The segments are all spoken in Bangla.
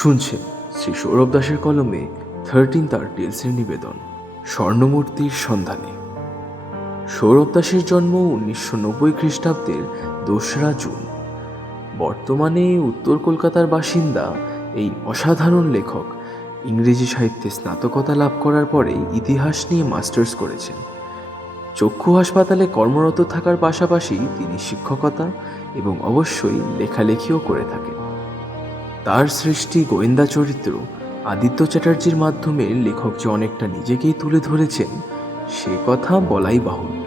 শুনছেন শ্রী সৌরভ দাসের কলমে 13th আর্টিকেলসের নিবেদন স্বর্ণমূর্তির সন্ধানে। সৌরভ দাসের জন্ম 1990 খ্রিস্টাব্দের 2রা জুন। বর্তমানে উত্তর কলকাতার বাসিন্দা এই অসাধারণ লেখক ইংরেজি সাহিত্যে স্নাতকতা লাভ করার পরেই ইতিহাস নিয়ে মাস্টার্স করেছেন। চক্ষু হাসপাতালে কর্মরত থাকার পাশাপাশি তিনি শিক্ষকতা এবং অবশ্যই লেখালেখিও করে থাকেন। তার সৃষ্টি গোয়েন্দা চরিত্র আদিত্য চ্যাটার্জির মাধ্যমে লেখক যে অনেকটা নিজেকেই তুলে ধরেছেন সে কথা বলাই বাহুল্য।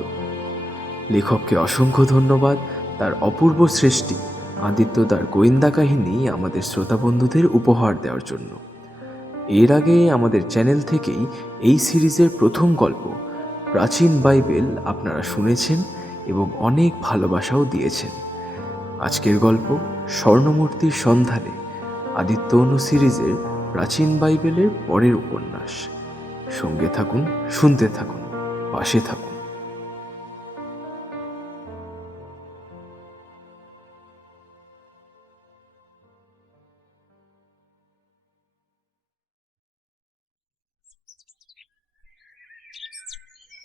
লেখককে অসংখ্য ধন্যবাদ তার অপূর্ব সৃষ্টি আদিত্য তার গোয়েন্দা কাহিনী আমাদের শ্রোতা বন্ধুদের উপহার দেওয়ার জন্য। এর আগে আমাদের চ্যানেল থেকেই এই সিরিজের প্রথম গল্প প্রাচীন বাইবেল আপনারা শুনেছেন এবং অনেক ভালোবাসাও দিয়েছেন। আজকের গল্প স্বর্ণমূর্তির সন্ধানে, আদিত্য অনু সিরিজের প্রাচীন বাইবেলের পরের উপন্যাস। সঙ্গে থাকুন, শুনতে থাকুন, পাশে থাকুন।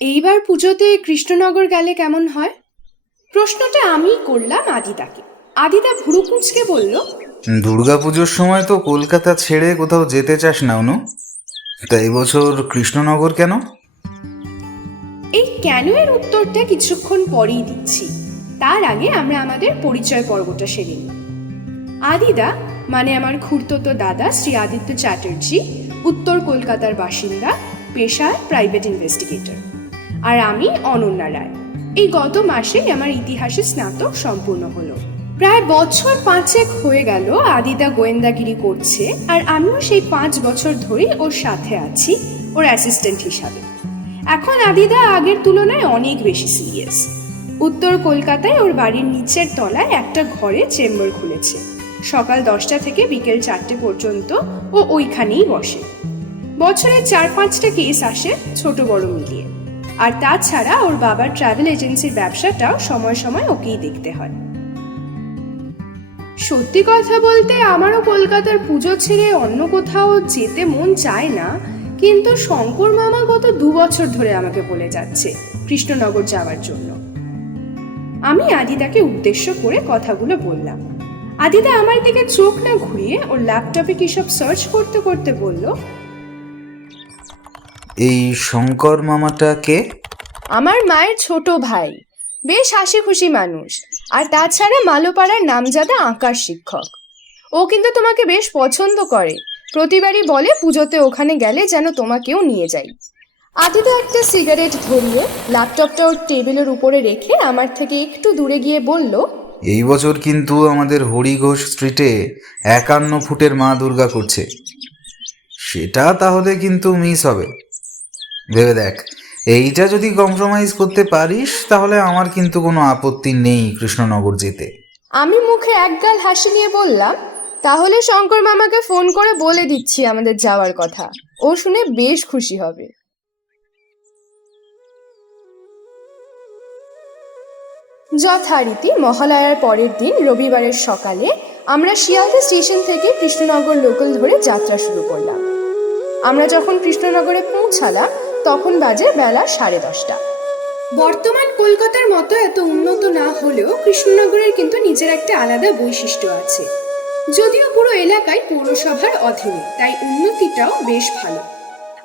এইবার পুজোতে কৃষ্ণনগর গেলে কেমন হয়? প্রশ্নটা আমি করলাম আদিদাকে। আদিদা ভুরু কুঁচকে বলল, দুর্গাপুজোর সময় তো কলকাতা ছেড়ে কোথাও যেতে চাস না অনু, তা এবছর কৃষ্ণনগর কেন? এই কেন এর উত্তরটা কিছুক্ষণ পরেই দিচ্ছি। তার আগে আমরা আমাদের পরিচয় পর্বটা সেরে নিই। আদিদা মানে আমার খুড়তুতো দাদা শ্রী আদিত্য চ্যাটার্জি, উত্তর কলকাতার বাসিন্দা, পেশায় প্রাইভেট ইনভেস্টিগেটর। আর আমি অনন্যা রায়। এই গত মাসেই আমার ইতিহাসে স্নাতক সম্পূর্ণ হলো। প্রায় বছর 5 হয়ে গেল আদিদা গোয়েন্দাগিরি করছে, আর আমিও সেই 5 বছর ধরেই ওর সাথে আছি ওর অ্যাসিস্ট্যান্ট হিসাবে। এখন আদিদা আগের তুলনায় অনেক বেশি সিরিয়াস। উত্তর কলকাতায় ওর বাড়ির নিচের তলায় একটা ঘরে চেম্বার খুলেছে। সকাল 10টা থেকে বিকেল 4টে পর্যন্ত ও ওইখানেই বসে। বছরে 4-5টা কেস আসে ছোট বড় মিলিয়ে। আর তাছাড়া ওর বাবার ট্রাভেল এজেন্সির ব্যবসাটাও সময় সময় ওকেই দেখতে হয়। সত্যি কথা বলতে আমারও কলকাতার পুজো ছেড়ে অন্য কোথাও যেতে মন চায় না, কিন্তু শঙ্কর মামা গত 2 বছর ধরে আমাকে বলে যাচ্ছে কৃষ্ণনগর যাওয়ার জন্য। আমি আদিদাকে উদ্দেশ্য করে কথাগুলো বললাম। আদিদা আমার দিকে চোখ না ঘুরিয়ে ওর ল্যাপটপে কি সব সার্চ করতে করতে বলল, এই শঙ্কর মামাটা কে? আমার মায়ের ছোট ভাই, বেশ হাসি খুশি মানুষ, আর তাছাড়া মালোপাড়ার নামজাদা আঁকার শিক্ষক। ও কিন্তু তোমাকে বেশ পছন্দ করে, প্রতিবারই বলে পুজোতে ওখানে গেলে যেন তোমাকেও নিয়ে যাই। আদিদা একটা সিগারেট ধরিয়ে ল্যাপটপটা ওর টেবিলের উপরে রেখে আমার থেকে একটু দূরে গিয়ে বলল, এই বছর কিন্তু আমাদের হরিঘোষ স্ট্রিটে 51 ফুটের মা দুর্গা করছে, সেটা তাহলে কিন্তু মিস হবে। ভেবে দেখ, এইটা যদি কম্প্রোমাইজ করতে পারিস তাহলে আমার কিন্তু কোনো আপত্তি নেই কৃষ্ণনগর যেতে। আমি মুখে একগাল হাসি নিয়ে বললাম, তাহলে শঙ্কর মামাকে ফোন করে বলে দিচ্ছি আমাদের যাওয়ার কথা, ও শুনে বেশ খুশি হবে। যথারীতি মহালয়ার পরের দিন রবিবারের সকালে আমরা শিয়ালদা স্টেশন থেকে কৃষ্ণনগর লোকাল ধরে যাত্রা শুরু করলাম। আমরা যখন কৃষ্ণনগরে পৌঁছালাম তখন বাজে বেলা 10:30। বর্তমান কলকাতার মতো এত উন্নত না হলেও কৃষ্ণনগরের কিন্তু নিজের একটা আলাদা বৈশিষ্ট্য আছে। যদিও পুরো এলাকায় পৌরসভার অধীনে, তাই উন্নতিটাও বেশ ভালো।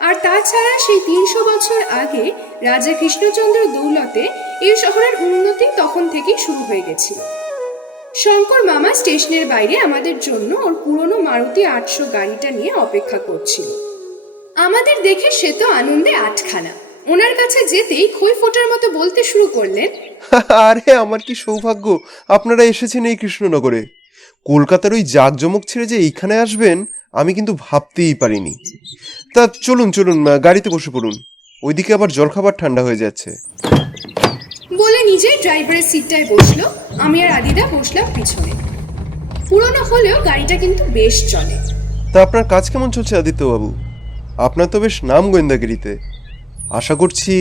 আর তাছাড়া সেই 300 বছর আগে রাজা কৃষ্ণচন্দ্র দৌলতে এই শহরের উন্নতি তখন থেকেই শুরু হয়ে গেছিল। শঙ্কর মামা স্টেশনের বাইরে আমাদের জন্য ওর পুরনো মারুতি 800 গাড়িটা নিয়ে অপেক্ষা করছিল। আমাদের দেখে সে তো আনন্দে আটখানা। ওনার কাছে যেতেই খই ফোটার মতো বলতে শুরু করলেন, আরে আমার কি সৌভাগ্য আপনারা এসেছেন এই কৃষ্ণনগরে। কলকাতার ওই জাঁকজমক ছেড়ে যে এইখানে আসবেন আমি কিন্তু ভাবতেই পারিনি। তা চলুন চলুন, গাড়িতে বসে পড়ুন, ওইদিকে আবার জলখাবার ঠান্ডা হয়ে যাচ্ছে। বলে নিজেই ড্রাইভারের সিটটায় বসলো। আমি আর আদিদা বসলাম পিছনে। পুরনো হলেও গাড়িটা কিন্তু বেশ চলে। তা আপনার কাজ কেমন চলছে আদিত্যবাবু? আপনার তো বেশ নাম গোয়েন্দাগিরিতে। আশা করছি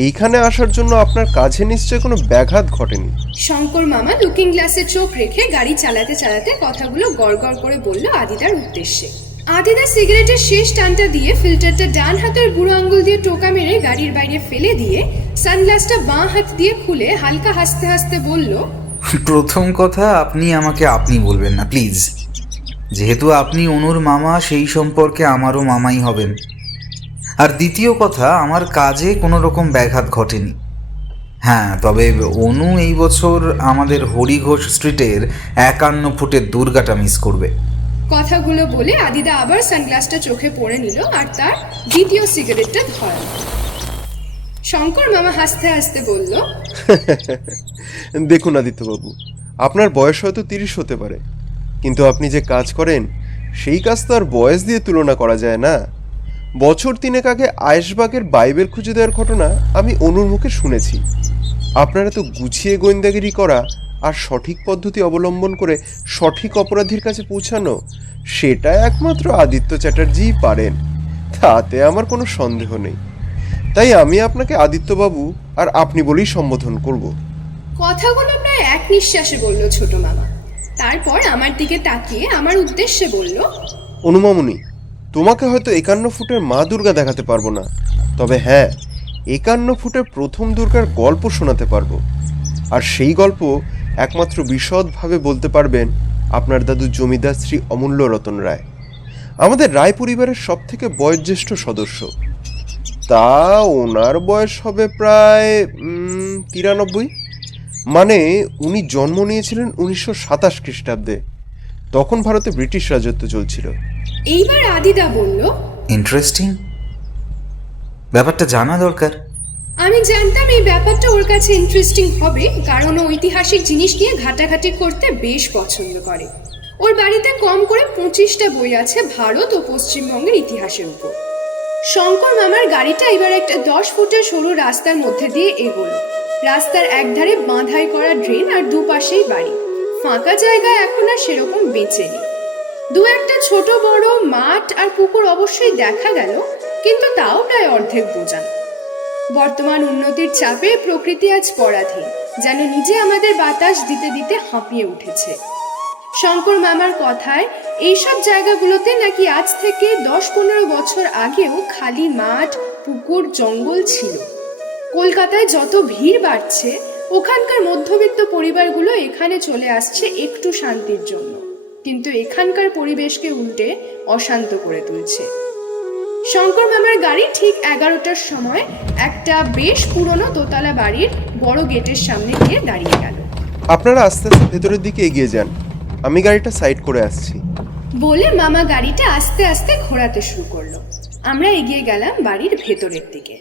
এইখানে আসার জন্য আপনার কাজে নিশ্চয় কোনো ব্যাঘাত ঘটেনি। শঙ্কর মামা লুকিং গ্লাসে চোখ রেখে গাড়ি চালাতে চালাতে কথাগুলো গড়গড় করে বলল আদিদার উদ্দেশ্যে। আদিদা সিগারেটের শেষ টানটা দিয়ে ফিল্টারটা ডান হাতের বুড়ো আঙ্গুল দিয়ে টোকা মেরে গাড়ির বাইরে ফেলে দিয়ে সানগ্লাসটা বাঁ হাত দিয়ে খুলে হালকা হাসতে হাসতে বলল, প্রথম কথা, আপনি আমাকে আপনি বলবেন না প্লিজ। যেহেতু আপনি অনুর মামা, সেই সম্পর্কে আমারও মামাই হবেন। আর দ্বিতীয় কথা, আমার কাজে কোনো রকম ব্যাঘাত ঘটেনি। হ্যাঁ, তবে অনু এই বছর আমাদের হরিঘোষ স্ট্রিটের 51 ফুটের দুর্গাটা মিস করবে। কথাগুলো বলে আদিদা আবার সানগ্লাসটা চোখে পড়ে নিল আর তার দ্বিতীয় সিগারেটটা ধরাল। শঙ্কর মামা হাসতে হাসতে বলল, দেখুন আদিত্যবাবু, আপনার বয়স হয়তো 30 হতে পারে, কিন্তু আপনি যে কাজ করেন সেই কাজ তো আর বয়স দিয়ে তুলনা করা যায় না। বছর 3 আগে আয়েশবাগের বাইবেল খুঁজে দেওয়ার ঘটনা আমি অনুর মুখে শুনেছি। আপনারা তো গুছিয়ে গোয়েন্দাগিরি করা আর সঠিক পদ্ধতি অবলম্বন করে সঠিক অপরাধীর কাছে পৌঁছানো, সেটা একমাত্র আদিত্য চ্যাটার্জিই পারেন, তাতে আমার কোনো সন্দেহ নেই। তাই আমি আপনাকে আদিত্যবাবু আর আপনি বলেই সম্বোধন করব। কথাগুলো প্রায় এক নিঃশ্বাসে বলল ছোট মামা। তারপর আমার দিকে তাকিয়ে আমার উদ্দেশ্যে বলল, অনুমামুনি, তোমাকে হয়তো 51 ফুটের মা দুর্গা দেখাতে পারবো না, তবে হ্যাঁ, 51 ফুটের প্রথম দুর্গার গল্প শোনাতে পারবো। আর সেই গল্প একমাত্র বিশদভাবে বলতে পারবেন আপনার দাদু জমিদার শ্রী অমূল্য রতন রায়, আমাদের রায় পরিবারের সব থেকে বয়োজ্যেষ্ঠ সদস্য। তা ওনার বয়স হবে প্রায় 93। মানে উনি জন্ম নিয়েছিলেন 1927 খ্রিস্টাব্দে। তখন ভারতে ব্রিটিশ রাজত্ব চলছিল। এইবার আদিদা বলল, ইন্টারেস্টিং, ব্যাপারটা জানা দরকার। আমি জানতাম এই ব্যাপারটা ওর কাছে ইন্টারেস্টিং হবে, কারণ ও ঐতিহাসিক জিনিস নিয়ে ঘাটাঘাটি করতে বেশ পছন্দ করে। ওর বাড়িতে কম করে 25টা বই আছে ভারত ও পশ্চিমবঙ্গের ইতিহাসের উপর। শঙ্কর মামার গাড়িটা এবার একটা 10 ফুটের সরু রাস্তার মধ্যে দিয়ে এগোলো। রাস্তার একধারে বাঁধাই করা ড্রেন আর দুপাশেই বাড়ি। ফাঁকা জায়গা এখন আর সেরকম বেঁচে নেই। দু একটা ছোট বড় মাঠ আর পুকুর অবশ্যই দেখা গেল, কিন্তু তাও প্রায় অর্ধেক বোঝানো। বর্তমান উন্নতির চাপে প্রকৃতি আজ পরাধীন, যেন নিজে আমাদের বাতাস দিতে দিতে হাঁপিয়ে উঠেছে। শঙ্কর মামার কথায় এইসব জায়গাগুলোতে নাকি আজ থেকে 10-15 বছর আগেও খালি মাঠ, পুকুর, জঙ্গল ছিল। কলকাতায় যত ভিড় বাড়ছে, ওখানকার মধ্যবিত্ত পরিবারগুলো এখানে চলে আসছে একটু শান্তির জন্য, কিন্তু এখানকার পরিবেশকে উল্টে অশান্ত করে তুলছে। শঙ্কর মামার গাড়ি ঠিক 11টার সময় একটা বেশ পুরনো দোতলা বাড়ির বড় গেটের সামনে গিয়ে দাঁড়িয়ে গেল। আপনারা আস্তে আস্তে ভেতরের দিকে এগিয়ে যান, আমি গাড়িটা সাইড করে আসছি। বলে মামা গাড়িটা আস্তে আস্তে ঘোরাতে শুরু করলো। আমরা এগিয়ে গেলাম বাড়ির ভেতরের দিকে।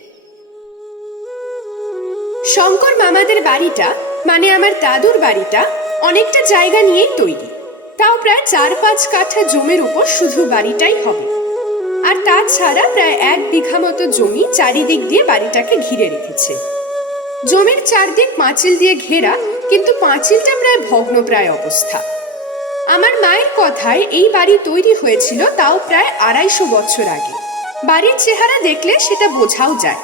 শঙ্কর মামাদের বাড়িটা, মানে আমার দাদুর বাড়িটা, অনেকটা জায়গা নিয়েই তৈরি। তাও প্রায় 4-5 কাঠা জমির উপর শুধু বাড়িটাই হবে। আর তাছাড়া প্রায় 1 বিঘা মতো জমি চারিদিক দিয়ে বাড়িটাকে ঘিরে রেখেছে। জমির চারদিক পাঁচিল দিয়ে ঘেরা, কিন্তু পাঁচিলটা প্রায় ভগ্নপ্রায় অবস্থা। আমার মায়ের কথায় এই বাড়ি তৈরি হয়েছিল তাও প্রায় 250 বছর আগে। বাড়ির চেহারা দেখলে সেটা বোঝাও যায়।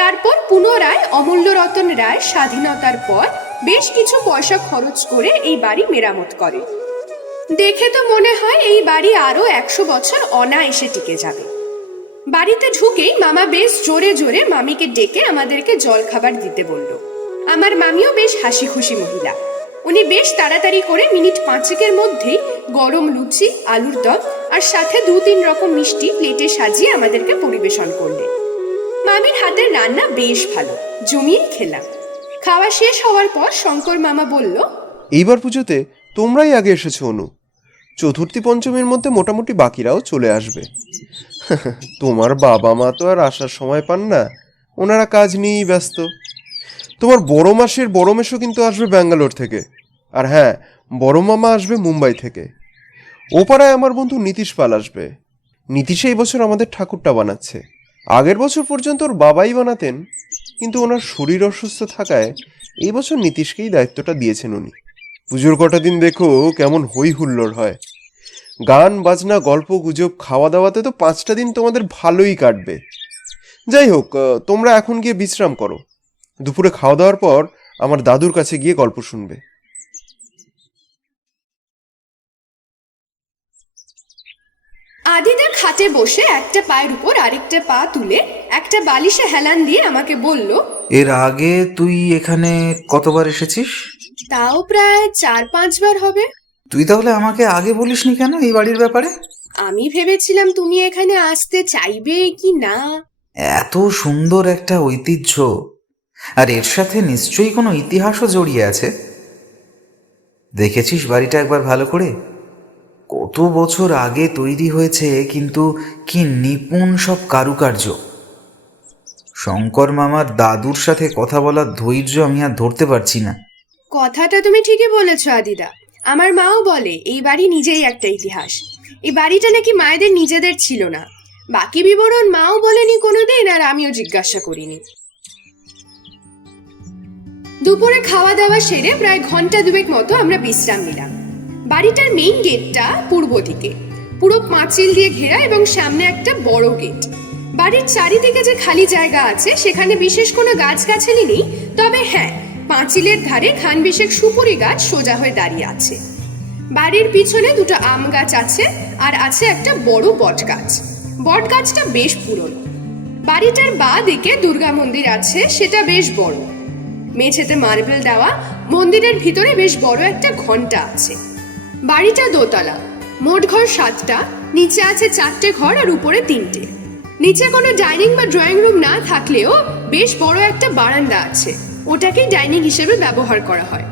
তারপর পুনরায় অমূল্য রতন রায় স্বাধীনতার পর বেশ কিছু পয়সা খরচ করে এই বাড়ি মেরামত করে। দেখে তো মনে হয় এই বাড়ি আরো 100 বছর অনায়াসে টিকে যাবে। বাড়িতে ঢুকেই মামা বেশ জোরে জোরে মামিকে ডেকে আমাদেরকে জল খাবার দিতে বলল। আমার মামিও বেশ হাসি খুশি মহিলা। উনি বেশ তাড়াতাড়ি করে মিনিট 5-এর মধ্যেই গরম লুচি, আলুর দম আর সাথে 2-3 রকম মিষ্টি প্লেটে সাজিয়ে আমাদেরকে পরিবেশন করলেন। মামির হাতের রান্না বেশ ভালো, জমিয়ে খেলাম। খাওয়া শেষ হওয়ার পর শঙ্কর মামা বলল, এইবার পুজোতে তোমরাই আগে এসেছো অনু, চতুর্থী পঞ্চমীর মধ্যে মোটামুটি বাকিরাও চলে আসবে। তোমার বাবা মা তো আর আসার সময় পান না, ওনারা কাজ নিয়েই ব্যস্ত। তোমার বড় মাসের বড় মেশো কিন্তু আসবে ব্যাঙ্গালোর থেকে, আর হ্যাঁ, বড় মামা আসবে মুম্বাই থেকে। ও পাড়ায় আমার বন্ধু নীতিশ পাল আসবে। নীতিশ এই বছর আমাদের ঠাকুরটা বানাচ্ছে। আগের বছর পর্যন্ত ওর বাবাই বানাতেন, কিন্তু ওনার শরীর অসুস্থ থাকায় এই বছর নীতিশকেই দায়িত্বটা দিয়েছেন উনি। পুজোর কটা দিন দেখো কেমন হই হুল্লোড় হয়। গান বাজনা, গল্প গুজব, খাওয়া দাওয়াতে তো 5টা দিন তোমাদের ভালোই কাটবে। যাই হোক, তোমরা এখন গিয়ে বিশ্রাম করো। দুপুরে খাওয়া দাওয়ার পর আমার দাদুর কাছে গিয়ে গল্প শুনবে। আদিদা খাটে বসে একটা পায়ের উপর আরেকটা পা তুলে একটা বালিশে হেলান দিয়ে আমাকে বলল, এর আগে তুই এখানে কতবার এসেছিস? তাও প্রায় 4-5 বার হবে। তুই তাহলে আমাকে আগে বলিসনি কেন এই বাড়ির ব্যাপারে? আমি ভেবেছিলাম তুমি এখানে আসতে চাইবে কি না। এত সুন্দর একটা ঐতিহ্য, আর এর সাথে নিশ্চয়ই কোনো ইতিহাসও জড়িয়ে আছে। দেখেছিস বাড়িটা একবার ভালো করে? কত বছর আগে তৈরি হয়েছে, কিন্তু কি নিপুণ সব কারুকার্য। শঙ্কর মামার দাদুর সাথে কথা বলার ধৈর্য আমি আর ধরতে পারছি না। কথাটা তুমি ঠিকই বলেছ আদিদা। আমার মাও বলে এই বাড়ি নিজেই একটা ইতিহাস। এই বাড়িটা নাকি মায়েদের নিজেদের ছিল না। বাকি বিবরণ মাও বলেনি কোনোদিন, আর আমিও জিজ্ঞাসা করিনি। দুপুরে খাওয়া দাওয়া সেরে প্রায় ঘন্টা দুয়েক মতো আমরা বিশ্রাম নিলাম। বাড়িটার মেইন গেটটা পূর্ব দিকে, পুরো পাঁচিল দিয়ে ঘেরা, এবং সামনে একটা বড় গেট। বাড়ির চারিদিকে যে খালি জায়গা আছে সেখানে বিশেষ কোনো গাছগাছালি নেই, তবে হ্যাঁ, পাঁচিলের ধারে খান বিশেক সুপুরি গাছ সোজা হয়ে দাঁড়িয়ে আছে। বাড়ির পিছনে দুটো আম গাছ আছে, আর আছে একটা বড় বট গাছ। বট গাছটা বেশ পুরনো। বাড়িটার বাঁ দিকে দুর্গা মন্দির আছে, সেটা বেশ বড়। মেঝেতে মার্বেল দেওয়া, মন্দিরের ভিতরে বেশ বড় একটা ঘন্টা আছে। বাড়িটা দোতলা, মোট ঘর 7টা, নিচে আছে 4টে ঘর আর উপরে 3টে। নিচে কোনো ডাইনিং বা ড্রয়িং রুম না থাকলেও বেশ বড় একটা বারান্দা আছে, ওটাকেই ডাইনিং হিসেবে ব্যবহার করা হয়।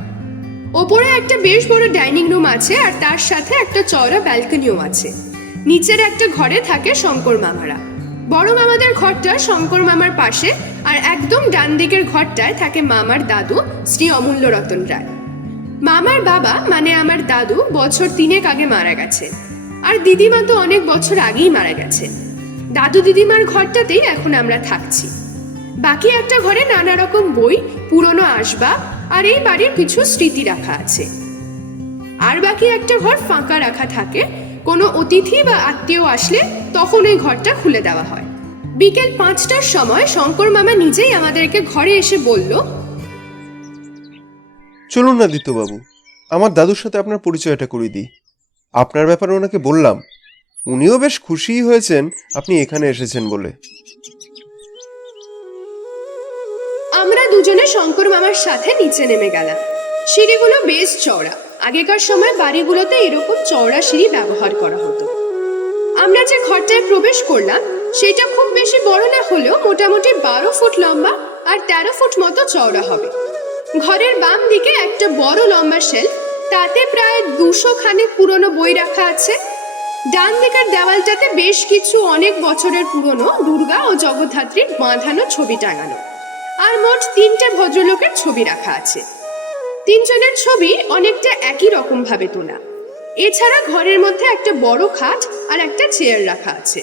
ওপরে একটা বেশ বড় ডাইনিং রুম আছে, আর তার সাথে একটা চওড়া ব্যালকনিও আছে। নিচের একটা ঘরে থাকে শঙ্কর মামারা। বড় মামাদের ঘরটা শঙ্কর মামার পাশে, আর একদম ডান দিকের ঘরটায় থাকে মামার দাদু শ্রী অমূল্য রতন রায়। মামার বাবা মানে আমার দাদু বছর 3 আগে মারা গেছে, আর দিদিমা তো অনেক বছর আগেই মারা গেছে। দাদু দিদিমার ঘরটাতেই এখন আমরা থাকছি। বাকি একটা ঘরে নানা রকম বই, পুরনো আসবাব আর এই বাড়ির কিছু স্মৃতি রাখা আছে। আর বাকি একটা ঘর ফাঁকা রাখা থাকে, কোনো অতিথি বা আত্মীয় আসলে তখন ওই ঘরটা খুলে দেওয়া হয়। বিকেল 5টার সময় শঙ্কর মামা নিজেই আমাদেরকে ঘরে এসে বলল, চলুন আদিত্যবাবু, আমার দাদুর সাথে আপনার পরিচয়টা করিয়ে দিই। আপনার ব্যাপারে ওনাকে বললাম, উনিও বেশ খুশিই হয়েছেন আপনি এখানে এসেছেন বলে। আমরা দুজনে শঙ্কর মামার সাথে নিচে নেমে গেলাম। সিঁড়িগুলো বেশ চওড়া। আগেকার সময় বাড়িগুলোতে এরকম চওড়া সিঁড়ি ব্যবহার করা হতো। আমরা যে ঘরটায় প্রবেশ করলাম সেটা খুব বেশি বড় না হলেও মোটামুটি 12 ফুট লম্বা আর 13 ফুট মতো চওড়া হবে। ঘরের বাম দিকে একটা বড় লম্বা শেলফ, তাতে প্রায় 200 খানেক পুরনো বই রাখা আছে। ডান দিকের দেওয়ালটাতে বেশ কিছু অনেক বছরের পুরনো দুর্গা ও জগদ্ধাত্রীর বাঁধানো ছবি টাঙানো, আর মোট 3টে ভদ্রলোকের ছবি রাখা আছে। 3 জনের ছবি অনেকটা একই রকম ভাবে তোলা। এছাড়া ঘরের মধ্যে একটা বড় খাট আর একটা চেয়ার রাখা আছে।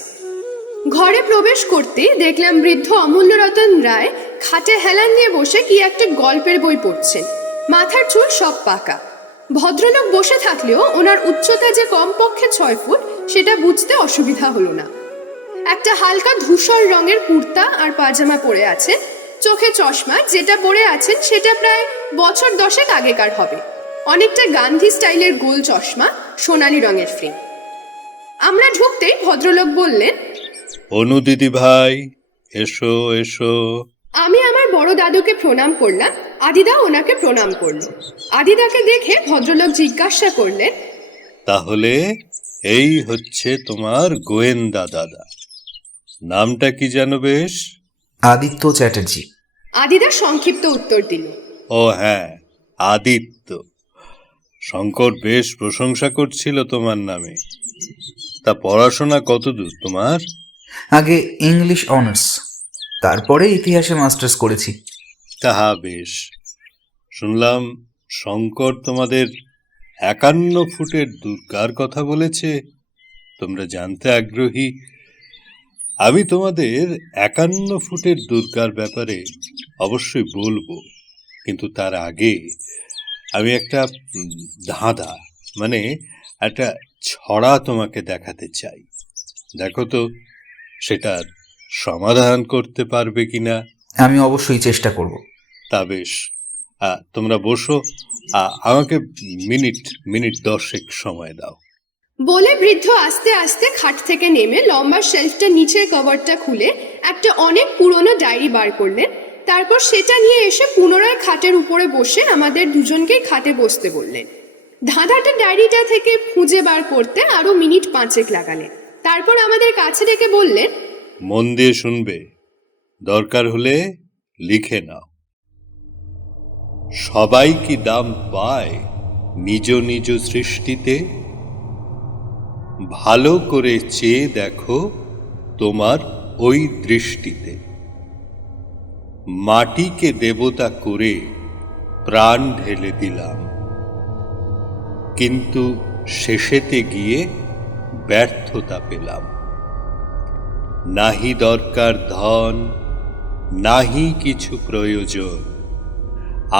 ঘরে প্রবেশ করতে দেখলাম বৃদ্ধ অমূল্য রতন রায় খাটে হেলান দিয়ে বসে কি একটা গল্পের বই পড়ছেন। মাথার চুল সব পাকা। ভদ্রলোক বসে থাকলেও ওনার উচ্চতা যে কমপক্ষে 6 ফুট সেটা বুঝতে অসুবিধা হলো না। একটা হালকা ধূসর রঙের কুর্তা আর পাজামা পরে আছেন। চোখে চশমা যেটা পরে আছেন সেটা প্রায় বছর 10 আগেকার হবে। অনেকটা গান্ধী স্টাইলের গোল চশমা, সোনালী রঙের ফ্রেম। আমরা ঢুকতেই ভদ্রলোক বললেন, অনু দিদি ভাই, এসো এসো। আমি আমার বড় দাদুকে প্রণাম করলাম, আদিদা ওনাকে প্রণাম করলো। আদিদাকে দেখে ভদ্রলোক জিজ্ঞাসা করলেন, তাহলে এই হচ্ছে তোমার গোয়েন্দা দাদা। নামটা কি জানো বেশ? আদিত্য চ্যাটার্জি। আদিদা সংক্ষিপ্ত উত্তর দিল। ও হ্যাঁ, আদিত্য। শঙ্কর বেশ প্রশংসা করছিল তোমার নামে। তা পড়াশোনা কতদূর তোমার? আগে ইংলিশ অনার্স, তারপরে ইতিহাসে মাস্টার্স করেছি। তাহা বেশ। শুনলাম শঙ্কর তোমাদের 51 ফুটের দুর্গার কথা বলেছে। তোমরা জানতে আগ্রহী। আমি তোমাদের 51 ফুটের দুর্গার ব্যাপারে অবশ্যই বলবো, কিন্তু তার আগে আমি একটা ধাঁধা মানে একটা ছড়া তোমাকে দেখাতে চাই। দেখো তো সেটার সমাধান করতে পারবে কিনা। আমি অবশ্যই চেষ্টা করব। তা বেশ, তোমরা বসো, আমাকে মিনিট 10 সময় দাও। বলে বৃদ্ধ আস্তে আস্তে খাট থেকে নেমে লম্বা শেলফটা নিচের কভারটা খুলে একটা অনেক পুরনো ডায়েরি বার করলেন। তারপর সেটা নিয়ে এসে পুনরায় খাটের উপরে বসে আমাদের দুজনকেই খাটে বসতে বললেন। ধাঁধাটা ডায়েরিটা থেকে খুঁজে বার করতে আরো মিনিট 5 লাগালেন। তারপর আমাদের কাছে ডেকে বললেন, মন দিয়ে শুনবে, দরকার হলে লিখে নাও। সবাই কি দাম পায় নিজ নিজ সৃষ্টিতে? ভালো করে চেয়ে দেখো তোমার ওই দৃষ্টিতে। মাটিকে দেবতা করে প্রাণ ঢেলে দিলাম, কিন্তু শেষেতে গিয়ে ব্যর্থতা পেলাম। নাহি দরকার ধন, নাহি কিছু প্রয়োজন,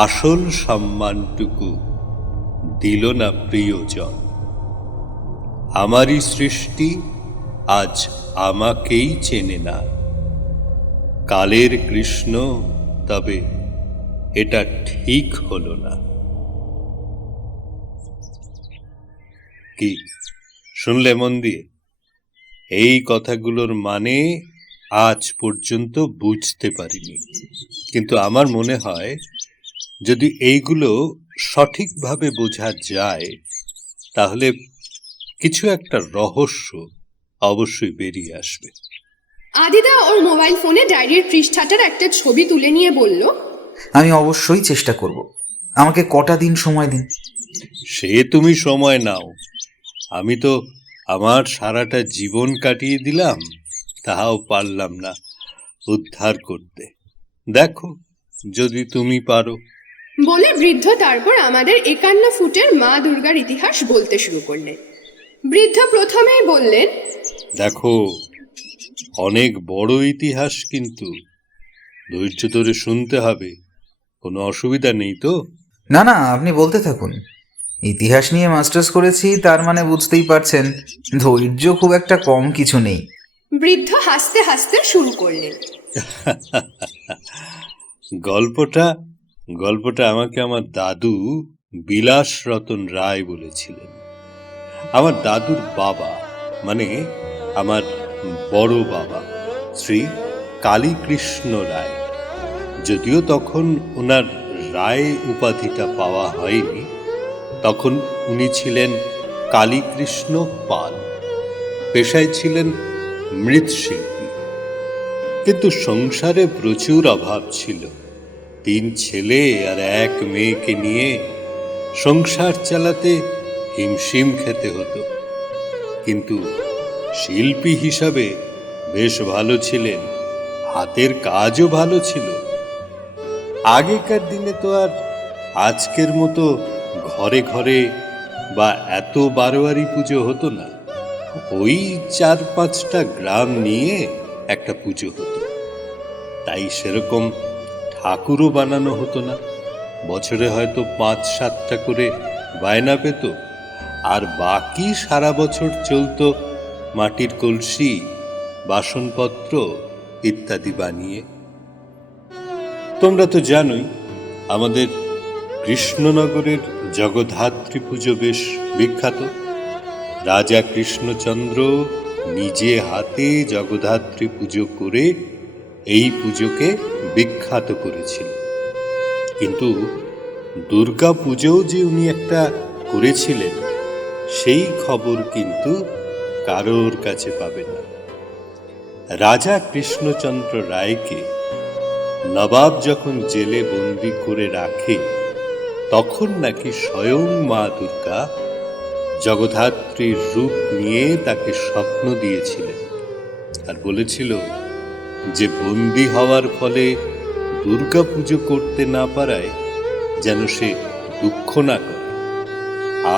আসল সম্মানটুকু দিল না প্রিয়জন। আমারই সৃষ্টি আজ আমাকেই চেনে না, কালের কৃষ্ণ তবে এটা ঠিক হলো না। কি শুনলে মন দিয়ে? এই কথাগুলোর মানে আজ পর্যন্ত বুঝতে পারিনি, কিন্তু আমার মনে হয় যদি এইগুলো সঠিকভাবে বোঝা যায় তাহলে কিছু একটা রহস্য অবশ্যই বেরিয়ে আসবে। আদিদা ওর মোবাইল ফোনে ডায়েরির পৃষ্ঠাটার একটা ছবি তুলে নিয়ে বলল, আমি অবশ্যই চেষ্টা করব। আমাকে কটা দিন সময় দিন। সে তুমি সময় নাও, আমি তো আমার সারাটা জীবন কাটিয়ে দিলাম, তাহাও পারলাম না উদ্ধার করতে। দেখো যদি তুমি পারো। বলে বৃদ্ধ তারপর আমাদের 51 ফুটের মা দুর্গার ইতিহাস বলতে শুরু করলেন। বৃদ্ধ প্রথমেই বললেন, দেখো অনেক বড় ইতিহাস, কিন্তু ধৈর্য ধরে শুনতে হবে, কোনো অসুবিধা নেই তো? না না, আপনি বলতে থাকুন। ইতিহাস নিয়ে মাস্টার্স করেছি, তার মানে বুঝতেই পারছেন ধৈর্য খুব একটা কম কিছু নেই। বৃদ্ধ হাসতে হাসতে শুরু করলেন। গল্পটা আমাকে আমার দাদু বিলাস রতন রায় বলেছিলেন। আমার দাদুর বাবা, মানে আমার বড় বাবা, শ্রী কালীকৃষ্ণ রায়, যদিও তখন ওনার রায় উপাধিটা পাওয়া হয়নি, তখন উনি ছিলেন কালীকৃষ্ণ পাল, পেশায় ছিলেন মৃৎশিল্পী। কিন্তু সংসারে প্রচুর অভাব ছিল। 3 ছেলে আর 1 মেয়েকে নিয়ে সংসার চালাতে হিমশিম খেতে হতো। কিন্তু শিল্পী হিসাবে বেশ ভালো ছিলেন, হাতের কাজও ভালো ছিল। আগেকার দিনে তো আর আজকের মতো ঘরে ঘরে বা এত বারোয়ারি পুজো হতো না। ওই 4-5টা গ্রাম নিয়ে একটা পুজো হতো, তাই সেরকম ঠাকুরও বানানো হতো না। বছরে হয়তো 5-7টা করে বায়না পেত, আর বাকি সারা বছর চলতো মাটির কলসি, বাসনপত্র ইত্যাদি বানিয়ে। তোমরা তো জানোই আমাদের কৃষ্ণনগরের জগদ্ধাত্রী পুজো বেশ বিখ্যাত। রাজা কৃষ্ণচন্দ্র নিজে হাতে জগদ্ধাত্রী পুজো করে এই পুজোকে বিখ্যাত করেছিল। কিন্তু দুর্গা পুজোও যে উনি একটা করেছিলেন সেই খবর কিন্তু কারোর কাছে পাবে না। রাজা কৃষ্ণচন্দ্র রায়কে নবাব যখন জেলে বন্দি করে রাখে, তখন নাকি স্বয়ং মা দুর্গা জগদ্ধাত্রীর রূপ নিয়ে তাকে স্বপ্ন দিয়েছিলেন আর বলেছিল যে বন্দি হওয়ার ফলে দুর্গা পুজো করতে না পারায় যেন সে দুঃখ না করে,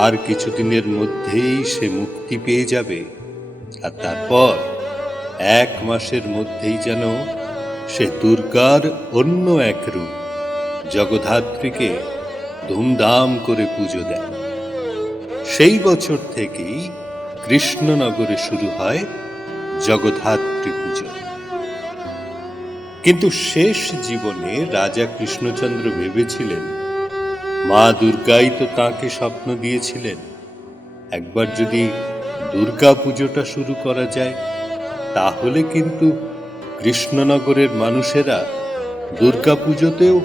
আর কিছুদিনের মধ্যেই সে মুক্তি পেয়ে যাবে, আর তারপর 1 মাসের মধ্যেই যেন সে দুর্গার অন্য এক রূপ জগদ্ধাত্রীকে ধুমধাম করে পুজো দেয়। সেই বছর থেকেই কৃষ্ণনগরে শুরু হয় জগদ্ধাত্রী পুজো। কিন্তু শেষ জীবনে রাজা কৃষ্ণচন্দ্র ভেবেছিলেন মা দুর্গাই তো তাঁকে স্বপ্ন দিয়েছিলেন, একবার যদি দুর্গা পুজোটা শুরু করা যায় তাহলে কিন্তু কৃষ্ণনগরের মানুষেরা দুর্গা পুজোতেও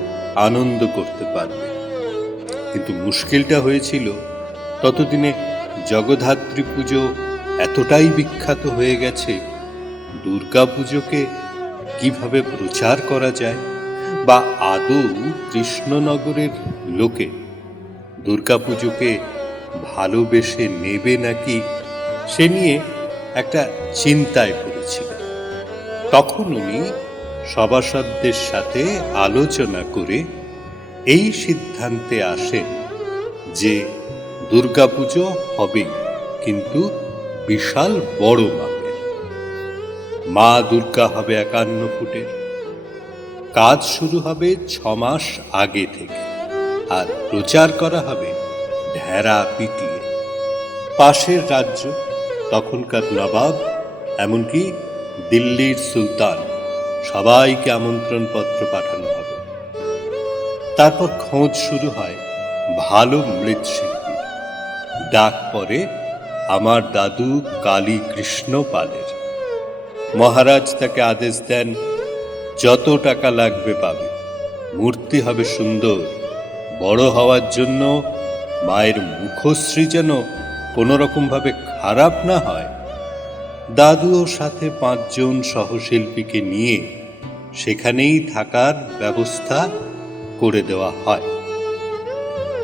আনন্দ করতে পারবে। কিন্তু মুশকিলটা হয়েছিল, ততদিনে জগদ্ধাত্রী পুজো এতটাই বিখ্যাত হয়ে গেছে, দুর্গা পুজোকে কিভাবে প্রচার করা যায়, বা আদৌ কৃষ্ণনগরের লোকে দুর্গাপুজোকে ভালোবেসে নেবে নাকি, সে নিয়ে একটা চিন্তায় পড়েছিল। তখন উনি সভাসদদের সাথে আলোচনা করে এই সিদ্ধান্তে আসেন যে দুর্গাপুজো হবে, কিন্তু বিশাল বড় মাপের। মা দুর্গা হবে 51 ফুটের। কাজ শুরু হবে 6 মাস আগে থেকে, আর প্রচার করা হবে ঢেরা পিটিয়ে। পাশের রাজ্য, তখনকার নবাব, এমনকি দিল্লির সুলতান, সবাইকে আমন্ত্রণ পত্র পাঠানো হবে। তারপর খোঁজ শুরু হয় ভালো মৃৎশিল্পী। ডাক পড়ে আমার দাদু কালী কৃষ্ণ পালের। মহারাজ তাকে আদেশ দেন, যত টাকা লাগবে পাবে, মূর্তি হবে সুন্দর, বড় হওয়ার জন্য মায়ের মুখশ্রী যেন কোনো রকম ভাবে খারাপ না হয়। দাদু ও সাথে 5 জন সহশিল্পীকে নিয়ে সেখানেই থাকার ব্যবস্থা করে দেওয়া হয়।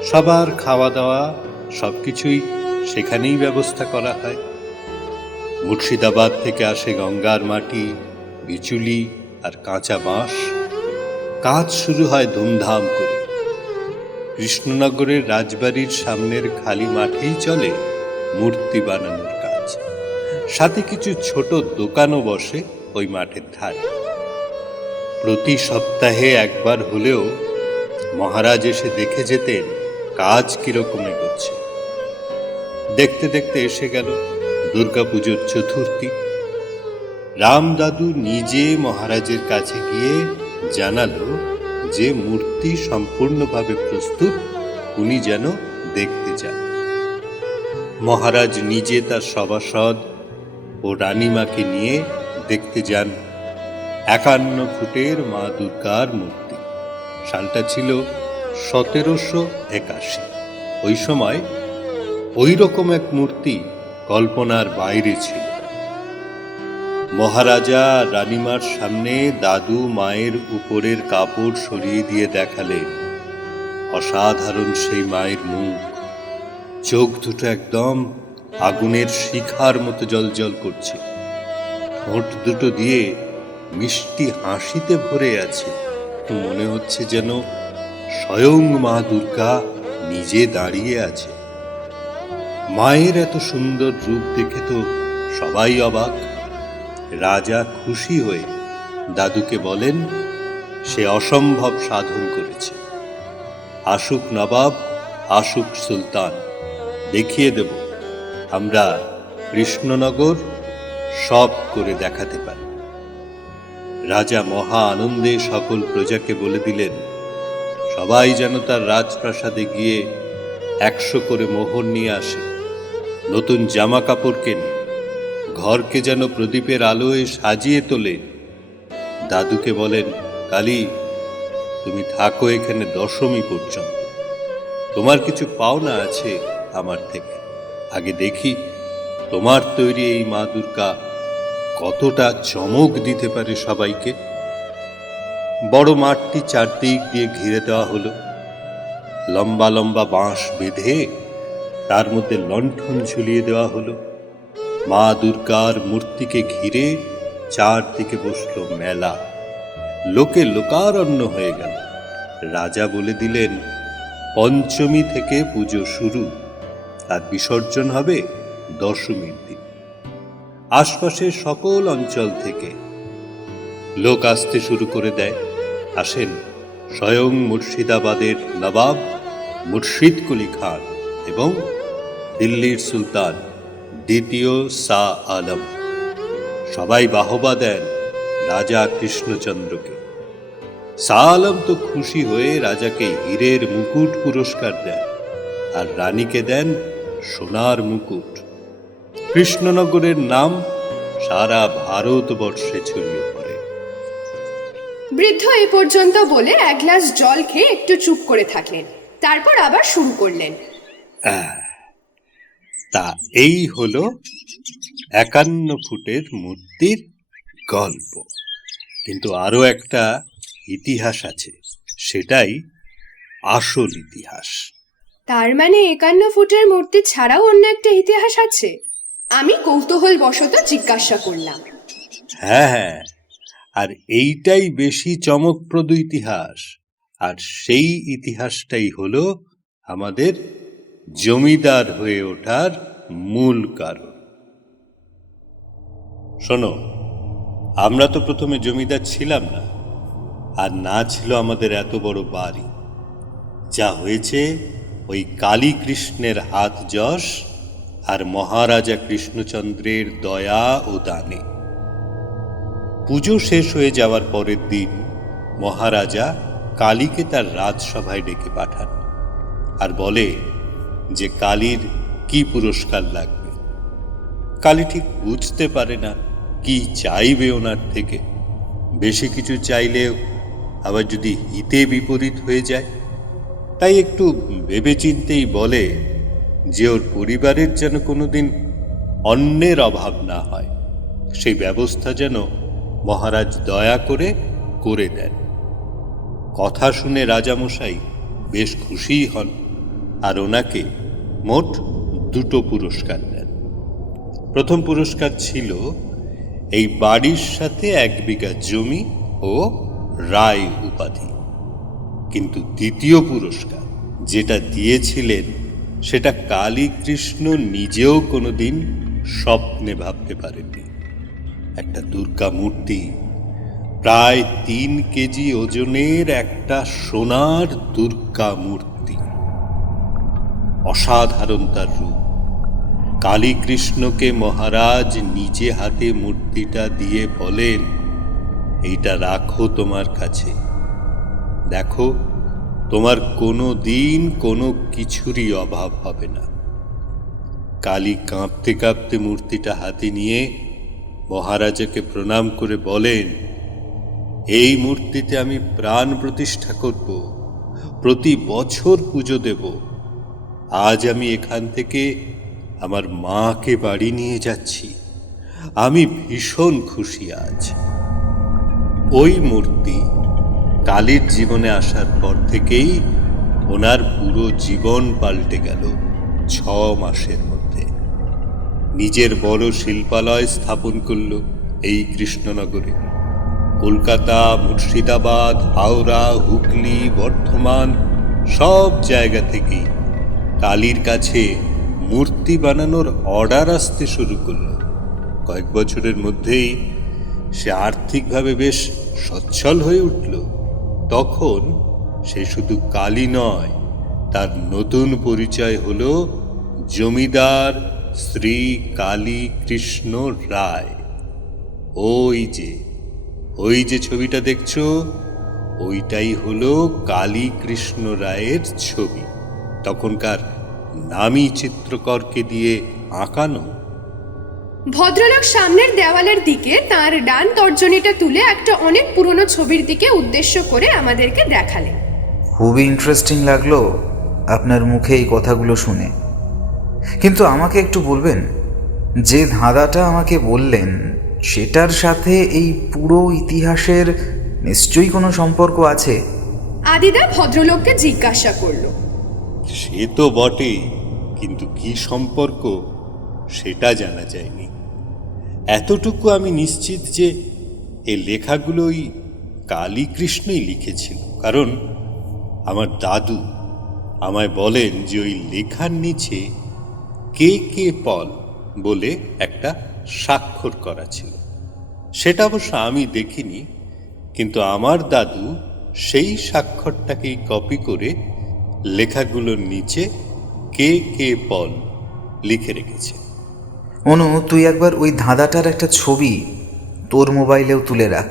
সবার খাওয়া দাওয়া সবকিছুই সেখানেই ব্যবস্থা করা হয়। মুর্শিদাবাদ থেকে আসে গঙ্গার মাটি, বিচুলি আর কাঁচা বাঁশ। কাজ শুরু হয় ধুমধাম করে। কৃষ্ণনগরের রাজবাড়ির সামনের খালি মাঠেই চলে মূর্তি বানানোর কাজ। সাথে কিছু ছোট দোকানও বসে ওই মাঠের ধারে। প্রতি সপ্তাহে একবার হলেও মহারাজ এসে দেখে যেতেন কাজ কিরকম এগোচ্ছে। দেখতে দেখতে এসে গেল দুর্গাপুজোর চতুর্থী। রামদাদু নিজে মহারাজের কাছে গিয়ে জানালো যে মূর্তি সম্পূর্ণভাবে প্রস্তুত, উনি যেন দেখতে যান। মহারাজ নিজে তার সভাসদ ও রানীমাকে নিয়ে দেখতে যান 51 ফুটের মা দুর্গার মূর্তি। সালটা ছিল 1781। ওই সময় ওই রকম এক মূর্তি কল্পনার বাইরে ছিল। মহারাজা রানীমার সামনে দাদু মায়ের উপরের কাপড় সরিয়ে দিয়ে দেখালেন অসাধারণ সেই মায়ের মুখ। চোখ দুটো একদম আগুনের শিখার মতো জ্বলজ্বল করছে। ঠোঁট দুটো দিয়ে মিষ্টি হাসিতে ভরে আছে। মনে হচ্ছে যেন স্বয়ং মা দুর্গা নিজে দাঁড়িয়ে আছে। মায়ের এত সুন্দর রূপ দেখে তো সবাই অবাক। রাজা খুশি হয়ে দাদুকে বলেন সে অসম্ভব সাধন করেছে। আসুক নবাব, আসুক সুলতান, দেখিয়ে দেব আমরা কৃষ্ণনগর সব করে দেখাতে পারি। রাজা মহা আনন্দে সকল প্রজাকে বলে দিলেন সবাই যেন তার রাজপ্রাসাদে গিয়ে 100 করে মোহর নিয়ে আসে, নতুন জামা কাপড় কেনে, ঘরকে যেন প্রদীপের আলোয় সাজিয়ে তোলে। দাদুকে বলেন কালী, তুমি থাকো এখানে 10মী পর্যন্ত। তোমার কিছু পাওনা আছে আমার থেকে। আগে দেখি তোমার তৈরি এই মা দুর্গা কতটা চমক দিতে পারে সবাইকে। বড় মাঠটি চারদিক দিয়ে ঘিরে দেওয়া হলো। লম্বা লম্বা বাঁশ বেঁধে তার মধ্যে লণ্ঠন ঝুলিয়ে দেওয়া হলো। মা দুর্গার মূর্তিকে ঘিরে চারদিকে বসল মেলা। লোকে লোকারণ্য হয়ে গেল। রাজা বলে দিলেন 5মী থেকে পুজো শুরু, আর বিসর্জন হবে 10মীর দিন। আশপাশের সকল অঞ্চল থেকে লোক আসতে শুরু করে দেয়। আসেন স্বয়ং মুর্শিদাবাদের নবাব মুর্শিদ কুলি খান এবং দিল্লির সুলতান 2য় শাহ আলম। সবাই বাহবা দেন রাজা কৃষ্ণচন্দ্রকে। শাহ আলম তো খুশি হয়ে রাজাকে হীরের মুকুট পুরস্কার দেন আর রানীকে দেন সোনার মুকুট। কৃষ্ণনগরের নাম সারা ভারতবর্ষে ছড়িয়ে পড়ে। বৃদ্ধ এ পর্যন্ত বলে এক গ্লাস জল খেয়ে একটু চুপ করে থাকলেন, তারপর আবার শুরু করলেন। তা এই হলো 51 ফুটের মূর্তির গল্প। কিন্তু আরো একটা ইতিহাস আছে, সেটাই আসল ইতিহাস। তার মানে 51 ফুটের মূর্তি ছাড়াও অন্য একটা ইতিহাস আছে? আমি কৌতূহল বশত জিজ্ঞাসা করলাম। হ্যাঁ, আর এইটাই বেশি চমকপ্রদ ইতিহাস। আর সেই ইতিহাসটাই হলো আমাদের জমিদার হয়ে ওঠার মূল কারণ। শোনো, আমরা তো প্রথমে জমিদার ছিলাম না, আর না ছিল আমাদের এত বড় বাড়ি। যা হয়েছে ওই কালী কৃষ্ণের হাত যশ আর মহারাজা কৃষ্ণচন্দ্রের দয়া ও দানে। পুজো শেষ হয়ে যাওয়ার পরের দিন মহারাজা কালীকে তার রাজসভায় ডেকে পাঠান আর বলে যে কালীর কি পুরস্কার লাগবে। কালী ঠিক বুঝতে পারে না কি চাইবে ওনার থেকে। বেশি কিছু চাইলেও আবার যদি হিতে বিপরীত হয়ে যায়, তাই একটু ভেবেচিন্তেই বলে যে ওর পরিবারের যেন কোনোদিন অন্যের অভাব না হয়, সেই ব্যবস্থা যেন মহারাজ দয়া করে করে দেন। কথা শুনে রাজামশাই বেশ খুশিই হন আর ওনাকে মোট 2টো পুরস্কার দেন। প্রথম পুরস্কার ছিল এই বাড়ির সাথে 1 বিঘা জমি ও রায় উপাধি। কিন্তু দ্বিতীয় পুরস্কার যেটা দিয়েছিলেন সেটা কালী কৃষ্ণ নিজেও কোনোদিন স্বপ্নে ভাবতে পারেননি। একটা দুর্গা মূর্তি, প্রায় 3 কেজি ওজনের একটা সোনার দুর্গা মূর্তি। অসাধারণ তার রূপ। কালী কৃষ্ণকে মহারাজ নিজে হাতে মূর্তিটা দিয়ে বলেন, এইটা রাখো তোমার কাছে, দেখো তোমার কোনো দিন কোনো কিছুরই অভাব হবে না। কালী কাঁপতে কাঁপতে মূর্তিটা হাতে নিয়ে মহারাজাকে প্রণাম করে বলেন, এই মূর্তিতে আমি প্রাণ প্রতিষ্ঠা করব, প্রতি বছর পুজো দেব। আজ আমি এখান থেকে আমার মাকে বাড়ি নিয়ে যাচ্ছি, আমি ভীষণ খুশি আজ। ওই মূর্তি কালীর জীবনে আসার পর থেকেই ওনার পুরো জীবন পাল্টে গেল 6 মাসের মধ্যে। নিজের বড় শিল্পালয় স্থাপন করল এই কৃষ্ণনগরে। কলকাতা, মুর্শিদাবাদ, হাওড়া, হুগলি, বর্ধমান সব জায়গা থেকেই কালীর কাছে মূর্তি বানানোর অর্ডার আসতে শুরু করল। কয়েক বছরের মধ্যেই সে আর্থিকভাবে বেশ সচ্ছল হয়ে উঠল। তখন সে শুধু কালী নয়, তার নতুন পরিচয় হল জমিদার শ্রী কালী কৃষ্ণ রায়। ওই যে ছবিটা দেখছো, ওইটাই হলো কালী কৃষ্ণ রায়ের ছবি। তখনকার নামী চিত্রকরকে দিয়ে আঁকানো। ভদ্রলোক সামনের দেওয়ালের দিকে তার ডান তর্জনীটা তুলে একটা অনেক পুরনো ছবির দিকে উদ্দেশ্য করে আমাদেরকে দেখালেন। খুবই ইন্টারেস্টিং লাগলো আপনার মুখে এই কথাগুলো শুনে। কিন্তু আমাকে একটু বলবেন, যে ধাঁধাটা আমাকে বললেন সেটার সাথে এই পুরো ইতিহাসের নিশ্চয়ই কোনো সম্পর্ক আছে? আদিদা ভদ্রলোককে জিজ্ঞাসা করলো। সে তো বটেই, কিন্তু কি সম্পর্ক সেটা জানা যায়নি। এতটুকু আমি নিশ্চিত যে এই লেখাগুলোই কালী কৃষ্ণই লিখেছিল, কারণ আমার দাদু আমায় বলেন যে ওই লেখার নিচে কে কে পল বলে একটা স্বাক্ষর করা ছিল। সেটা অবশ্য আমি দেখিনি, কিন্তু আমার দাদু সেই স্বাক্ষরটাকেই কপি করে লেখাগুলোর নিচে কে কে পল লিখে রেখেছে। অনু, তুই একবার ওই ধাঁধাটার একটা ছবি তোর মোবাইলেও তুলে রাখ।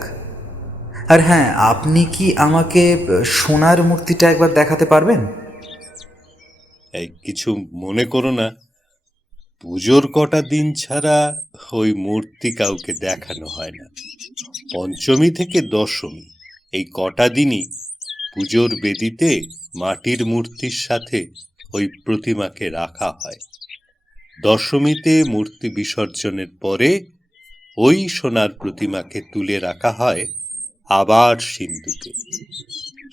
আর হ্যাঁ, আপনি কি আমাকে সোনার মূর্তিটা একবার দেখাতে পারবেন? এই কিছু মনে করো না, পুজোর কটা দিন ছাড়া ওই মূর্তি কাউকে দেখানো হয় না। পঞ্চমী থেকে দশমী এই কটা দিনই পুজোর বেদিতে মাটির মূর্তির সাথে ওই প্রতিমাকে রাখা হয়। দশমীতে মূর্তি বিসর্জনের পরে ওই সোনার প্রতিমাকে তুলে রাখা হয় আবার সিন্ধুকে।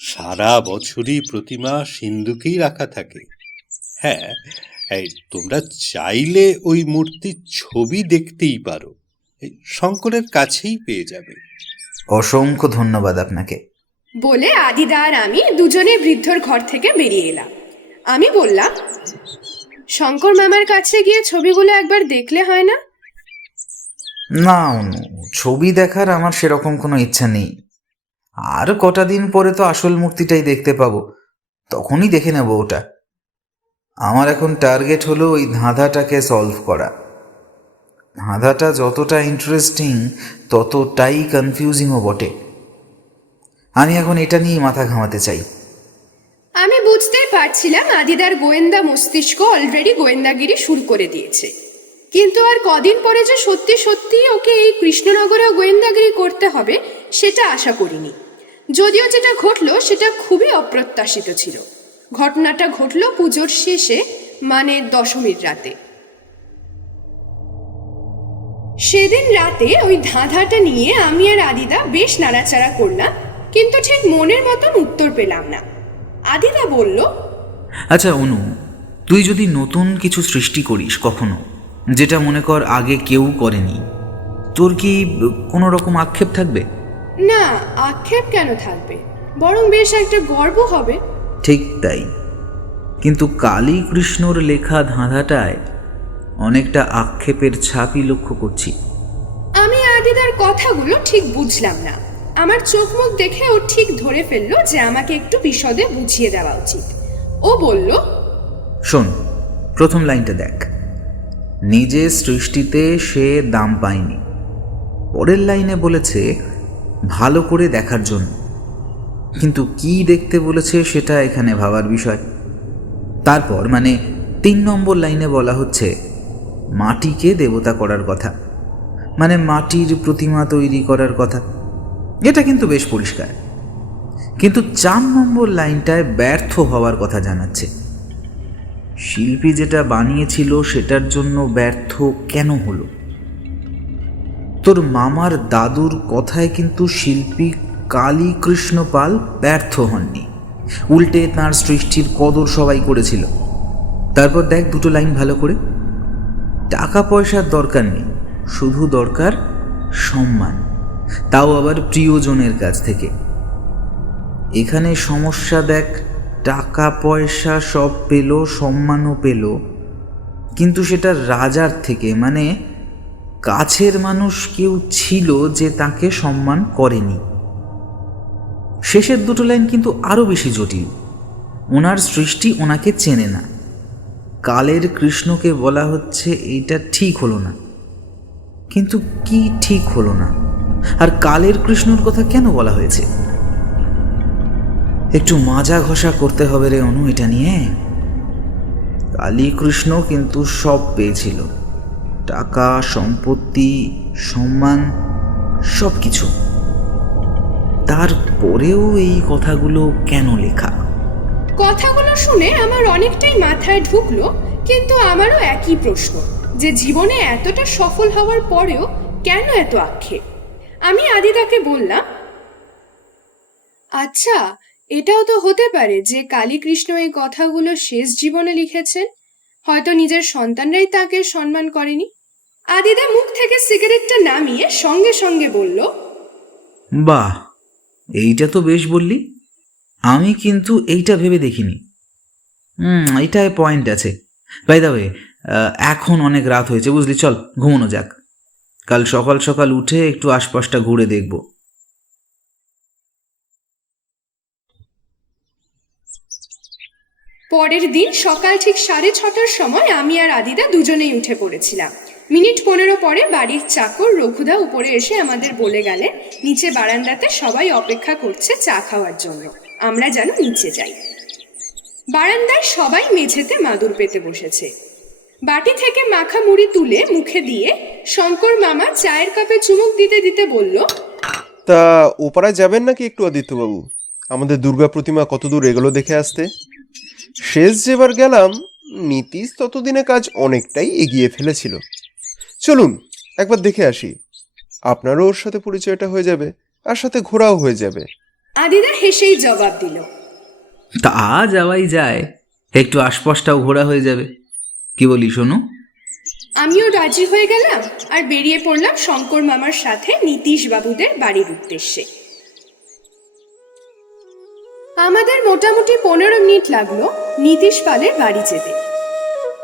সারা বছরই প্রতিমা সিন্ধুকেই রাখা থাকে। হ্যাঁ, এই তোমরা চাইলে ওই মূর্তির ছবি দেখতেই পারো, এই শঙ্করের কাছেই পেয়ে যাবে। অসংখ্য ধন্যবাদ আপনাকে। বলে আদিদা আর আমি দুজনে বৃদ্ধর ঘর থেকে বেরিয়ে এলাম। আমি বললাম, শঙ্কর মামার কাছে গিয়ে ছবিগুলো একবার দেখলে হয় না? না অনু, ছবি দেখার আমার সেরকম কোনো ইচ্ছা নেই। আর কটা দিন পরে তো আসল মূর্তিটাই দেখতে পাবো, তখনই দেখে নেব ওটা। আমার এখন টার্গেট হলো ওই ধাঁধাটাকে সলভ করা। ধাঁধাটা যতটা ইন্টারেস্টিং ততটাই কনফিউজিংও বটে। আমি এখন এটা নিয়েই মাথা ঘামাতে চাই। আমি বুঝতেই পারছিলাম আদিদার গোয়েন্দা মস্তিষ্ক অলরেডি গোয়েন্দাগিরি শুরু করে দিয়েছে, কিন্তু আর কদিন পরে যে সত্যি সত্যি ওকে এই কৃষ্ণনগরে গোয়েন্দাগিরি করতে হবে সেটা আশা করিনি। যদিও যেটা ঘটলো সেটা খুবই অপ্রত্যাশিত ছিল। ঘটনাটা ঘটলো পুজোর শেষে, মানে দশমীর রাতে। সেদিন রাতে ওই ধাঁধাটা নিয়ে আমি আর আদিদা বেশ নাড়াচাড়া করলাম, কিন্তু ঠিক মনের মতন উত্তর পেলাম না। আদিদা বলল, আচ্ছা অনু, তুই যদি নতুন কিছু সৃষ্টি করিস কখনো, যেটা মনে কর আগে কেউ করেনি, তোর কি কোনো রকম আক্ষেপ থাকবে? না, আক্ষেপ কেন থাকবে, বরং বেশ একটা গর্ব হবে। ঠিক তাই, কিন্তু কালী কৃষ্ণর লেখা ধাঁধাটায় অনেকটা আক্ষেপের ছাপই লক্ষ্য করছি। আমি আদিদার কথাগুলো ঠিক বুঝলাম না। আমার চোখ মুখ দেখে ও ঠিক ধরে ফেললো যে আমাকে একটু বিশদে বুঝিয়ে দেওয়া উচিত। ও বলল, শোন, প্রথম লাইনটা দেখ। নিজের সৃষ্টিতে সে দাম পায়নি। পরের লাইনে বলেছে ভালো করে দেখার জন্য, কিন্তু কি দেখতে বলেছে সেটা এখানে ভাবার বিষয়। তারপর মানে 3 নম্বর লাইনে বলা হচ্ছে মাটিকে দেবতা করার কথা, মানে মাটির প্রতিমা তৈরি করার কথা। এটা কিন্তু বেশ পরিষ্কার, কিন্তু 4 নম্বর লাইনটায় ব্যর্থ হওয়ার কথা জানাচ্ছে। শিল্পী যেটা বানিয়েছিল সেটার জন্য ব্যর্থ কেন হলো? তোর মামার দাদুর কথায় কিন্তু শিল্পী কালী কৃষ্ণ পাল ব্যর্থ হননি, উল্টে তাঁর সৃষ্টির কদর সবাই করেছিল। তারপর দেখ দুটো লাইন ভালো করে, টাকা পয়সার দরকার নেই, শুধু দরকার সম্মান, তাও আবার প্রিয়জনের কাছ থেকে। এখানে সমস্যা দেখ, টাকা পয়সা সব পেল, সম্মানও পেল, কিন্তু সেটা রাজার থেকে, মানে কাছের মানুষ কেউ ছিল যে তাকে সম্মান করেনি। শেষের দুটো লাইন কিন্তু আরও বেশি জটিল। ওনার সৃষ্টি ওনাকে চেনে না। কালের কৃষ্ণকে বলা হচ্ছে এইটা ঠিক হলো না, কিন্তু কি ঠিক হলো না? আর কালের কৃষ্ণর কথা কেন বলা হয়েছে? একটু মাজা ঘষা করতে হবে রে অনু এটা নিয়ে। কালী কৃষ্ণ কিন্তু সব পেয়েছিল, টাকা, সম্পত্তি, সম্মান, সব কিছু। তারপরেও এই কথাগুলো কেন লেখা? কথাগুলো শুনে আমার অনেকটাই মাথায় ঢুকলো, কিন্তু আমারও একই প্রশ্ন, যে জীবনে এতটা সফল হওয়ার পরেও কেন এত আক্ষেপ। আমি আদিদাকে বললাম, আচ্ছা, এটাও তো হতে পারে যে কালীকৃষ্ণ এই কথাগুলো শেষ জীবনে লিখেছেন, হয়তো নিজের সন্তানরাই তাকে সম্মান করেনি। আদিদা মুখ থেকে সিগারেটটা নামিয়ে সঙ্গে সঙ্গে বলল, বাহ, এইটা তো বেশ বললি, আমি কিন্তু এইটা ভেবে দেখিনি। এইটায় পয়েন্ট আছে। বাই দ্য ওয়ে, এখন অনেক রাত হয়েছে বুঝলি, চল ঘুমানো যাক। কাল সকাল সকাল উঠে একটু আশপাশটা ঘুরে দেখব। পরের দিন সকাল ঠিক 6:30টার সময় আমি আর আদিদা দুজনেই উঠে পড়েছিলাম। মিনিট 15 পরে বাড়ির চাকর রঘুদা উপরে এসে আমাদের বলে গেলেন নিচে বারান্দাতে সবাই অপেক্ষা করছে চা খাওয়ার জন্য, আমরা যেন নিচে যাই। বারান্দায় সবাই মেঝেতে মাদুর পেতে বসেছে। বাটি থেকে মাখা মুড়ি তুলে মুখে দিয়ে শঙ্কর মামা চায়ের কাপে চুমুক দিতে দিতে বলল, তা ওপারায় যাবেন নাকি একটু আদিত্যবাবু? আমাদের দুর্গা প্রতিমা কতদূর এগুলো দেখে আসতে। শেষ যেবার গেলাম নীতিশ ততদিনে কাজ অনেকটাই এগিয়ে ফেলেছিল। চলুন একবার দেখে আসি, আপনারও ওর সাথে পরিচয়টা হয়ে যাবে আর সাথে ঘোরাও হয়ে যাবে। আদিদা হেসেই জবাব দিল, তা যাওয়াই যায়, একটু আশপাশটাও ঘোরা হয়ে যাবে। কি বলি শোনো? আমিও রাজি হয়ে গেলাম আর বেরিয়ে পড়লাম শঙ্কর মামার সাথে নীতিশ বাবুদের বাড়ির উদ্দেশ্যে। আমাদের মোটামুটি 15 মিনিট লাগলো নীতিশ পালের বাড়ি যেতে।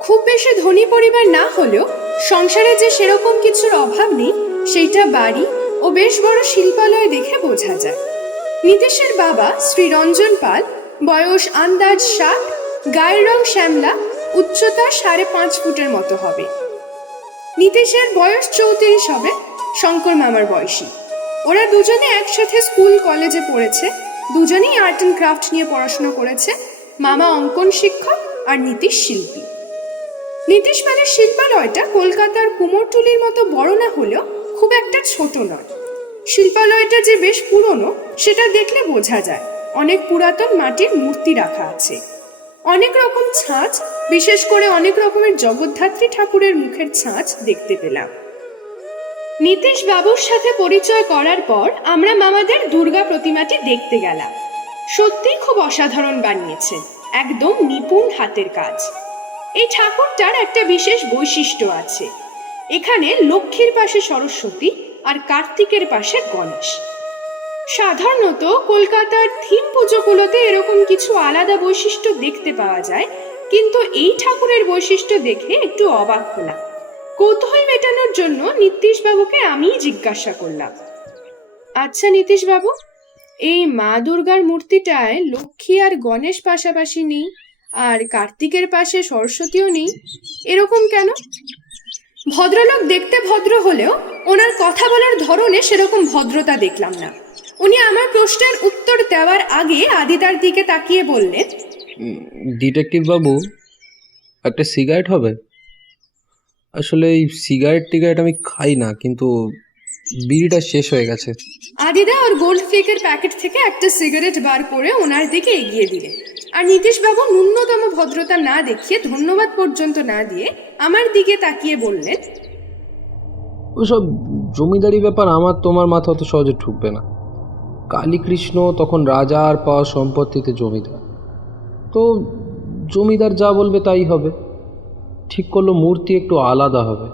খুব বেশি ধনী পরিবার না হলেও সংসারে যে সেরকম কিছুর অভাব নেই সেইটা বাড়ি ও বেশ বড় শিল্পালয় দেখে বোঝা যায়। নীতিশের বাবা শ্রী রঞ্জন পাল, বয়স আন্দাজ 60, গায়ের রং শ্যামলা, উচ্চতা 5.5 ফুটের মতো হবে। নীতিশের বয়স 34 হবে, শঙ্কর মামার বয়সী। ওরা দুজনে একসাথে স্কুল কলেজে পড়েছে, দুজনেই আর্ট অ্যান্ড ক্রাফট নিয়ে পড়াশোনা করেছে। মামা অঙ্কন শিক্ষক আর নীতিশ শিল্পী। নীতিশ পালের শিল্পালয়টা কলকাতার কুমোরটুলির মতো বড় না হলেও খুব একটা ছোট নয়। শিল্পালয়টা যে বেশ পুরনো সেটা দেখলে বোঝা যায়। অনেক পুরাতন মাটির মূর্তি রাখা আছে, অনেক রকম ছাঁচ, বিশেষ করে অনেক রকমের জগদ্ধাত্রী ঠাকুরের মুখের ছাঁচ দেখতে পেলাম। নীতিশ বাবুর সাথে পরিচয় করার পর আমরা মামাদের দুর্গা প্রতিমাটি দেখতে গেলাম। সত্যি খুব অসাধারণ বানিয়েছেন, একদম নিপুণ হাতের কাজ। এই ঠাকুরটার একটা বিশেষ বৈশিষ্ট্য আছে, এখানে লক্ষ্মীর পাশে সরস্বতী আর কার্তিকের পাশে গণেশ। সাধারণত কলকাতার থিম পুজোগুলোতে এরকম কিছু আলাদা বৈশিষ্ট্য দেখতে পাওয়া যায়, কিন্তু এই ঠাকুরের বৈশিষ্ট্য দেখে একটু অবাক হলাম। কৌতূহল মেটানোর জন্য নীতিশবাবুকে আমিই জিজ্ঞাসা করলাম, আচ্ছা নীতিশবাবু, এই মা দুর্গার মূর্তিটায় লক্ষ্মী আর গণেশ পাশাপাশি নেই আর কার্তিকের পাশে সরস্বতীও নেই, এরকম কেন? ভদ্রলোক দেখতে ভদ্র হলেও ওনার কথা বলার ধরনে সেরকম ভদ্রতা দেখলাম না। উনি আমার প্রশ্নের উত্তর দেওয়ার আগে আদিতার দিকে তাকিয়ে বললেন, ডিটেকটিভ বাবু, একটা সিগারেট হবে? আসলে এই সিগারেট আমি খাই না, কিন্তু বিড়িটা শেষ হয়ে গেছে। আদিদা ওর গোল্ড ফ্লেকের প্যাকেট থেকে একটা সিগারেট বার করে ওনার দিকে এগিয়ে দিলেন, আর নীতিশবাবু ন্যূনতম ভদ্রতা না দেখিয়ে ধন্যবাদ পর্যন্ত না দিয়ে আমার দিকে তাকিয়ে বললেন, ওসব জমিদারি ব্যাপার আমার তোমার মাথা অত সহজে ঢুকবে না। কালীকৃষ্ণ তখন রাজার পাওয়া সম্পত্তিতে জমিদার, তো জমিদার যা বলবে তাই হবে। ঠিক করলো মূর্তি একটু আলাদা হবে,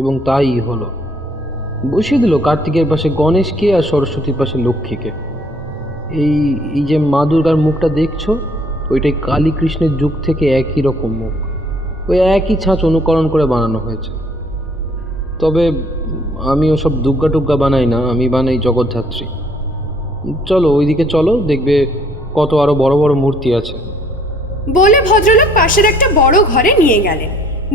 এবং তাই হলো। বসিয়ে দিল কার্তিকের পাশে গণেশকে আর সরস্বতীর পাশে লক্ষ্মীকে। এই যে মা দুর্গার মুখটা দেখছো, ওইটাই কালীকৃষ্ণের যুগ থেকে একই রকম মুখ, ওই একই ছাঁচ অনুকরণ করে বানানো হয়েছে। তবে আমি ওসব দুর্গা টুগ্গা বানাই না, আমি বানাই জগদ্ধাত্রী। চলো ওইদিকে চলো, দেখবে কত আরো বড় বড় মূর্তি আছে। বলে ভদ্রলোক পাশের একটা বড় ঘরে নিয়ে গেলেন।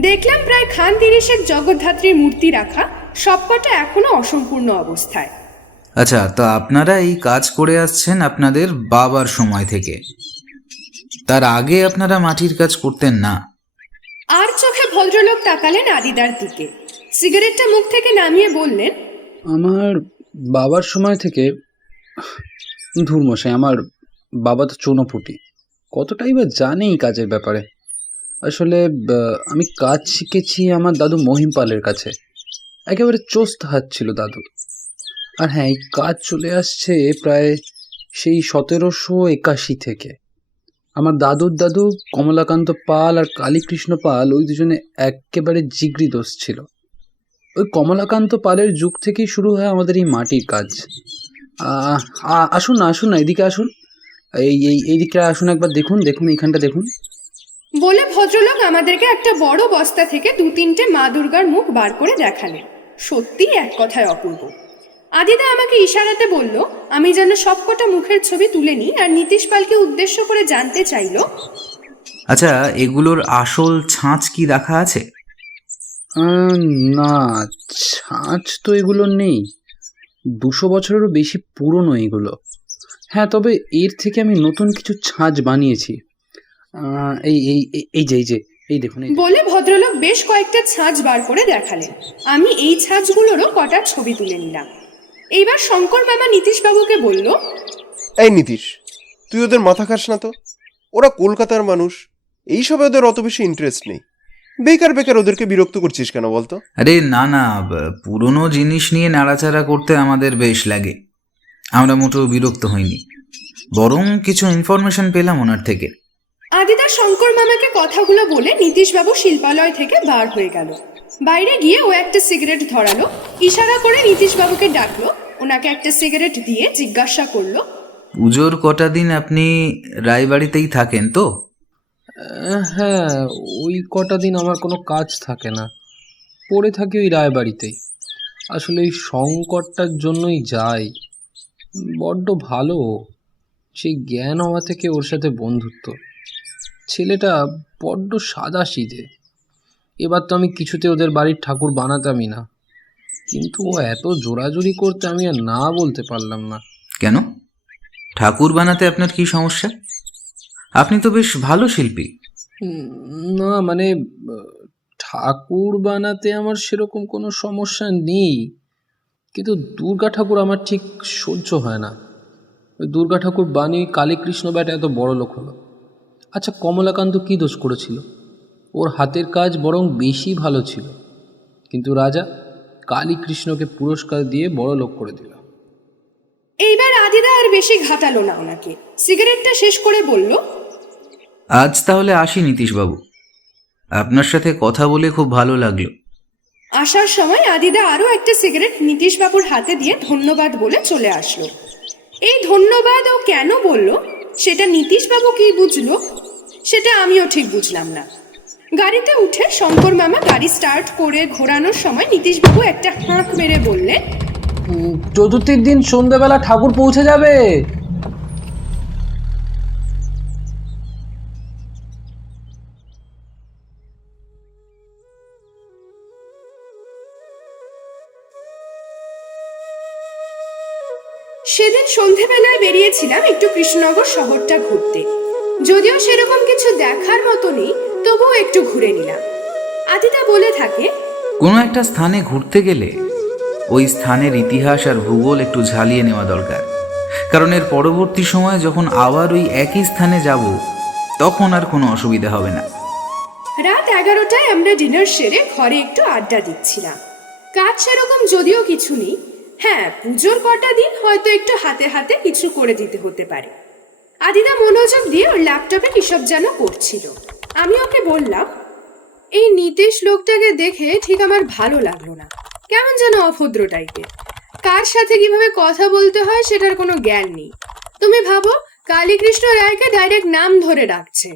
দেখলাম প্রায় 30 জগদ্ধাত্রীর মূর্তি রাখা, সবকটা এখনো অসম্পূর্ণ অবস্থায়। আচ্ছা, তো আপনারা এই কাজ করে আসছেন আপনাদের বাবার সময় থেকে, তার আগে আপনারা মাটির কাজ করতেন না? আর চোখে ভদ্রলোক তাকালেন আদিদার দিকে, সিগারেটটা মুখ থেকে নামিয়ে বললেন, আমার বাবার সময় থেকে? ধুরমশাই, আমার বাবা তো চুনোপুটি, কতটাই বা জানে এই কাজের ব্যাপারে। আসলে আমি কাজ শিখেছি আমার দাদু মহিম পালের কাছে, একেবারে চোস্ত হাত ছিল দাদু। আর হ্যাঁ, এই কাজ চলে আসছে প্রায় সেই 1781 থেকে। আমার দাদুর দাদু কমলাকান্ত পাল আর কালীকৃষ্ণ পাল, ওই দুজনে একেবারে জিগরি দোস্ত ছিল। ওই কমলাকান্ত পালের যুগ থেকেই শুরু হয় আমাদের এই মাটির কাজ। আসুন না, এদিকে আসুন, এইদিকে আসুন, একবার দেখুন এইখানটা দেখুন। বলে ভদ্রলোক আমাদেরকে একটা বড় বস্তা থেকে 2-3টে মা দুর্গার মুখ বার করে দেখালেন। সত্যি এক কথায় অপূর্ব। আদিদা আমাকে ইশারাতে বলল আমি যেন সবকটা মুখের ছবি তুলে নিই, আর নীতিশ পালকে উদ্দেশ্য করে জানতে চাইল, আচ্ছা, এগুলোর আসল ছাঁচ কি রাখা আছে? না, ছাঁচ তো এগুলো নেই। 200 বছরেরও বেশি পুরনো এগুলো। হ্যাঁ, তবে এর থেকে আমি নতুন কিছু ছাঁচ বানিয়েছি। এই এই এই- এই যে এই যে এই দেখুন, এই বলে ভদ্রলোক বেশ কয়েকটা ছাঁচ বার করে দেখালেন। আমি এই ছাঁচগুলোরও কটা ছবি তুলে নিলাম। এইবার শঙ্কর মামা নীতিশবাবুকে বলল, এই নীতিশ, তুই ওদের মাথা খাস না তো। ওরা কলকাতার মানুষ, এইসবে ওদের অত বেশি ইন্টারেস্ট নেই। বেকার বেকার ওদেরকে বিরক্ত করছিস কেন বলতো? আরে না না, পুরনো জিনিস নিয়ে নাড়াচাড়া করতে আমাদের বেশ লাগে। আমরা মোটেও বিরক্ত হইনি, বরং কিছু ইনফরমেশন পেলাম ওনার থেকে। আদিদা শঙ্কর মামাকে কথাগুলো বলে নীতিশবাবু শিল্পালয় থেকে বার হয়ে গেল। বাইরে গিয়ে ও একটা সিগারেট ধরালো, ইশারা করে নীতিশবাবুকে ডাকলো, ওনাকে একটা সিগারেট দিয়ে জিজ্ঞাসা করলো, পুজোর কটা দিন আপনি রায়বাড়িতেই থাকেন তো? হ্যাঁ, ওই কটা দিন আমার কোনো কাজ থাকে না, পড়ে থাকি ওই রায়বাড়িতেই। আসলে এই সংকটটার জন্যই যাই। বড্ড ভালো ও। সেই জ্ঞান হওয়া থেকে ওর সাথে বন্ধুত্ব। ছেলেটা বড্ড সাদাসিধে। এবার তো আমি কিছুতে ওদের বাড়ির ঠাকুর বানাতামই না, কিন্তু ও এত জোরাজুরি করতে আমি আর না বলতে পারলাম না। কেন? ঠাকুর বানাতে আপনার কি সমস্যা? আপনি তো বেশ ভালো শিল্পী। না মানে, ঠাকুর বানাতে আমার সেরকম কোনো সমস্যা নেই, কিন্তু দুর্গা ঠাকুর আমার ঠিক সহ্য হয় না। ওই দুর্গা ঠাকুর বানিয়ে কালীকৃষ্ণ ব্যাটা এত বড় লোক হলো। আচ্ছা, কমলাকান্ত কী দোষ করেছিল? ওর হাতের কাজ বরং বেশি ভালো ছিল, কিন্তু রাজা কালীকৃষ্ণকে পুরস্কার দিয়ে বড় লোক করে দিল। এইবার আদিদা আর বেশি ঘাটালো না ওনাকে, সিগারেটটা শেষ করে বলল, আজ তাহলে আসি নীতিশবাবু, আপনার সাথে কথা বলে খুব ভালো লাগলো। আসার সময় আদিদা আরও একটা সিগারেট নীতিশবাবুর হাতে দিয়ে ধন্যবাদ বলে চলে আসলো। এই ধন্যবাদ ও কেন বলল সেটা নীতিশবাবু কি বুঝলো সেটা আমিও ঠিক বুঝলাম না। গাড়িতে উঠে শঙ্কর মামা গাড়ি স্টার্ট করে ঘোরানোর সময় নীতিশবাবু একটা হাঁক মেরে বললেন, চতুর্থীর দিন সন্ধ্যাবেলা ঠাকুর পৌঁছে যাবে। সেদিন সন্ধেবেলায় বেরিয়েছিলাম একটু কৃষ্ণনগর শহরটা ঘুরতে। যদিও সেরকম কিছু দেখার মতো নেই, তবুও একটু ঘুরে নিলাম। আদিদা বলে থাকে, কোনো একটা স্থানে ঘুরতে গেলে ওই স্থানের ইতিহাস আর ভূগোল একটু ঝালিয়ে নেওয়া দরকার, কারণ এর পরবর্তী সময়ে যখন আবার ওই একই স্থানে যাব তখন আর কোনো অসুবিধা হবে না। রাত 11টায় আমরা ডিনার সেরে ঘরে একটু আড্ডা দিচ্ছিলাম। কাজ সেরকম যদিও কিছু নেই, হ্যাঁ পুজোর কটা দিন হয়তো একটু হাতে হাতে কিছু করে দিতে হতে পারে। আদিদা মনোযোগ দিয়ে ওর ল্যাপটপে কিসব যেন করছিল। আমি ওকে বললাম, এই নীতিশ লোকটাকে দেখে ঠিক আমার ভালো লাগলো না, কেমন যেন অভদ্র টাইপের। কার সাথে কিভাবে কথা বলতে হয় সেটার কোনো জ্ঞান নেই। তুমি ভাবো, কালীকৃষ্ণ রায়কে ডাইরেক্ট নাম ধরে ডাকছে।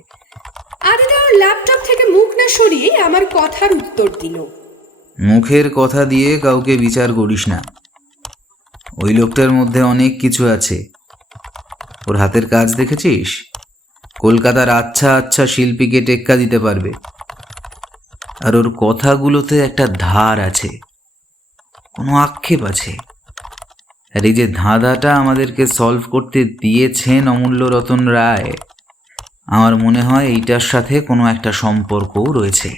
আদিদা ওর ল্যাপটপ থেকে মুখ না সরিয়ে আমার কথার উত্তর দিল, মুখের কথা দিয়ে কাউকে বিচার করিস না। ওই লোকটার মধ্যে অনেক কিছু আছে। ওর হাতের কাজ দেখেছিস? কলকাতার আচ্ছা আচ্ছা শিল্পীকে টেক্কা দিতে পারবে। আর ওর কথাগুলোতে একটা ধার আছে, কোনো আক্ষেপ আছে। আর এই যে ধাঁধাটা আমাদেরকে সলভ করতে দিয়েছেন অমূল্য রতন রায়, আমার মনে হয় এইটার সাথে কোনো একটা সম্পর্কও রয়েছে।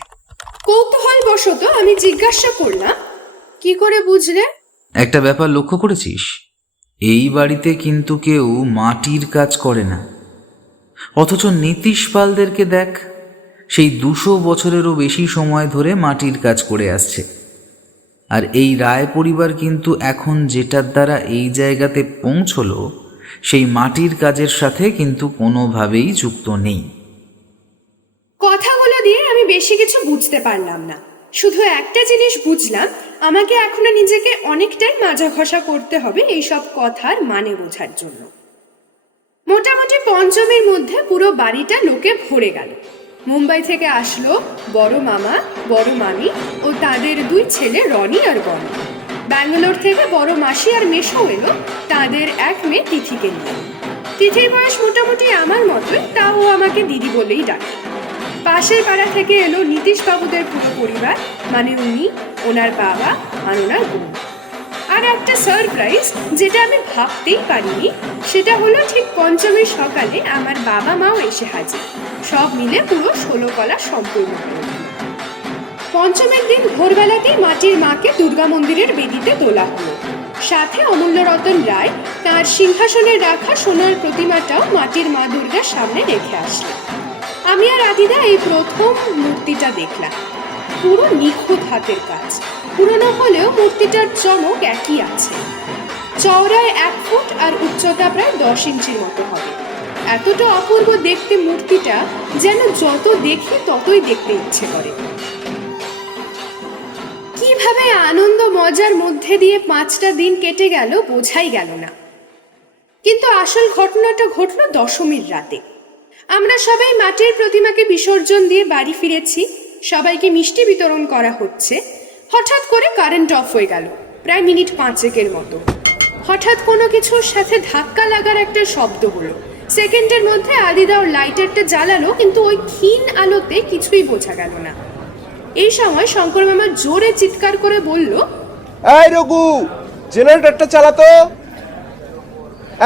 কৌতূহল বশত আমি জিজ্ঞাসা করলাম, কি করে বুঝলে? একটা ব্যাপার লক্ষ্য করেছিস? এই বাড়িতে কিন্তু কেউ মাটির কাজ করে না, অথচ নীতিশ পালদেরকে দেখ, সেই 200 বছরেরও বেশি সময় ধরে মাটির কাজ করে আসছে। আর এই রায় পরিবার কিন্তু এখন যেটার দ্বারা এই জায়গাতে পৌঁছলো সেই মাটির কাজের সাথে কিন্তু কোনোভাবেই যুক্ত নেই। কথাগুলো দিয়ে আমি বেশি কিছু বুঝতে পারলাম না, শুধু একটা জিনিস বুঝলাম, আমাকে এখনো নিজেকে অনেকটাই মাজা ঘষা করতে হবে এইসব কথার মানে বোঝার জন্য। মোটামুটি পঞ্চমীর মধ্যে পুরো বাড়িটা লোকে ভরে গেল। মুম্বাই থেকে আসলো বড় মামা, বড় মামি ও তাদের 2 ছেলে রনি আর বনি। ব্যাঙ্গালোর থেকে বড় মাসি আর মেশো এলো তাদের 1 মেয়ে তিথিকে নিয়ে। তিথির বয়স মোটামুটি আমার মতোই, তাও আমাকে দিদি বলেই ডাকে। পাশের পাড়া থেকে এলো নীতিশ বাবুদের পুরো পরিবার, মানে উনি, ওনার বাবা আর ওনার বোন। আর একটা সারপ্রাইজ যেটা আমি ভাবতেই পারিনি, সেটা হলো ঠিক পঞ্চমীর সকালে আমার বাবা মাও এসে হাজির। সব মিলে পুরো 16 কলা সম্পূর্ণ হলো। পঞ্চমের দিন ভোরবেলাতেই মাটির মাকে দুর্গা মন্দিরের বেদিতে তোলা হলো। সাথে অমূল্যরতন রায় তার সিংহাসনে রাখা সোনার প্রতিমাটাও মাটির মা দুর্গার সামনে রেখে আসলেন। আমি আর আদিদা এই প্রথম মূর্তিটা দেখলাম। পুরো নিখুঁত হাতের কাজ, পুরনো হলেও মূর্তিটার চমক একই আছে। চওড়ায় 1 ফুট আর উচ্চতা প্রায় 10 ইঞ্চির মতো হবে। এতটা অপূর্ব দেখতে মূর্তিটা যেন যত দেখি ততই দেখতে ইচ্ছে করে। কিভাবে আনন্দ মজার মধ্যে দিয়ে 5টা দিন কেটে গেল বোঝাই গেল না। কিন্তু আসল ঘটনাটা ঘটল দশমীর রাতে। আমরা সবাই মাটির প্রতিমাকে বিসর্জন দিয়ে বাড়ি ফিরেছি, সবাইকে মিষ্টি বিতরণ করা হচ্ছে। হঠাৎ করে কারেন্ট অফ হয়ে গেল, প্রায় মিনিট 5 মতো। হঠাৎ কোনো কিছুর সাথে ধাক্কা লাগার একটা শব্দ হলো। সেকেন্ডের মধ্যে আদিদা ওর লাইটারটা জ্বালালো, কিন্তু ওই ক্ষীণ আলোতে কিছুই বোঝা গেল না। এই সময় শঙ্কর মামা জোরে চিৎকার করে বলল, এই রঘু, জেনারেটরটা চালাতো।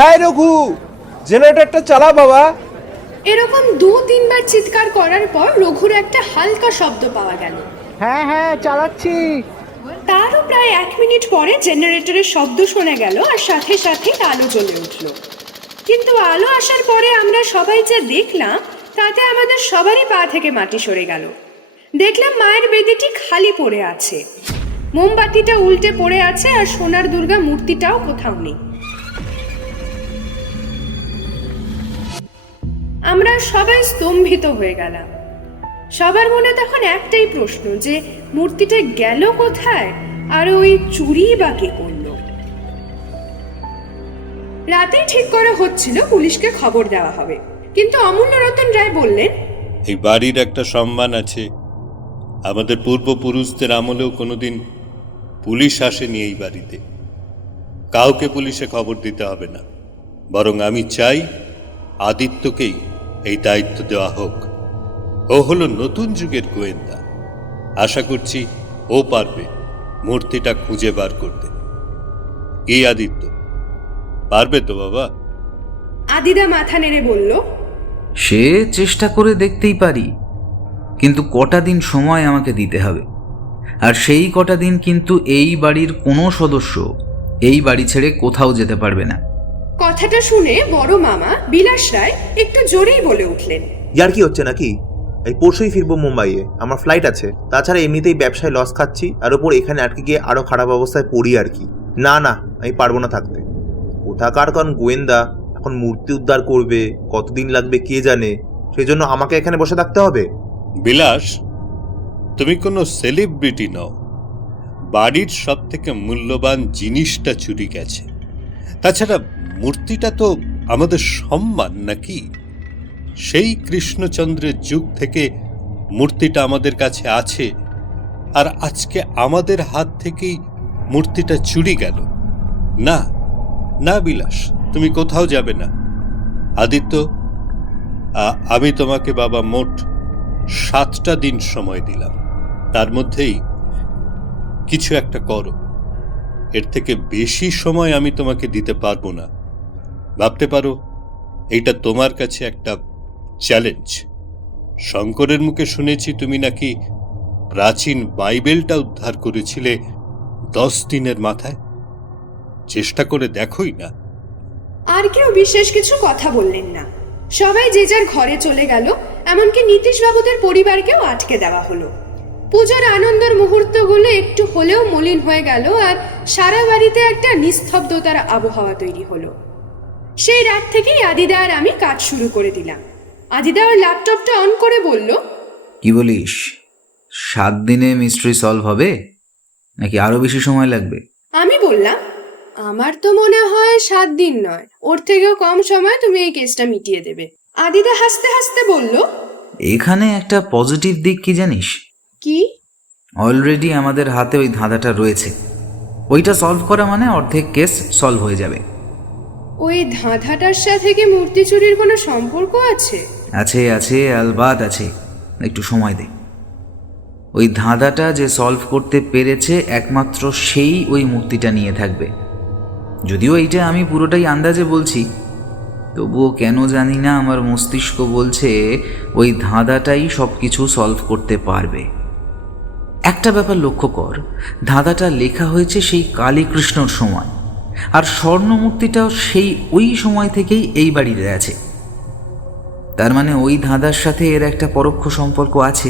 এই রঘু, জেনারেটরটা চালা বাবা। এরকম 2-3 বার চিৎকার করার পর রঘুর একটা হালকা শব্দ পাওয়া গেল। হ্যাঁ হ্যাঁ চালাচ্ছি। তারও প্রায় 1 মিনিট পরে জেনারেটরের শব্দ শোনা গেল, আর সাথে সাথে আলো জ্বলে উঠল। কিন্তু আলো আসার পরে আমরা সবাই যা দেখলাম তাতে আমাদের সবারই পা থেকে মাটি সরে গেল। দেখলাম মায়ের বেদিটি খালি পড়ে আছে, মোমবাতিটা উল্টে পড়ে আছে, আর সোনার দুর্গা মূর্তিটাও কোথাও নেই। আমরা সবাই স্তম্ভিত হয়ে গেলাম। সবার মনে তখন একটাই প্রশ্ন, যে মূর্তিটা গেল কোথায়, আর ওই চুরি বা কে করলো। রাতেই ঠিক করা হচ্ছিল পুলিশকে খবর দেওয়া হবে, কিন্তু অমূল্যরতন রায় বললেন, এই বাড়ির একটা সম্মান আছে। আমাদের পূর্বপুরুষদের আমলেও কোনোদিন পুলিশ আসেনি এই বাড়িতে। কাউকে পুলিশে খবর দিতে হবে না, বরং আমি চাই আদিত্যকেই এই দায়িত্ব দেওয়া হোক। ও হলো নতুন যুগের গোয়েন্দা। আশা করছি ও পারবে মূর্তিটা খুঁজে বার করতে। কি আদিত্য, পারবে তো বাবা? আদিদা মাথা নেড়ে বলল, সে চেষ্টা করে দেখতেই পারি, কিন্তু কটা দিন সময় আমাকে দিতে হবে। আর সেই কটা দিন কিন্তু এই বাড়ির কোনো সদস্য এই বাড়ি ছেড়ে কোথাও যেতে পারবে না। কথাটা শুনে বড় মামা বিলাস রায় একটু জোরেই বলে উঠলেন, ইয়ার কি হচ্ছে নাকি? এই পরশুই ফিরবো মুম্বাইয়ে, আমার ফ্লাইট আছে। তাছাড়া এমনিতেই ব্যবসায় লস খাচ্ছি, আর ওপর এখানে আটকে গিয়ে আরো খারাপ অবস্থায় পড়ি আর কি। না না, আমি পারবো না থাকতে। কোথাকার কারণ গোয়েন্দা এখন মূর্তি উদ্ধার করবে, কতদিন লাগবে কে জানে, সেই জন্য আমাকে এখানে বসে থাকতে হবে। বিলাস, তুমি কোনো সেলিব্রিটি নও। বাড়ির সব থেকে মূল্যবান জিনিসটা চুরি গেছে। তাছাড়া মূর্তিটা তো আমাদের সম্মান নাকি? সেই কৃষ্ণচন্দ্রের যুগ থেকে মূর্তিটা আমাদের কাছে আছে, আর আজকে আমাদের হাত থেকেই মূর্তিটা চুরি গেল। না না বিলাস, তুমি কোথাও যাবে না। আদিত্য, আমি তোমাকে বাবা মোট 7টা দিন সময় দিলাম, তার মধ্যেই কিছু একটা করো। এর থেকে বেশি সময় আমি তোমাকে দিতে পারবো না। ভাবতে পারো এইটা তোমার কাছে একটা চ্যালেঞ্জ। শঙ্করের মুখে শুনেছি তুমি নাকি প্রাচীন বাইবেলটা উদ্ধার করেছিলে 10 দিনের মাথায়। চেষ্টা করে দেখোই না। আর কেউ বিশেষ কিছু কথা বললেন না। সবাই যে যার ঘরে চলে গেল, এমনকি নীতিশ বাবুদের পরিবারকেও আটকে দেওয়া হলো। পূজার আনন্দের মুহূর্তগুলো একটু হলেও মলিন হয়ে গেল, আর সারা বাড়িতে একটা নিস্তব্ধতার আবহাওয়া তৈরি হলো। সেই রাত থেকেই আদিদা আর আমি কাজ শুরু করে দিলাম। আদিদা ওর ল্যাপটপটা অন করে বলল, কি বলিস, 7 দিনে মিস্ট্রি সলভ হবে নাকি আরো বেশি সময় লাগবে? আমি বললাম, আমার তো মনে হয় 7 দিন নয়, ওর থেকেও কম সময় তুমি এই কেসটা মিটিয়ে দেবে। আদিদা হাসতে হাসতে বলল, এখানে একটা পজিটিভ দিক কি জানিস? কি? অলরেডি আমাদের হাতে ওই ধাঁধাটা রয়েছে। ওইটা সলভ করা মানে অর্ধেক কেস সলভ হয়ে যাবে। ওই ধাঁধাটার সাথে কি মূর্তি চুরির কোনো সম্পর্ক আছে? আছে আছে, আলবাত আছে। একটু সময় দে। ওই ধাঁধাটা যে সলভ করতে পেরেছে একমাত্র সেই ওই মূর্তিটা নিয়ে থাকবে। যদিও এইটা আমি পুরোটাই আন্দাজে বলছি, তবুও কেন জানি না আমার মস্তিষ্ক বলছে ওই ধাঁধাটাই সব কিছু সলভ করতে পারবে। একটা ব্যাপার লক্ষ্য কর, ধাঁধাটা লেখা হয়েছে সেই কালীকৃষ্ণর সময়, আর স্বর্ণমূর্তিটাও সেই ওই সময় থেকেই এই বাড়িতে আছে। তার মানে ওই ধাঁধার সাথে এর একটা পরোক্ষ সম্পর্ক আছে।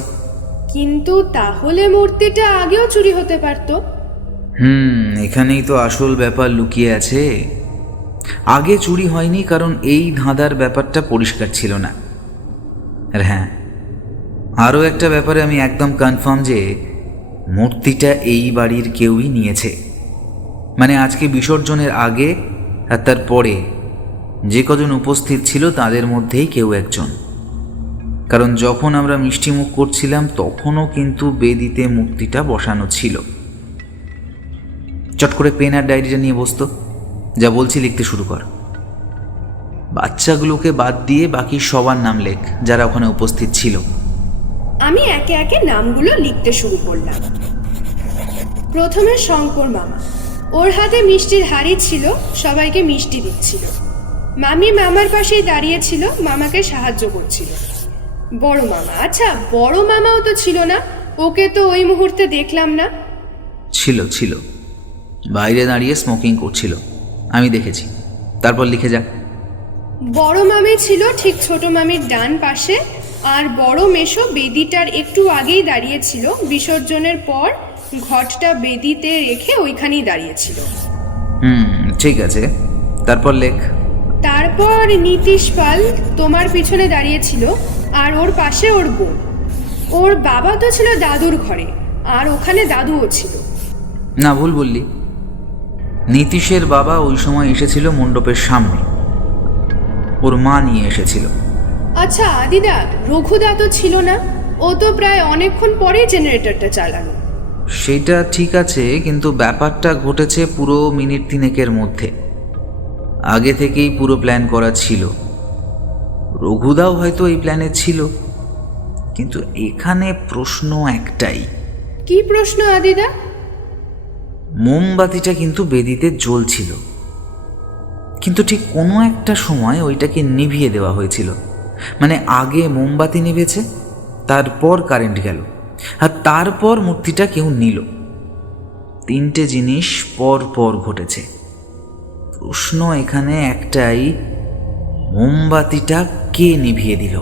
কিন্তু তাহলে মূর্তিটা আগেও চুরি হতে পারতো। এখানেই তো আসল ব্যাপার লুকিয়ে আছে। আগে চুরি হয়নি কারণ এই ধাঁধার ব্যাপারটা পরিষ্কার ছিল না। আর হ্যাঁ, আরও একটা ব্যাপারে আমি একদম কনফার্ম যে মূর্তিটা এই বাড়ির কেউই নিয়েছে। মানে আজকে বিসর্জনের আগে আর তার পরে যে কজন উপস্থিত ছিল তাদের মধ্যেই কেউ একজন। কারণ যখন আমরা মিষ্টিমুখ করছিলাম তখনও কিন্তু বেদিতে মূর্তিটা বসানো ছিল। চট করে পেন আর ডায়েরিটা নিয়ে বসতো, যা বলছি লিখতে শুরু কর। বাচ্চাগুলোকে বাদ দিয়ে বাকি সবার নাম লেখ যারা ওখানে উপস্থিত ছিল। আমি একে একে নামগুলো লিখতে শুরু করলাম। প্রথমে শঙ্কর মামা, ওর হাতে মিষ্টির হাড়ি ছিল, সবাইকে মিষ্টি দিচ্ছিল। মামি মামার পাশেই দাঁড়িয়েছিল, মামাকে সাহায্য করছিল। বড় মামা, আচ্ছা বড় মামাও তো ছিল না, ওকে তো ওই মুহূর্তে দেখলাম না। ছিল বাইরে দাঁড়িয়ে স্মোকিং করছিল, আমি দেখেছি। তারপর লিখে যা। বড় মামি ছিল ঠিক ছোট মামির ডান পাশে, আর বড় মেশো বেদিটার একটু আগেই দাঁড়িয়েছিল। বিসর্জনের পর ঘটটা বেদিতে রেখে ওইখানেই দাঁড়িয়েছিল। ঠিক আছে, তারপর লেখ। তারপর নীতিশ পাল তোমার পিছনে দাঁড়িয়েছিল, আর ওর পাশে ওর বোন। ওর বাবা তো ছিল দাদুর ঘরে, আর ওখানে দাদুও ছিল। না, ভুল বললি। নীতিশের বাবা ওই সময় এসেছিল মণ্ডপের সামনে, ওর মা নিয়ে এসেছিল। আচ্ছা আদিদা, রঘুদা তো ছিল না, ও তো প্রায় অনেকক্ষণ পরেই জেনারেটরটা চালানো। সেটা ঠিক আছে, কিন্তু ব্যাপারটা ঘটেছে পুরো মিনিট তিনেকের মধ্যে। আগে থেকেই পুরো প্ল্যান করা ছিল। রঘুদাও হয়তো এই প্ল্যানে ছিল, কিন্তু এখানে প্রশ্ন একটাই। কি প্রশ্ন আদিদা? মোমবাতিটা কিন্তু বেদিতে জ্বলছিল, কিন্তু ঠিক কোনো একটা সময় ওইটাকে নিভিয়ে দেওয়া হয়েছিল। মানে আগে মোমবাতি নিভেছে, তারপর কারেন্ট গেল, আর তারপর মূর্তিটা কেউ নিল। তিনটে জিনিস পর পর ঘটেছে। প্রশ্ন এখানে একটাই, মোমবাতিটা কে নিভিয়ে দিল?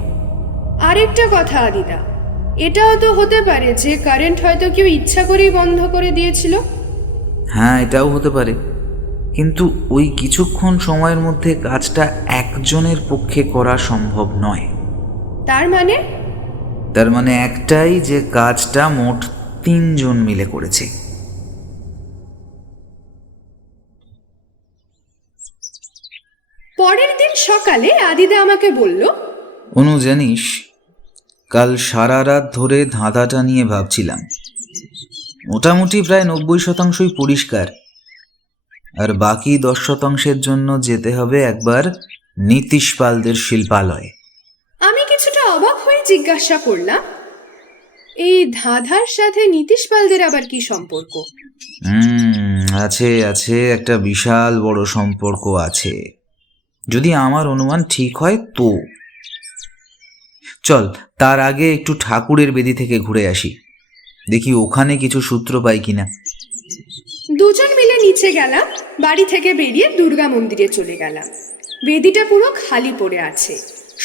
আরেকটা কথা আদিদা, এটাও তো হতে পারে যে কারেন্ট হয়তো কেউ ইচ্ছা করেই বন্ধ করে দিয়েছিল। হ্যাঁ, এটাও হতে পারে, কিন্তু ওই কিছুক্ষণ সময়ের মধ্যে কাজটা একজনের পক্ষে করা সম্ভব নয়। তার মানে একটাই, যে কাজটা মোট 3 জন মিলে করেছে। পরের দিন সকালে আদিদা আমাকে বলল, অনু জানিস, কাল সারা রাত ধরে ধাঁধাটা নিয়ে ভাবছিলাম। মোটামুটি প্রায় 90% পরিষ্কার, আর বাকি 10%-এর জন্য যেতে হবে একবার নীতিশ পালদের শিল্পালয়ে। আমি কিছুটা অবাক হয়ে জিজ্ঞাসা করলাম, এই ধাঁধার সাথে নীতিশ পালদের আবার কি সম্পর্ক? আছে একটা বিশাল বড় সম্পর্ক আছে, যদি আমার অনুমান ঠিক হয় তো। চল, তার আগে একটু ঠাকুরের বেদি থেকে ঘুরে আসি, দেখি ওখানে কিছু সূত্র পাই কিনা। দুজন মিলে নিচে গেলাম, বাড়ি থেকে বেরিয়ে দুর্গা মন্দিরে চলে গেলাম। বেদিটা পুরো খালি পড়ে আছে,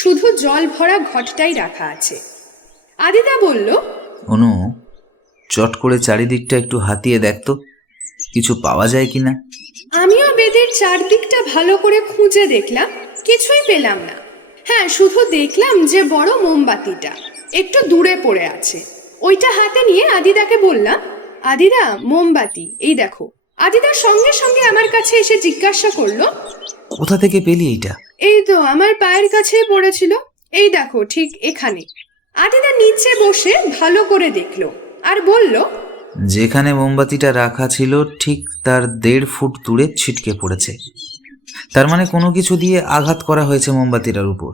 শুধু জল ভরা ঘটটাই রাখা আছে। আদিদা বলল, অনু, চট করে চারিদিকটা একটু হাতিয়ে দেখতো, কিছু পাওয়া যায় কিনা। আমিও বেদির চারদিকটা ভালো করে খুঁজে দেখলাম, কিছুই পেলাম না। হ্যাঁ, শুধু দেখলাম যে বড় মোমবাতিটা একটু দূরে পড়ে আছে। ওইটা হাতে নিয়ে আদিদাকে বললাম, আদিদা মোমবাতি এই দেখো। আদিদার সঙ্গে সঙ্গে আমার কাছে এসে জিজ্ঞাসা করলো, কোথা থেকে পেলি এইটা? এই তো আমার পায়ের কাছেই পড়েছিল, এই দেখো ঠিক এখানে। আদিদা নিচে বসে ভালো করে দেখলো আর বলল, যেখানে মোমবাতিটা রাখা ছিল ঠিক তার 1.5 ফুট দূরে ছিটকে পড়েছে। তার মানে কোনো কিছু দিয়ে আঘাত করা হয়েছে মোমবাতিটার উপর।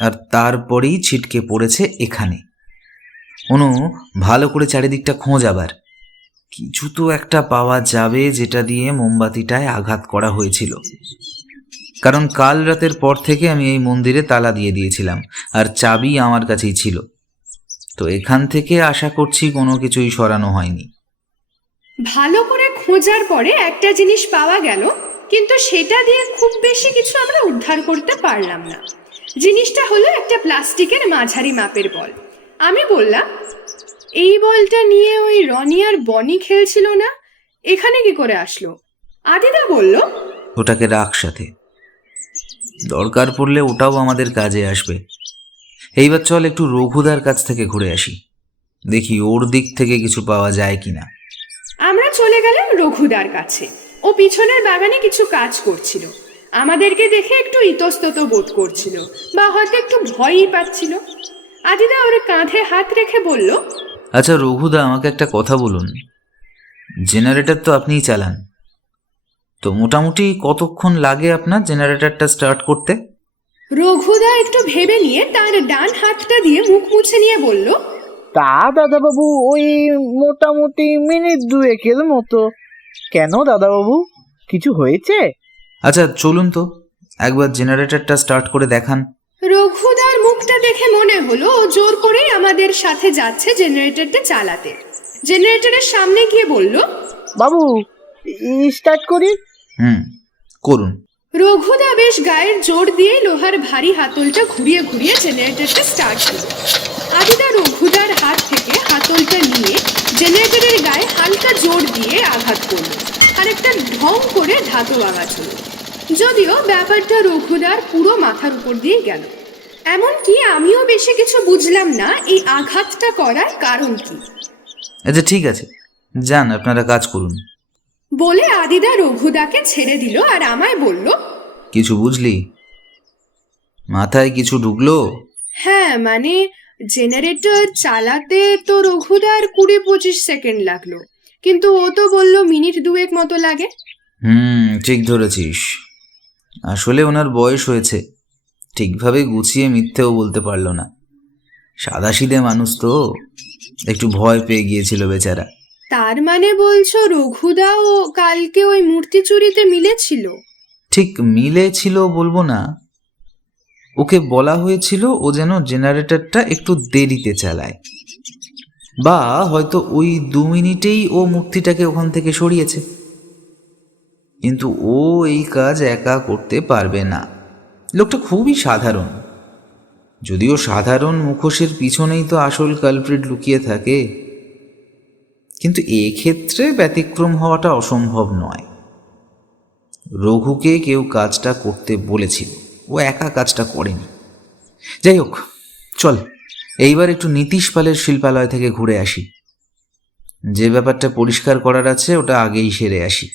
আর তারপরেই ছিটকে পড়েছে এখানে। অনু, ভালো করে চারিদিকটা খোঁজ, আবার কিছু তো একটা পাওয়া যাবে যেটা দিয়ে মোমবাতিটায় আঘাত করা হয়েছিল। কারণ কাল রাতের পর থেকে আমি এই মন্দিরে তালা দিয়ে দিয়েছিলাম, আর চাবি আমার কাছেই ছিল। তো এখান থেকে আশা করছি কোনো কিছুই সরানো হয়নি। ভালো করে খোঁজার পরে একটা জিনিস পাওয়া গেল, কিন্তু সেটা দিয়ে খুব বেশি কিছু আমরা উদ্ধার করতে পারলাম না। জিনিসটা হলো একটা প্লাস্টিকের মাঝারি মাপের বল। আমি বললাম, এই বলটা নিয়ে ওই রনি আর বনি খেলছিল না, এখানে কি করে আসলো? আদিদা বলল, ওটাকে রাখ সাথে, দরকার পড়লে ওটাও আমাদের কাজে আসবে। এইবার চল একটু রঘুদার কাছ থেকে ঘুরে আসি, দেখি ওর দিক থেকে কিছু পাওয়া যায় কিনা। আমরা চলে গেলাম রঘুদার কাছে। ও পিছনের বাগানে কিছু কাজ করছিল। আমাদেরকে দেখে একটু ইতস্তত বোধ করছিল, বা হয়তো একটু ভয়ই পাচ্ছিল। আদিদা ওর কাঁধে হাত রেখে বলল, আচ্ছা রঘুদা, আমাকে একটা কথা বলুন, জেনারেটর তো আপনিই চালান, তো মোটামুটি কতক্ষণ লাগে আপনার জেনারেটরটা স্টার্ট করতে? রঘুদা একটু ভেবে নিয়ে তার ডান হাতটা দিয়ে মুখ মুছে নিয়ে বলল, তা দাদাবাবু ওই মোটামুটি মিনিট 2 মতো। কেন দাদাবাবু, কিছু হয়েছে? আচ্ছা চলুন তো একবার জেনারেটরটা স্টার্ট করে দেখান। রঘুদার মুখটা দেখে মনে হলো ও জোর করেই আমাদের সাথে যাচ্ছে জেনারেটরটা চালাতে। জেনারেটরের সামনে গিয়ে বলল, বাবু স্টার্ট করি? করুন। রঘুদা বেশ গায়ের জোর দিয়ে লোহার ভারী হাতলটা ঘুরিয়ে ঘুরিয়ে জেনারেটরটা স্টার্ট করল। আদিদা রঘুদার হাত থেকে হাতলটা নিয়ে জেনারেটরের গায়ে হালকা জোর দিয়ে আঘাত করল, আর একটা ঢং করে ধাতব আওয়াজ হলো। যদিও ব্যাপারটা রঘুদার পুরো মাথার উপর দিয়ে গেল। এমনকি আমিও বেশি কিছু বুঝলাম না এই আঘাতটা করার কারণ কি। আচ্ছা ঠিক আছে, যান আপনারা কাজ করুন বলে আদিদা রঘুদাকে ছেড়ে দিল, আর আমায় বলল, কিছু বুঝলি? মাথায় কিছু ঢুকলো? হ্যাঁ, মানে জেনারেটর চালাতে তো রঘুদার 20-25 সেকেন্ড লাগলো, কিন্তু ও তো বলল মিনিট 2 মতো লাগে। ঠিক ধরেছিস, আসলে ওনার বয়স হয়েছে, ঠিকভাবে গুছিয়ে মিথ্যেও বলতে পারলো না। সাদাসিধে মানুষ তো, একটু ভয় পেয়ে গিয়েছিল বেচারা। তার মানে বলছো রঘুদাও কালকে ওই মূর্তি চুরিতে মিলেছিল? ঠিক মিলেছিল বলবো না, ওকে বলা হয়েছিল ও যেন জেনারেটরটা একটু দেরিতে চালায়, বা হয়তো ওই 2 মিনিটেই ও মূর্তিটাকে ওখান থেকে সরিয়েছে। কিন্তু ও এই কাজ একা করতে পারবে না, লোকটা খুবই সাধারণ। যদিও সাধারণ মুখোশের পিছনেই তো আসল কালপ্রিট লুকিয়ে থাকে, কিন্তু এক্ষেত্রে ব্যতিক্রম হওয়াটা অসম্ভব নয়। রঘুকে কেউ কাজটা করতে বলেছিল, ও একা কাজটা করেনি। যাই হোক, চল এইবার একটু নীতিশ পালের শিল্পালয় থেকে ঘুরে আসি। যে ব্যাপারটা পরিষ্কার করার আছে ওটা আগেই সেরে আসি।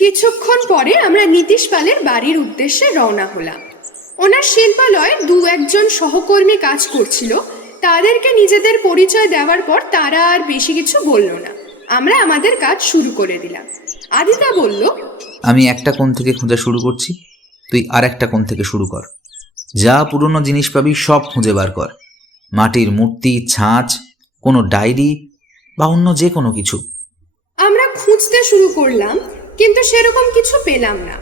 কিছুক্ষণ পরে আমরা নীতিশ পালের বাড়ির উদ্দেশ্যে রওনা হলাম। ওনার শিল্পালয়ে 2-1 সহকর্মী কাজ করছিল। তাদেরকে নিজেদের পরিচয় দেওয়ার পর তারা আর বেশি কিছু বলল না। আমরা আমাদের কাজ শুরু করে দিলাম। আদিতা বলল, আমি একটা কোণ থেকে খোঁজা শুরু করছি, তুই আর একটা কোণ থেকে শুরু কর। যা পুরনো জিনিস পাবি সব খুঁজে বার কর, মাটির মূর্তি, ছাঁচ, কোনো ডায়েরি বা অন্য যে কোনো কিছু। আমরা খুঁজতে শুরু করলাম, কিন্তু সেরকম কিছু পেলাম না।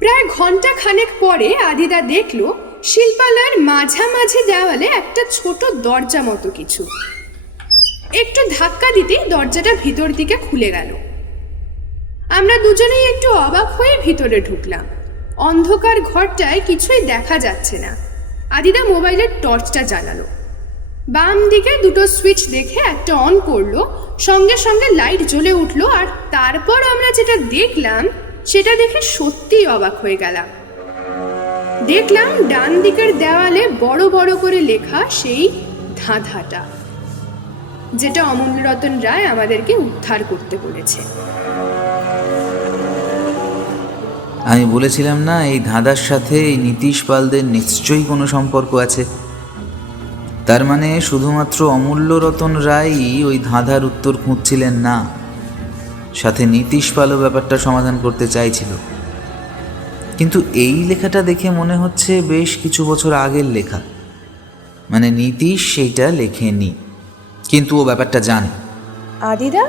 প্রায় ঘন্টা খানেক পরে আদিদা দেখলো শিল্পালয়ের মাঝামাঝি দেওয়ালে একটা ছোট দরজা মতো কিছু। একটু ধাক্কা দিতেই দরজাটা ভিতর দিকে খুলে গেল। আমরা দুজনেই একটু অবাক হয়ে ভিতরে ঢুকলাম। অন্ধকার ঘরটায় কিছুই দেখা যাচ্ছে না। আদিদা মোবাইলের টর্চটা জ্বালালো, বাম দিকে 2টো সুইচ দেখে একটা অন করলো, সঙ্গে সঙ্গে লাইট জ্বলে উঠলো। আর তারপর আমরা যেটা দেখলাম সেটা দেখে সত্যিই অবাক হয়ে গেলাম। দেখলাম ডান দিকের দেওয়ালে বড় বড় করে লেখা সেই ধাঁধাটা, যেটা অমূল্যরতন রায় আমাদেরকে উদ্ধার করতে বলেছে। আমি বলেছিলাম না এই ধাঁধার সাথে এই নীতিশ পালদের নিশ্চয়ই কোনো সম্পর্ক আছে। তার মানে শুধুমাত্র অমূল্যরতন রায়ই ওই ধাঁধার উত্তর খুঁজছিলেন না, সাথে নীতিশ পালও ব্যাপারটা সমাধান করতে চাইছিল। কিন্তু এই লেখাটা দেখে মনে হচ্ছে বেশ কিছু বছর আগের লেখা। মানে নীতিশ সেইটা লেখেনি, কিন্তু ও ব্যাপারটা জানে। আদিদা,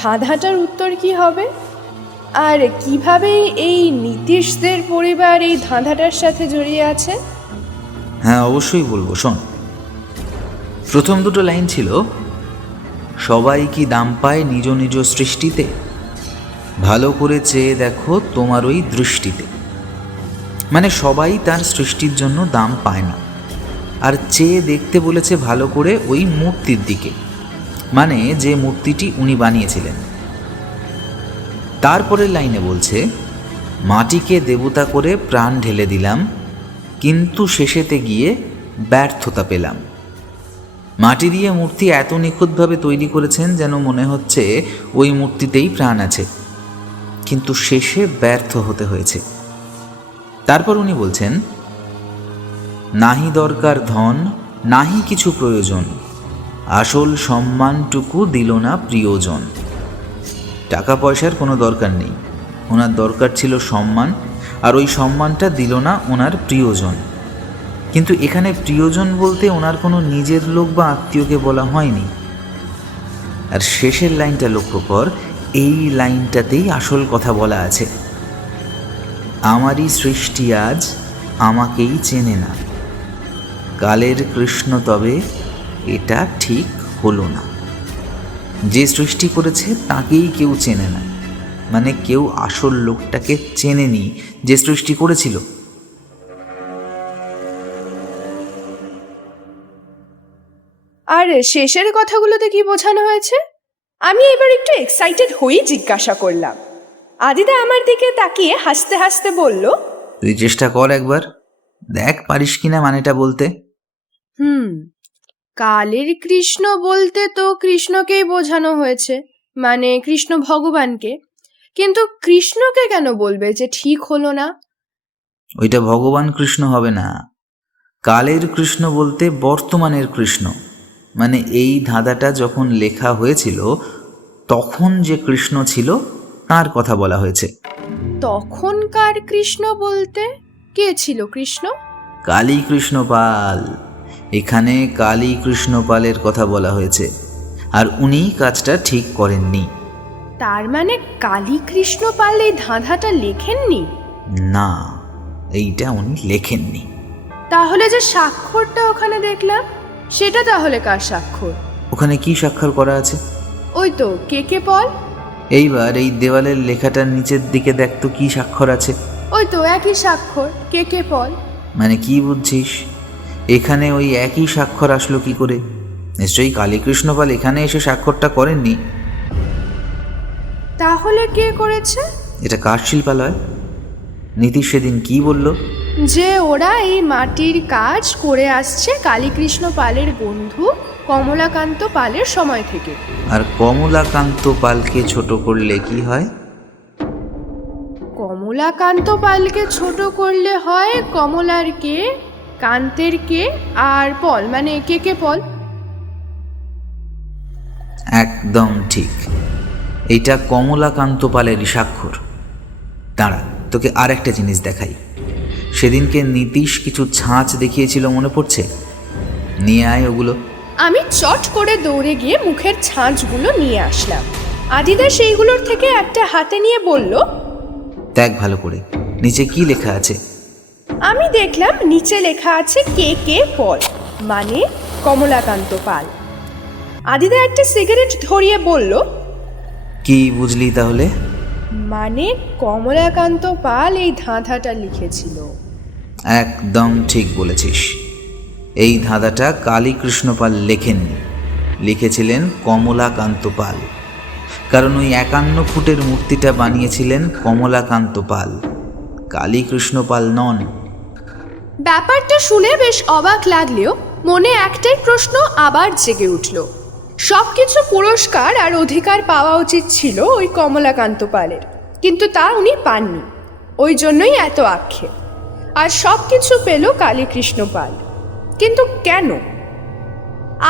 ধাঁধাটার উত্তর কি হবে? আর কিভাবে এই নীতিশদের পরিবার এই ধাঁধাটার সাথে জড়িয়ে আছে? হ্যাঁ, অবশ্যই বলবো, শোন। প্রথম দুটো লাইন ছিল, সবাই কি দাম পায় নিজ নিজ সৃষ্টিতে, ভালো করে চেয়ে দেখো তোমার ওই দৃষ্টিতে। মানে সবাই তার সৃষ্টির জন্য দাম পায় না, আর চেয়ে দেখতে বলেছে ভালো করে ওই মূর্তির দিকে, মানে যে মূর্তিটি উনি বানিয়েছিলেন। তারপরের লাইনে বলছে, মাটিকে দেবতা করে প্রাণ ঢেলে দিলাম, কিন্তু শেষেতে গিয়ে ব্যর্থতা পেলাম। মাটি দিয়ে মূর্তি এত নিখুঁতভাবে তৈরি করেছেন যেন মনে হচ্ছে ওই মূর্তিতেই প্রাণ আছে, কিন্তু শেষে ব্যর্থ হতে হয়েছে। তারপর উনি বলছেন, নাহি দরকার ধন, নাহি কিছু প্রয়োজন, আসল সম্মানটুকু দিল না প্রিয়জন। টাকা পয়সার কোনো দরকার নেই, ওনার দরকার ছিল সম্মান, আর ওই সম্মানটা দিল না ওনার প্রিয়জন। কিন্তু এখানে প্রিয়জন বলতে ওনার কোনো নিজের লোক বা আত্মীয়কে বলা হয়নি। আর শেষের লাইনটা লক্ষ্য কর, এই লাইনটাতেই আসল কথা বলা আছে, আমারই সৃষ্টি আজ আমাকেই চেনে না, কালের কৃষ্ণ তবে এটা ঠিক হলো না। যে সৃষ্টি করেছে তাকেই কেউ চেনে না, মানে কেউ আসল লোকটাকে চেনেনি যে সৃষ্টি করেছিল। আর শেষের কথাগুলোতে কি বোঝানো হয়েছে? আমি এবার একটু এক্সাইটেড হয়েই জিজ্ঞাসা করলাম। আদিদা আমার দিকে তাকিয়ে হাসতে হাসতে বলল, তুই চেষ্টা কর একবার, দেখ পারিস কিনা মানেটা বলতে। কালের কৃষ্ণ বলতে তো কৃষ্ণকেই বোঝানো হয়েছে, মানে কৃষ্ণ ভগবানকে। কিন্তু কৃষ্ণকে কেন বলবে যে ঠিক হলো না? ওইটা ভগবান কৃষ্ণ হবে না, কালের কৃষ্ণ বলতে বর্তমানের কৃষ্ণ। মানে এই ধাঁধাটা যখন লেখা হয়েছিল তখন যে কৃষ্ণ ছিল তার কথা বলা হয়েছে। তখনকার কৃষ্ণ বলতে কে ছিল কৃষ্ণ? কালী কৃষ্ণ পাল। এখানে কালী কৃষ্ণ পালের কথা বলা হয়েছে, আর উনি কাজটা ঠিক করেননি। তার মানে কালী কৃষ্ণ পাল এই ধাঁধাটা লেখেননি? না, এইটা উনি লেখেননি। তাহলে যে স্বাক্ষরটা ওখানে দেখলাম, সেটা তাহলে কার স্বাক্ষর? ওখানে কি স্বাক্ষর করা আছে? ওই তো কে পল। এইবার এই দেওয়ালের লেখাটার নিচের দিকে দেখ তো কি স্বাক্ষর আছে। ওই তো একই স্বাক্ষর, কে পল। মানে কি বুঝছিস? এখানে ওই একই স্বাক্ষর আসলো কি করে? নিশ্চয়ই কালীকৃষ্ণ পাল এখানে এসে স্বাক্ষরটা করেননি। তাহলে কে করেছে? এটা কার শিল্পালয়? নীতিশ সেদিন কি বলল? যে ওরা এই মাটির কাজ করে আসছে কালীকৃষ্ণ পালের বন্ধু কমলাকান্ত পালের সময় থেকে। আর কমলাকান্ত পালকে ছোট করলে কি হয়? কমলাকান্ত পালকে ছোট করলে হয় কমলার কে, কান্তের কে, আর পল মানে কে পল। একদম ঠিক, এইটা কমলাকান্ত পালেরই স্বাক্ষর। দাঁড়া, তোকে আর একটা জিনিস দেখাই। সেদিনকে নীতিশ কিছু ছাঁচ দেখিয়েছিল, মনে পড়ছে? নিয়ে আয় ওগুলো। আমি চট করে দৌড়ে গিয়ে মুখের ছাঁচগুলো নিয়ে আসলাম। আদিদা সেইগুলোর থেকে একটা হাতে নিয়ে বলল, দেখ ভালো করে নিচে কি লেখা আছে। আমি দেখলাম নিচে লেখা আছে কে পল, মানে কমলাকান্ত পাল। আদিদা একটা সিগারেট ধরিয়ে বলল, কি বুঝলি তাহলে? মানে কমলাকান্ত পাল এই ধাঁধাটা লিখেছিল। একদম ঠিক বলেছিস। এই ধাঁধাটা কালীকৃষ্ণ পাল লেখেননি, লিখেছিলেন কমলাকান্ত পাল। কারণ ওই 51 ফুটের মূর্তিটা বানিয়েছিলেন কমলাকান্ত পাল, কালীকৃষ্ণ পাল নন। ব্যাপারটা শুনে বেশ অবাক লাগলেও মনে একটাই প্রশ্ন আবার জেগে উঠল। সবকিছু পুরস্কার আর অধিকার পাওয়া উচিত ছিল ওই কমলাকান্ত পালের, কিন্তু তা উনি পাননি। ওই জন্যই এত আক্ষেপ। আর সবকিছু পেল কালীকৃষ্ণ পাল, কিন্তু কেন?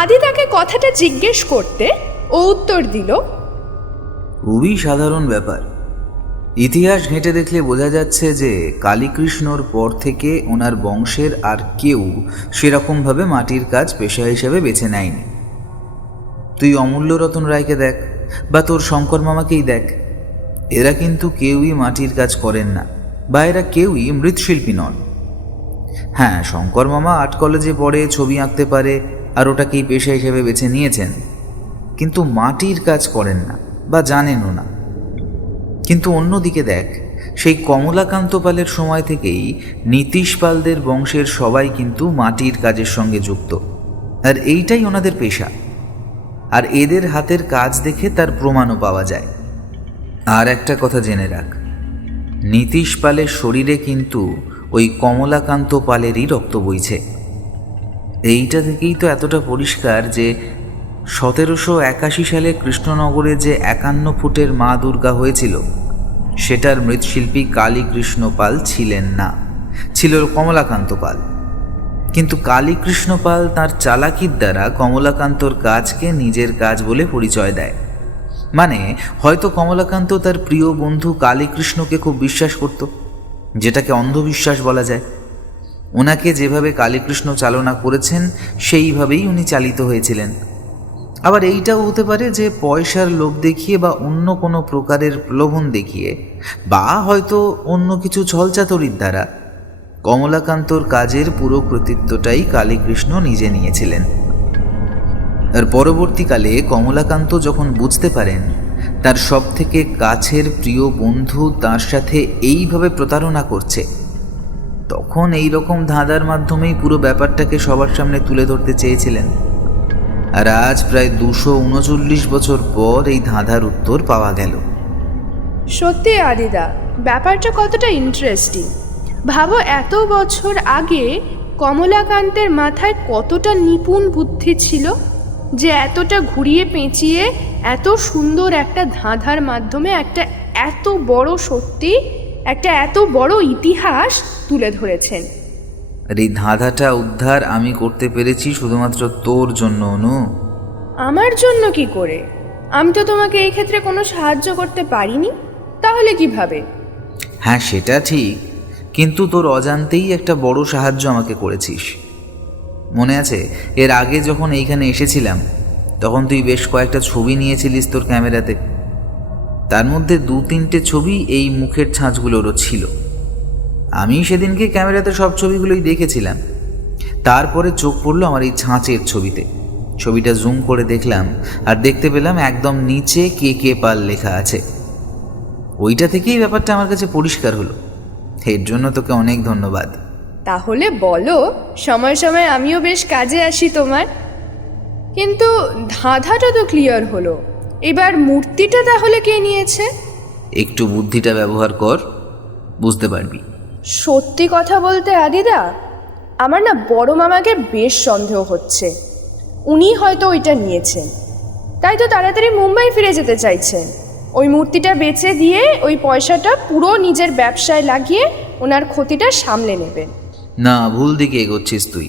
আদি তাকে কথাটা জিজ্ঞেস করতে ও উত্তর দিল, খুবই সাধারণ ব্যাপার। ইতিহাস ঘেঁটে দেখলে বোঝা যাচ্ছে যে কালীকৃষ্ণর পর থেকে ওনার বংশের আর কেউ সেরকমভাবে মাটির কাজ পেশা হিসেবে বেছে নেয়নি। তুই অমূল্য রতন রায়কে দেখ, বা তোর শঙ্কর মামাকেই দেখ, এরা কিন্তু কেউই মাটির কাজ করেন না, বা এরা কেউই মৃৎশিল্পী নন। হ্যাঁ, শঙ্কর মামা আর্ট কলেজে পড়ে, ছবি আঁকতে পারে, আর ওটাকেই পেশা হিসেবে বেছে নিয়েছেন, কিন্তু মাটির কাজ করেন না বা জানেনও না। কিন্তু অন্যদিকে দেখ, সেই কমলাকান্ত পালের সময় থেকেই নীতিশ পালদের বংশের সবাই কিন্তু মাটির কাজের সঙ্গে যুক্ত, আর এইটাই ওনাদের পেশা। আর এদের হাতের কাজ দেখে তার প্রমাণও পাওয়া যায়। আর একটা কথা জেনে রাখ, নীতিশ পালের শরীরে কিন্তু ওই কমলাকান্ত পালেরই রক্ত বইছে। এইটা থেকেই তো এতটা পরিষ্কার যে 1781 সালে কৃষ্ণনগরে যে 51 ফুটের মা দুর্গা হয়েছিল, সেটার মৃৎশিল্পী কালীকৃষ্ণ পাল ছিলেন না, ছিল কমলাকান্ত পাল। কিন্তু কালীকৃষ্ণ পাল তাঁর চালাকির দ্বারা কমলাকান্তর কাজকে নিজের কাজ বলে পরিচয় দেয়। মানে হয়তো কমলাকান্ত তার প্রিয় বন্ধু কালীকৃষ্ণকে খুব বিশ্বাস করত, যেটাকে অন্ধবিশ্বাস বলা যায়। ওনাকে যেভাবে কালীকৃষ্ণ চালনা করেছেন সেইভাবেই উনি চালিত হয়েছিলেন। আবার এইটাও হতে পারে যে পয়সার লোভ দেখিয়ে বা অন্য কোনো প্রকারের প্রলোভন দেখিয়ে বা হয়তো অন্য কিছু ছলচাতুরির দ্বারা কমলাকান্তর কাজের পুরো কৃতিত্বটাই কালীকৃষ্ণ নিজে নিয়েছিলেন। আর পরবর্তীকালে কমলাকান্ত যখন বুঝতে পারেন তার সবথেকে কাছের প্রিয় বন্ধু তার সাথে এইভাবে প্রতারণা করছে, তখন এই রকম ধাঁধার মাধ্যমেই পুরো ব্যাপারটাকে সবার সামনে তুলে ধরতে চেয়েছিলেন। আর আজ প্রায় 239 বছর পর এই ধাঁধার উত্তর পাওয়া গেল। সত্যি আদিদা, ব্যাপারটা কতটা ইন্টারেস্টিং। ভাবো, এত বছর আগে কমলাকান্তের মাথায় কতটা নিপুণ বুদ্ধি ছিল যে এতটা ঘুরিয়ে পেঁচিয়ে এত সুন্দর একটা ধাঁধার মাধ্যমে একটা এত বড় সত্যি, একটা এত বড় ইতিহাস তুলে ধরেছেন। আর এই ধাঁধাটা উদ্ধার আমি করতে পেরেছি শুধুমাত্র তোর জন্য অনু। আমার জন্য কি করে? আমি তো তোমাকে এই ক্ষেত্রে কোনো সাহায্য করতে পারিনি, তাহলে কিভাবে? হ্যাঁ, সেটা ঠিক, কিন্তু তোর অজান্তেই একটা বড় সাহায্য আমাকে করেছিস। মনে আছে এর আগে যখন এইখানে এসেছিলাম তখন তুই বেশ কয়েকটা ছবি নিয়েছিলিস তোর ক্যামেরাতে, তার মধ্যে 2-3টে ছবি এই মুখের ছাঁচগুলোরও ছিল। আমি সেদিনকে ক্যামেরাতে সব ছবিগুলোই দেখেছিলাম, তারপরে চোখ পড়লো আমার এই ছাঁচের ছবিতে। ছবিটা জুম করে দেখলাম আর দেখতে পেলাম একদম নিচে কে পাল লেখা আছে। ওইটা থেকেই ব্যাপারটা আমার কাছে পরিষ্কার হলো। এর জন্য তোকে অনেক ধন্যবাদ। তাহলে বলো, সময় সময় আমিও বেশ কাজে আসি তোমার। কিন্তু ধাঁধাটা তো ক্লিয়ার হলো, এবার মূর্তিটা তাহলে কে নিয়েছে? একটু বুদ্ধিটা ব্যবহার কর, বুঝতে পারবি। সত্যি কথা বলতে আদিদা, আমার না বড় মামাকে বেশ সন্দেহ হচ্ছে। উনি হয়তো ওইটা নিয়েছেন, তাই তো তাড়াতাড়ি মুম্বাই ফিরে যেতে চাইছেন। ওই মূর্তিটা বেচে দিয়ে ওই পয়সাটা পুরো নিজের ব্যবসায় লাগিয়ে ওনার ক্ষতিটা সামলে নেবেন। না, ভুল দিকে এগোচ্ছিস তুই।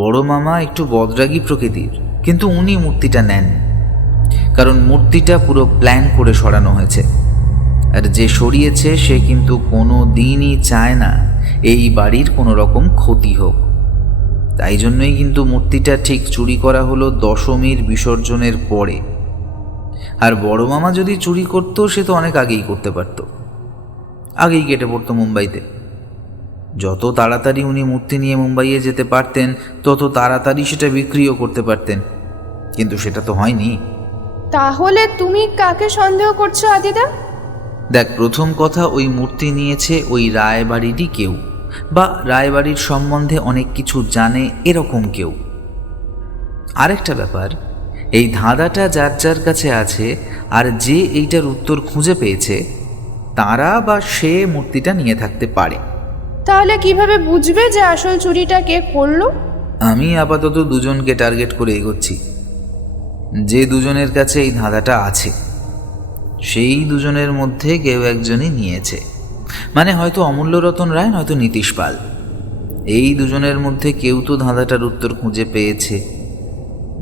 বড় মামা একটু বদরাগী প্রকৃতির, কিন্তু উনি মূর্তিটা নেন, কারণ মূর্তিটা পুরো প্ল্যান করে সরানো হয়েছে। আর যে সরিয়েছে সে কিন্তু কোনো দিনই চায় না এই বাড়ির কোনো রকম ক্ষতি হোক। তাই জন্যই কিন্তু মূর্তিটা ঠিক চুরি করা হলো দশমীর বিসর্জনের পরে। আর বড় মামা যদি চুরি করতো সে তো অনেক আগেই করতে পারত, আগেই কেটে পড়তো মুম্বাইতে। যত তাড়াতাড়ি উনি মূর্তি নিয়ে মুম্বাইয়ে যেতে পারতেন তত তাড়াতাড়ি সেটা বিক্রিও করতে পারতেন, কিন্তু সেটা তো হয়নি। তাহলে তুমি কাকে সন্দেহ করছো আদিদা? দেখ, প্রথম কথা, ওই মূর্তি নিয়েছে ওই রায়বাড়িরই কেউ, বা রায়বাড়ির সম্বন্ধে অনেক কিছু জানে এরকম কেউ। আরেকটা ব্যাপার, এই ধাঁধাটা যার যার কাছে আছে আর যে এইটার উত্তর খুঁজে পেয়েছে তারা বা সে মূর্তিটা নিয়ে থাকতে পারে। তাহলে কিভাবে বুঝবে যে আসল চুরিটা কে করলো? আমি আপাতত দুজনকে টার্গেট করে এগোচ্ছি। যে দুজনের কাছে এই ধাঁধাটা আছে সেই দুজনের মধ্যে কেউ একজনই নিয়েছে, মানে হয়তো অমূল্য রতন রায়, নয়তো নীতিশ পাল। এই দুজনের মধ্যে কেউ তো ধাঁধাটার উত্তর খুঁজে পেয়েছে।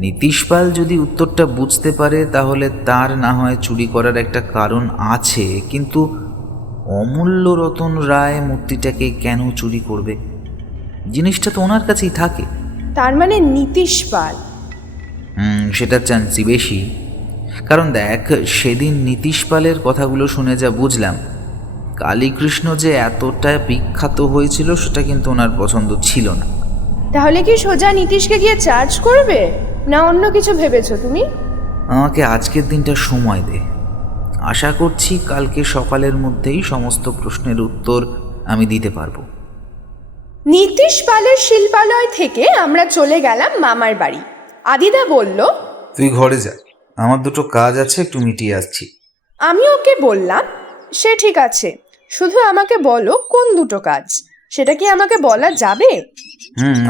নীতিশ পাল যদি উত্তরটা বুঝতে পারে তাহলে তার না হয় চুরি করার একটা কারণ আছে, কিন্তু অমূল্য রতন রায় মূর্তিটাকে কেন চুরি করবে? জিনিসটা তো ওনার কাছেই থাকে। তার মানে নীতিশ পাল। সেটার চান্সই বেশি। কারণ দেখ, সেদিন নীতিশ পালের কথাগুলো শুনে যা বুঝলাম, কালীকৃষ্ণ যে এতটা বিখ্যাত হয়েছিল সেটা কিন্তু ওনার পছন্দ ছিল না। তাহলে কি সোজা নীতিশকে গিয়ে চার্জ করবে, না অন্য কিছু ভেবেছো তুমি? আমাকে আজকের দিনটা সময় দে। আশা করছি কালকে সকালের মধ্যেই সমস্ত প্রশ্নের উত্তর আমি দিতে পারবো। নীতিশ পালের শিল্পালয় থেকে আমরা চলে গেলাম মামার বাড়ি। আদিদা বলল, তুই ঘরে যা, আমার দুটো কাজ আছে, একটু মিটিয়ে আসছি। আমি ওকে বললাম, সে ঠিক আছে, শুধু আমাকে বলো কোন দুটো কাজ, সেটা কি আমাকে বলা যাবে?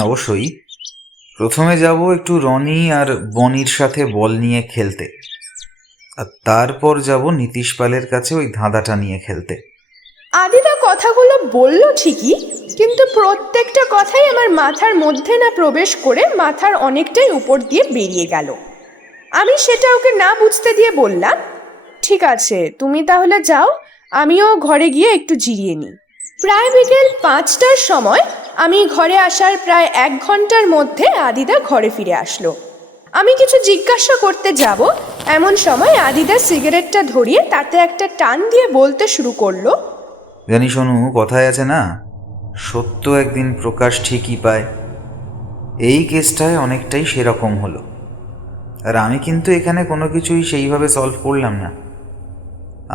অবশ্যই। প্রথমে যাব একটু রনি আর বনির সাথে বল নিয়ে খেলতে, আর তারপর যাব নীতিশ পালের কাছে ওই ধাঁধাটা নিয়ে খেলতে। আদিদা কথাগুলো বলল ঠিকই, কিন্তু প্রত্যেকটা কথাই আমার মাথার মধ্যে না প্রবেশ করে মাথার অনেকটাই উপর দিয়ে বেরিয়ে গেল। আমি সেটা ওকে না বুঝতে দিয়ে বললাম, ঠিক আছে তুমি তাহলে যাও, আমিও ঘরে গিয়ে একটু জিরিয়ে নিই। প্রায় বিকেল 5টার সময় আমি ঘরে আসার প্রায় 1 ঘন্টার মধ্যে আদিদা ঘরে ফিরে আসলো। আমি কিছু জিজ্ঞাসা করতে যাব এমন সময় আদিদা সিগারেটটা ধরিয়ে তাতে একটা টান দিয়ে বলতে শুরু করলো, জানি শোনু, কথায় আছে না, সত্য একদিন প্রকাশ ঠিকই পায়। এই কেসটায় অনেকটাই সেরকম হলো। আর আমি কিন্তু এখানে কোনো কিছুই সেইভাবে সলভ করলাম না।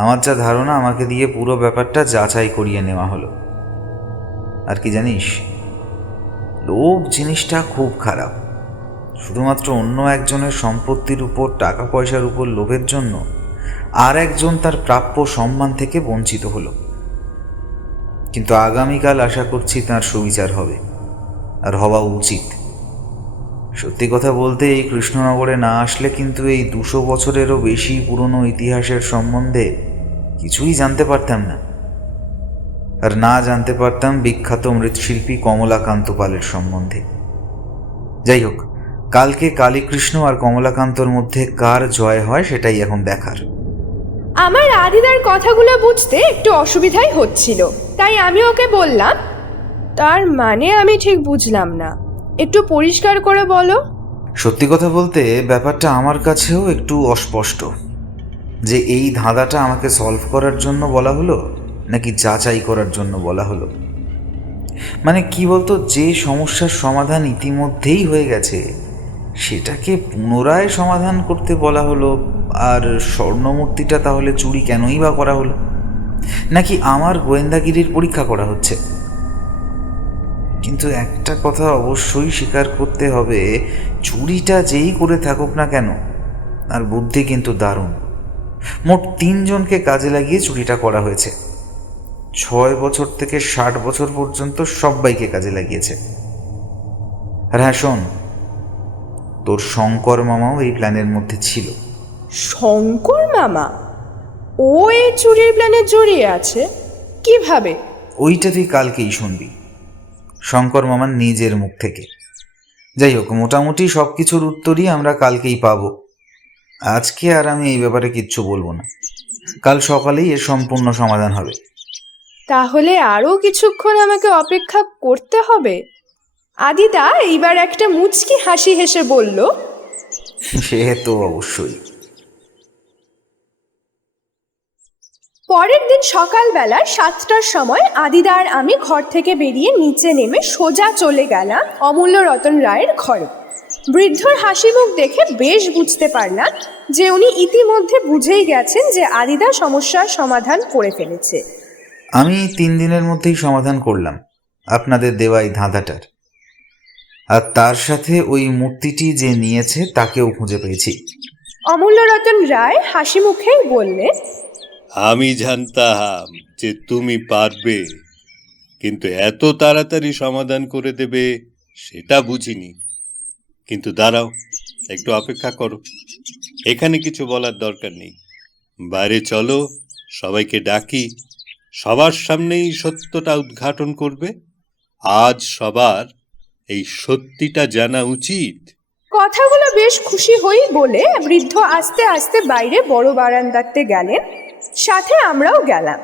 আমার যা ধারণা, আমাকে দিয়ে পুরো ব্যাপারটা যাচাই করিয়ে নেওয়া হলো। আর কি জানিস, লোভ জিনিসটা খুব খারাপ। শুধুমাত্র অন্য একজনের সম্পত্তির উপর, টাকা পয়সার উপর লোভের জন্য আর একজন তার প্রাপ্য সম্মান থেকে বঞ্চিত হলো। কিন্তু আগামীকাল আশা করছি তার সুবিচার হবে, আর হওয়া উচিত। সত্যি কথা বলতে, এই কৃষ্ণনগরে না আসলে কিন্তু এই 200 বছরেরও বেশি পুরনো ইতিহাসের সম্বন্ধে কিছুই জানতে পারতাম না। আর না জানতে পারতাম বিখ্যাত মৃৎশিল্পী কমলাকান্ত পালের সম্বন্ধে। যাই হোক, কালকে কালীকৃষ্ণ আর কমলাকান্তর মধ্যে কার জয় হয় সেটাই এখন দেখার। আমার আদিদার কথাগুলো বুঝতে একটু অসুবিধাই হচ্ছিল, তাই আমি ওকে বললাম, তার মানে আমি ঠিক বুঝলাম না, একটু পরিষ্কার করে বলো। সত্যি কথা বলতে, ব্যাপারটা আমার কাছেও একটু অস্পষ্ট, যে এই ধাঁধাটা আমাকে সলভ করার জন্য বলা হলো নাকি যাচাই করার জন্য বলা হলো। মানে কি বলতো, যে সমস্যার সমাধান ইতিমধ্যেই হয়ে গেছে সেটাকে পুনরায় সমাধান করতে বলা হলো, আর স্বর্ণমূর্তিটা তাহলে চুরি কেনই বা করা হলো? নাকি আমার গোয়েন্দাগিরির পরীক্ষা করা হচ্ছে? কিন্তু একটা কথা অবশ্যই স্বীকার করতে হবে, চুরিটা যেই করে থাকুক না কেন, আর বুদ্ধি কিন্তু দারুণ। মোট 3 জনকে কাজে লাগিয়ে চুরিটা করা হয়েছে। 6 বছর থেকে 60 বছর পর্যন্ত সবাইকে কাজে লাগিয়েছে। আর হ্যাঁ শোন, তোর শঙ্কর মামাও এই প্ল্যানের মধ্যে ছিল। শঙ্কর মামা? ও এই চুরির প্ল্যানে জড়িয়ে আছে? কিভাবে? ওইটা তুই কালকেই শুনবি, শঙ্কর মামার নিজের মুখ থেকে। যাই হোক, মোটামুটি সব কিছুর উত্তরই আমরা কালকেই পাবো। আজকে আর আমি এই ব্যাপারে কিচ্ছু বলবো না। কাল সকালেই এর সম্পূর্ণ সমাধান হবে। তাহলে আরও কিছুক্ষণ আমাকে অপেক্ষা করতে হবে? আদিদা এইবার একটা মুচকি হাসি হেসে বলল, সে তো অবশ্যই। পরের দিন সকালবেলা 7টার সময় আদিদা আর আমি ঘর থেকে বেরিয়ে নিচে নেমে সোজা চলে গেলাম অমূল্য রতন রায়ের ঘরে। বৃদ্ধর হাসি মুখ দেখে বেশ বুঝতে পারলাম যে উনি ইতিমধ্যে বুঝেই গেছেন যে আদিদা সমস্যার সমাধান করে ফেলেছে। আমি 3 দিনের মধ্যেই সমাধান করলাম আপনাদের দেওয়া এই ধাঁধাটার, আর তার সাথে ওই মূর্তিটি যে নিয়েছে তাকেও খুঁজে পেয়েছি। অমূল্য রতন রায় হাসি মুখেই বললেন, আমি জানতাম যে তুমি পারবে, কিন্তু এত তাড়াতাড়ি সমাধান করে দেবে সেটা বুঝিনি। কিন্তু দাঁড়াও, একটু অপেক্ষা করো, এখানে কিছু বলার দরকার নেই। বাইরে চলো, সবাইকে ডাকি, সবার সামনেই সত্যটা উদ্ঘাটন করবে। আজ সবার এই সত্যিটা জানা উচিত। কথাগুলো বেশ খুশি হই বলে বৃদ্ধ আস্তে আস্তে বাইরে বড় বারান্দাতে গেলেন, সাথে আমরাও গেলাম।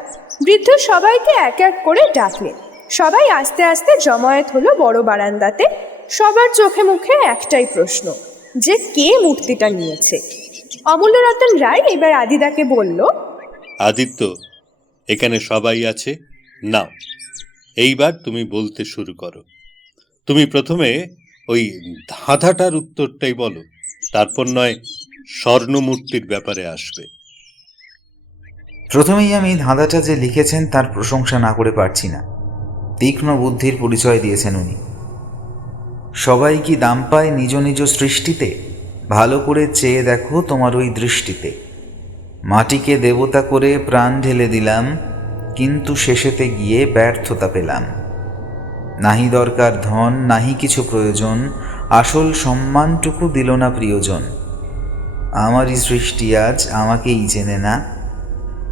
বৃদ্ধ সবাইকে এক এক করে ডাকলেন। সবাই আস্তে আস্তে জমায়েত হলো বড় বারান্দাতে। সবার চোখে মুখে একটাই প্রশ্ন, যে কে মূর্তিটা নিয়েছে। অমূল্যরতন রায় এবার আদিদাকে বলল, আদিত্য, এখানে সবাই আছে, নাও এইবার তুমি বলতে শুরু করো। তুমি প্রথমে ওই ধাঁধাটার উত্তরটাই বলো, তারপর নয় স্বর্ণমূর্তির ব্যাপারে আসবে। প্রথমেই আমি ধাঁধাটা যে লিখেছেন তার প্রশংসা না করে পারছি না। তীক্ষ্ণ বুদ্ধির পরিচয় দিয়েছেন উনি। সবাই কি দাম পায় নিজ নিজ সৃষ্টিতে? ভালো করে চেয়ে দেখো তোমার ওই দৃষ্টিতে। মাটিকে দেবতা করে প্রাণ ঢেলে দিলাম, কিন্তু শেষেতে গিয়ে ব্যর্থতা পেলাম। নাহি দরকার ধন, নাহি কিছু প্রয়োজন, আসল সম্মানটুকু দিল না প্রিয়জন। আমারই সৃষ্টি আজ আমাকেই চেনে না,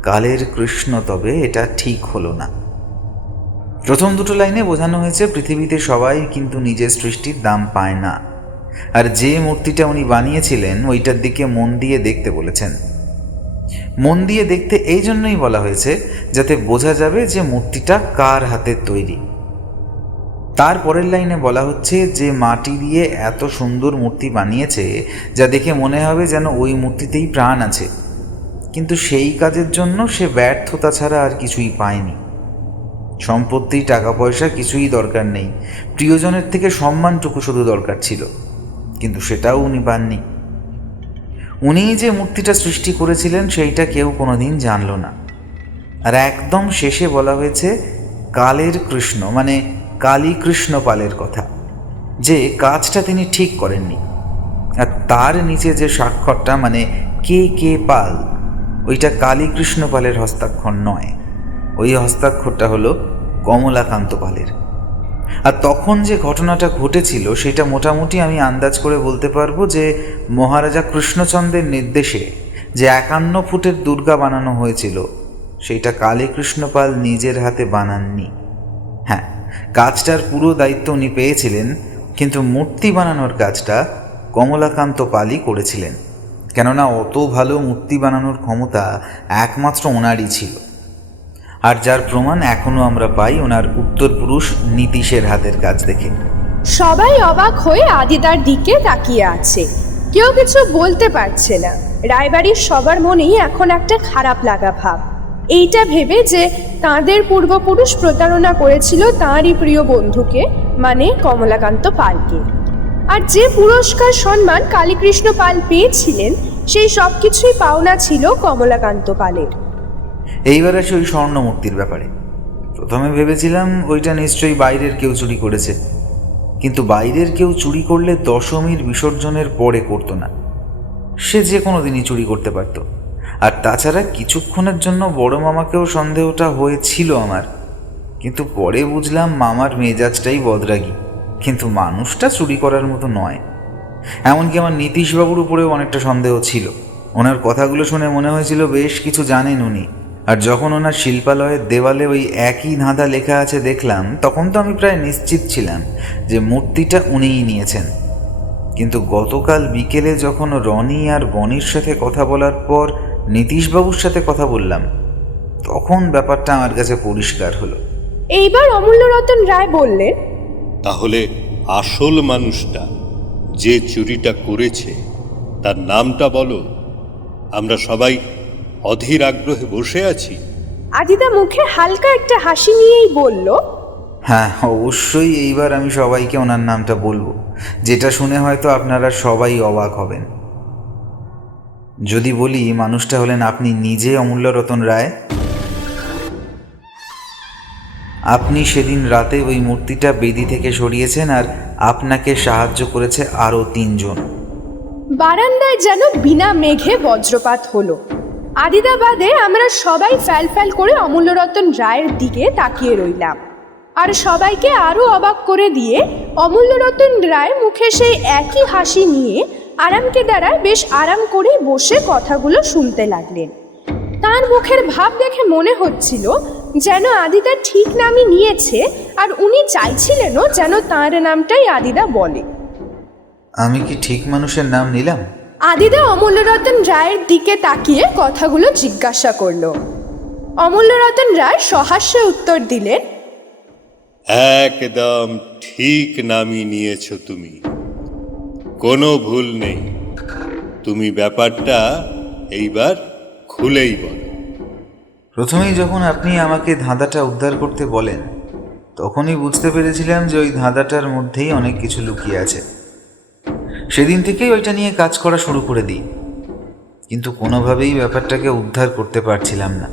কালের কৃষ্ণ তবে এটা ঠিক হলো না। প্রথম দুটো লাইনে বোঝানো হয়েছে পৃথিবীতে সবাই কিন্তু নিজের সৃষ্টির দাম পায় না, আর যে মূর্তিটা উনি বানিয়েছিলেন ওইটার দিকে মন দিয়ে দেখতে বলেছেন। মন দিয়ে দেখতে এই জন্যই বলা হয়েছে যাতে বোঝা যাবে যে মূর্তিটা কার হাতের তৈরি। তার পরের লাইনে বলা হচ্ছে যে মাটি দিয়ে এত সুন্দর মূর্তি বানিয়েছে যা দেখে মনে হবে যেন ওই মূর্তিতেই প্রাণ আছে, কিন্তু সেই কাজের জন্য সে ব্যর্থতা ছাড়া আর কিছুই পায়নি। সম্পত্তি, টাকা পয়সা কিছুই দরকার নেই, প্রিয়জনের থেকে সম্মানটুকু শুধু দরকার ছিল, কিন্তু সেটাও উনি পাননি। উনি যে মূর্তিটা সৃষ্টি করেছিলেন সেইটা কেউ কোনোদিন জানল না। আর একদম শেষে বলা হয়েছে কালের কৃষ্ণ, মানে কালী কৃষ্ণ পালের কথা, যে কাজটা তিনি ঠিক করেননি। আর তার নিচে যে স্বাক্ষরটা মানে কে পাল, ওইটা কালী কৃষ্ণ পালের হস্তাক্ষর নয়, ওই হস্তাক্ষরটা হলো কমলাকান্ত পালের। আর তখন যে ঘটনাটা ঘটেছিল সেটা মোটামুটি আমি আন্দাজ করে বলতে পারবো যে মহারাজা কৃষ্ণচন্দ্রের নির্দেশে যে 51 ফুটের দুর্গা বানানো হয়েছিল সেইটা কালী কৃষ্ণ পাল নিজের হাতে বানাননি। হ্যাঁ, কাজটার পুরো দায়িত্ব উনি পেয়েছিলেন, কিন্তু মূর্তি বানানোর কাজটা কমলাকান্ত পালই করেছিলেন, কেননা অত ভালো মূর্তি বানানোর ক্ষমতা একমাত্র ওনারই ছিল। আর যার প্রমাণ এখনো আমরা পাই ওনার উত্তরপুরুষ নীতিশের হাতের কাজ দেখে। সবাই অবাক হয়ে আদিদার দিকে তাকিয়ে আছে, কেউ কিছু বলতে পারছে না। রায়বাড়ির সবার মনেই এখন একটা খারাপ লাগা ভাব, এইটা ভেবে যে তাঁদের পূর্বপুরুষ প্রতারণা করেছিল তাঁরই প্রিয় বন্ধুকে, মানে কমলাকান্ত পালকে। আর যে পুরস্কার সম্মান কালীকৃষ্ণ পাল পেয়েছিলেন সেই সব কিছুই পাওনা ছিল কমলাকান্ত পালের। এইবার আসি ওই স্বর্ণমূর্তির ব্যাপারে। প্রথমে ভেবেছিলাম ওইটা নিশ্চয়ই বাইরের কেউ চুরি করেছে, কিন্তু বাইরের কেউ চুরি করলে দশমীর বিসর্জনের পরে করতো না, সে যে কোনো দিনই চুরি করতে পারত। আর তাছাড়া কিছুক্ষণের জন্য বড় মামাকেও সন্দেহটা হয়েছিল আমার, কিন্তু পরে বুঝলাম মামার মেজাজটাই বদরাগী, কিন্তু মানুষটা চুরি করার মতো নয়। এমনকি আমার নীতিশবাবুর উপরেও অনেকটা সন্দেহ ছিল। ওনার কথাগুলো শুনে মনে হয়েছিল বেশ কিছু জানেন উনি। আর যখন ওনার শিল্পালয়ের দেওয়ালে ওই একই ধাঁধা লেখা আছে দেখলাম, তখন তো আমি প্রায় নিশ্চিত ছিলাম যে মূর্তিটা উনিই নিয়েছেন। কিন্তু গতকাল বিকেলে যখন রনি আর বনির সাথে কথা বলার পর নীতিশবাবুর সাথে কথা বললাম, তখন ব্যাপারটা আমার কাছে পরিষ্কার হলো। এইবার অমূল্যরতন রায় বললেন, তাহলে আসল মানুষটা যে চুরিটা করেছে তার নামটা বলো, আমরা সবাই অধীর আগ্রহে বসে আছি। আদিদা মুখে হালকা একটা হাসি নিয়েই বলল, হ্যাঁ, অবশ্যই এইবার আমি সবাইকে ওনার নামটা বলবো, যেটা শুনে হয়তো আপনারা সবাই অবাক হবেন। যদি বলি মানুষটা হলেন আপনি নিজে, অমূল্যরতন রায়। আপনি সেদিন রাতে ওই মূর্তিটা বেদি থেকে সরিয়েছেন, আর আপনাকে সাহায্য করেছে আরও 3 জন। বারান্দায় যেন বিনা মেঘে বজ্রপাত হলো। আদিদা বাদে আমরা সবাই ফ্যাল ফ্যাল করে অমূল্যরতন রায়ের দিকে তাকিয়ে রইলাম। আর সবাইকে আরো অবাক করে দিয়ে অমূল্যরতন রায় মুখে সেই একই হাসি নিয়ে আরামকে দ্বারায় বেশ আরাম করে বসে কথাগুলো শুনতে লাগলেন। তার মুখের ভাব দেখে মনে হচ্ছিল যেন আদিদা ঠিক নামই নিয়েছে, আর উনি চাইছিলেনও যেন তাঁর নামটাই আদিদা বলে। আমি কি ঠিক মানুষের নাম নিলাম? আদিদা অমূল্যরতন রায়ের দিকে তাকিয়ে কথাগুলো জিজ্ঞাসা করলো। অমূল্যরতন রায় সহাস্যে উত্তর দিলেন, একদম ঠিক নামই নিয়েছ তুমি, কোনো ভুল নেই। তুমি ব্যাপারটা এইবার খুলেই বলো। প্রথমেই যখন আপনি আমাকে ধাঁধাটা উদ্ধার করতে বলেন, তখনই বুঝতে পেরেছিলাম যে ওই ধাঁধাটার মধ্যেই অনেক কিছু লুকিয়ে আছে। সেদিন থেকেই ওইটা নিয়ে কাজ করা শুরু করে দিই, কিন্তু কোনোভাবেই ব্যাপারটাকে উদ্ধার করতে পারছিলাম না।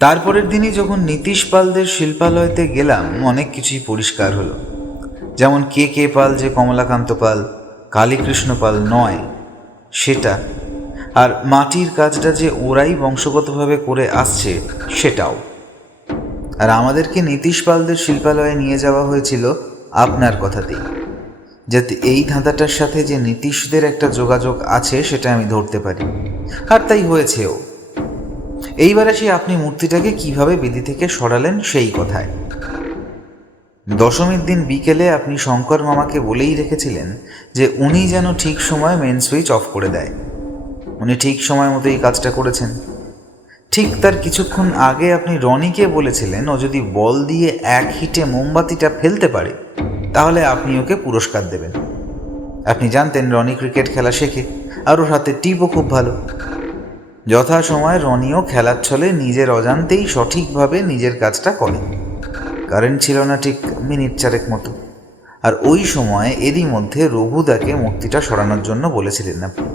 তারপরের দিনই যখন নীতিশ পালদের শিল্পালয়তে গেলাম, অনেক কিছুই পরিষ্কার হলো। যেমন কে পাল যে কমলাকান্ত পাল, কালীকৃষ্ণ পাল নয় সেটা, আর মাটির কাজটা যে ওরাই বংশগতভাবে করে আসছে সেটাও। আর আমাদেরকে নীতিশ পালদের শিল্পালয়ে নিয়ে যাওয়া হয়েছিল আপনার কথাতেই, যাতে এই ধাঁধাটার সাথে যে নীতিশদের একটা যোগাযোগ আছে সেটা আমি ধরতে পারি। আর তাই হয়েছেও। এইবার আসি আপনি মূর্তিটাকে কিভাবে বেদি থেকে সরালেন সেই কথায়। দশমীর দিন বিকেলে আপনি শঙ্কর মামাকে বলেই রেখেছিলেন যে উনি যেন ঠিক সময় মেন সুইচ অফ করে দেয়। উনি ঠিক সময় মতো এই কাজটা করেছেন। ঠিক তার কিছুক্ষণ আগে আপনি রনিকে বলেছিলেন ও যদি বল দিয়ে এক হিটে মোমবাতিটা ফেলতে পারে তাহলে আপনি ওকে পুরস্কার দেবেন। আপনি জানতেন রনি ক্রিকেট খেলা শেখে, আর ওর হাতে টিপও খুব ভালো। যথাসময় রনিও খেলার ছলে নিজের অজান্তেই সঠিকভাবে নিজের কাজটা করে। কারেন্ট ছিল না ঠিক মিনিট 4 মতো, আর ওই সময় এরই মধ্যে রঘুদাকে মূর্তিটা সরানোর জন্য বলেছিলেন আপনি।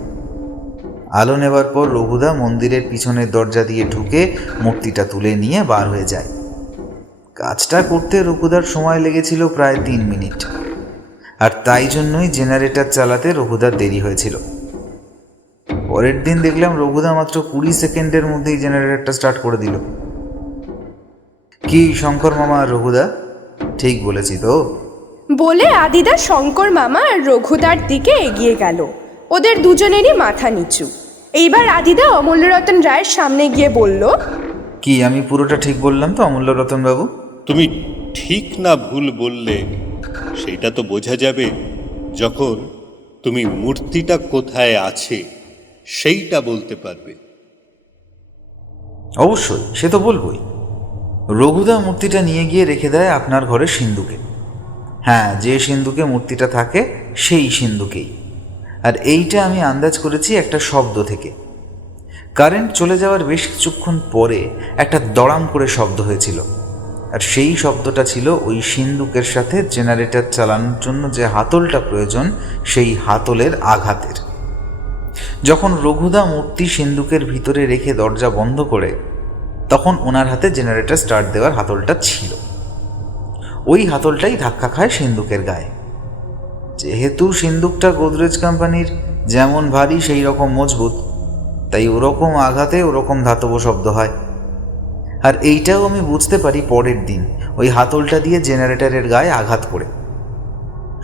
আলো নেবার পর রঘুদা মন্দিরের পিছনের দরজা দিয়ে ঢুকে মূর্তিটা তুলে নিয়ে বার হয়ে যায়। কাজটা করতে রঘুদার সময় লেগেছিল প্রায় 3 মিনিট, আর তাই জন্যই জেনারেটর চালাতে রঘুদার দেরি হয়েছিল। পরের দিন দেখলাম রঘুদা মাত্র 20 সেকেন্ডের মধ্যেই জেনারেটরটা স্টার্ট করে দিল। কি শঙ্কর মামা আর রঘুদা, ঠিক বলেছি তো? বলে আদিদা শঙ্কর মামা আর রঘুদার দিকে এগিয়ে গেল। ওদের দুজনেরই মাথা নিচু। এইবার আদিদা অমূল্যরতন রায়ের সামনে গিয়ে বলল, কি আমি পুরোটা ঠিক বললাম তো অমূল্য রতন বাবু? তুমি ঠিক না ভুল বললে সেটা তো বোঝা যাবে যখন তুমি মূর্তিটা কোথায় আছে সেইটা বলতে পারবে। অবশ্যই, সে তো বলবই। রঘুদা মূর্তিটা নিয়ে গিয়ে রেখে দেয় আপনার ঘরের সিন্ধুকে। হ্যাঁ, যে সিন্ধুকে মূর্তিটা থাকে সেই সিন্ধুকেই। আর এইটা আমি আন্দাজ করেছি একটা শব্দ থেকে। কারেন্ট চলে যাওয়ার বেশ কিছুক্ষণ পরে একটা দড়াম করে শব্দ হয়েছিল, আর সেই শব্দটা ছিল ওই সিন্ধুকের সাথে জেনারেটর চালানোর জন্য যে হাতলটা প্রয়োজন সেই হাতলের আঘাতের। যখন রঘুদা মূর্তি সিন্ধুকের ভিতরে রেখে দরজা বন্ধ করে, তখন ওনার হাতে জেনারেটর স্টার্ট দেওয়ার হাতলটা ছিল। ওই হাতলটাই ধাক্কা খায় সিন্ধুকের গায়ে। যেহেতু সিন্ধুকটা গোদরেজ কোম্পানির যেমন ভারী সেই রকম মজবুত, তাই ওরকম আঘাতে ওরকম ধাতব শব্দ হয়। আর এইটাও আমি বুঝতে পারি পরের দিন ওই হাতলটা দিয়ে জেনারেটরের গায়ে আঘাত করে।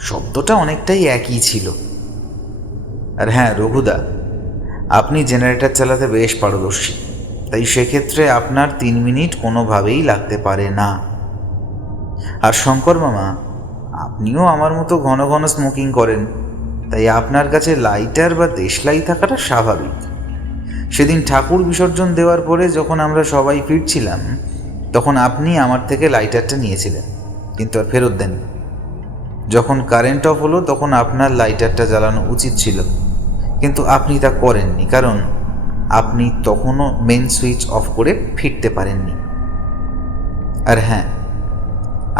শব্দটা অনেকটাই একই ছিল। আর হ্যাঁ রঘুদা, আপনি জেনারেটর চালাতে বেশ পারদর্শী, তাই সেক্ষেত্রে আপনার 3 মিনিট কোনোভাবেই লাগতে পারে না। আর শঙ্কর মামা, আপনিও আমার মতো ঘন ঘন স্মোকিং করেন, তাই আপনার কাছে লাইটার বা দেশলাই থাকাটা স্বাভাবিক। সেদিন ঠাকুর বিসর্জন দেওয়ার পরে যখন আমরা সবাই ফিরছিলাম, তখন আপনি আমার থেকে লাইটারটা নিয়েছিলেন, কিন্তু আর ফেরত দেন। যখন কারেন্ট অফ হলো তখন আপনার লাইটারটা জ্বালানো উচিত ছিল, কিন্তু আপনি তা করেননি, কারণ আপনি তখনও মেন সুইচ অফ করে ফিরতে পারেননি। আর হ্যাঁ,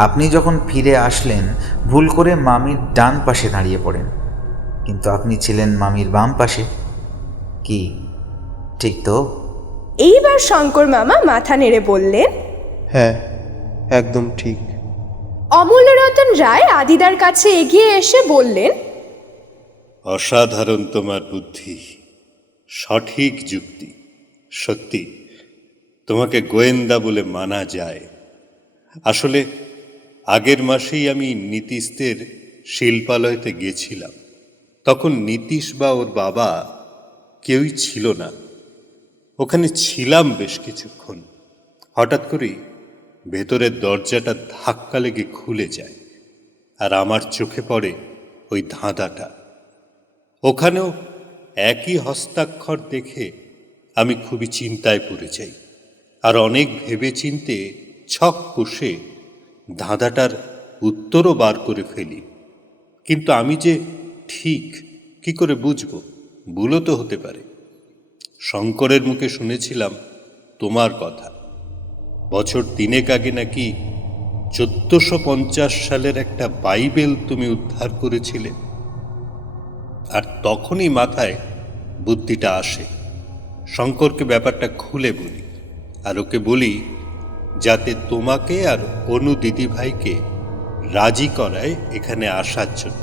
আপনি যখন ফিরে আসলেন ভুল করে মামির ডান পাশে দাঁড়িয়ে পড়েন, কিন্তু আপনি ছিলেন মামির বাম পাশে। কি ঠিক তো? এইবার শঙ্কর মামা মাথা নেড়ে বললেন, হ্যাঁ, একদম ঠিক। অমূল্যরতন রায় আদিদার কাছে এগিয়ে এসে বললেন, অসাধারণ তোমার বুদ্ধি, সঠিক যুক্তি। সত্যি তোমাকে গোয়েন্দা বলে মানা যায়। আসলে আগের মাসেই আমি নীতিশদের শিল্পালয়তে গেছিলাম। তখন নীতিশ বা ওর বাবা কেউই ছিল না। ওখানে ছিলাম বেশ কিছুক্ষণ। হঠাৎ করেই ভেতরের দরজাটা ধাক্কা লেগে খুলে যায়, আর আমার চোখে পড়ে ওই ধাঁধাটা। ওখানেও একই হস্তাক্ষর দেখে আমি খুবই চিন্তায় পড়ে যাই, আর অনেক ভেবে চিনতে ছক কষে ধাঁধাটার উত্তরও বার করে ফেলি। কিন্তু আমি যে ঠিক কি করে বুঝব? ভুলও তো হতে পারে। শঙ্করের মুখে শুনেছিলাম তোমার কথা। বছর 3 আগে নাকি 1450 সালের একটা বাইবেল তুমি উদ্ধার করেছিলে। আর তখনই মাথায় বুদ্ধিটা আসে, শঙ্করকে ব্যাপারটা খুলে বলি, আর ওকে বলি যাতে তোমাকে আর অনু দিদিভাইকে রাজি করায় এখানে আসার জন্য।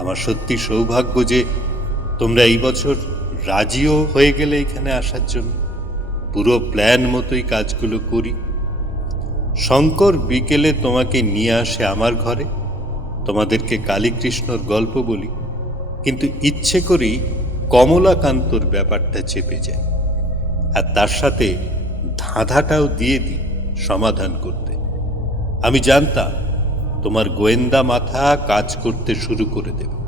আমার সত্যি সৌভাগ্য যে তোমরা এই বছর রাজিও হয়ে গেলে এখানে আসার জন্য। পুরো প্ল্যান মতোই কাজগুলো করি। শঙ্কর বিকেলে তোমাকে নিয়ে আসে আমার ঘরে, তোমাদেরকে কালীকৃষ্ণর গল্প বলি, কিন্তু ইচ্ছে করেই কমলাকান্তর ব্যাপারটা চেপে যায়, আর তার সাথে ধাঁধাটাও দিয়ে দিই সমাধান করতে। আমি জানতাম তোমার গোয়েন্দা মাথা কাজ করতে শুরু করে দেবে।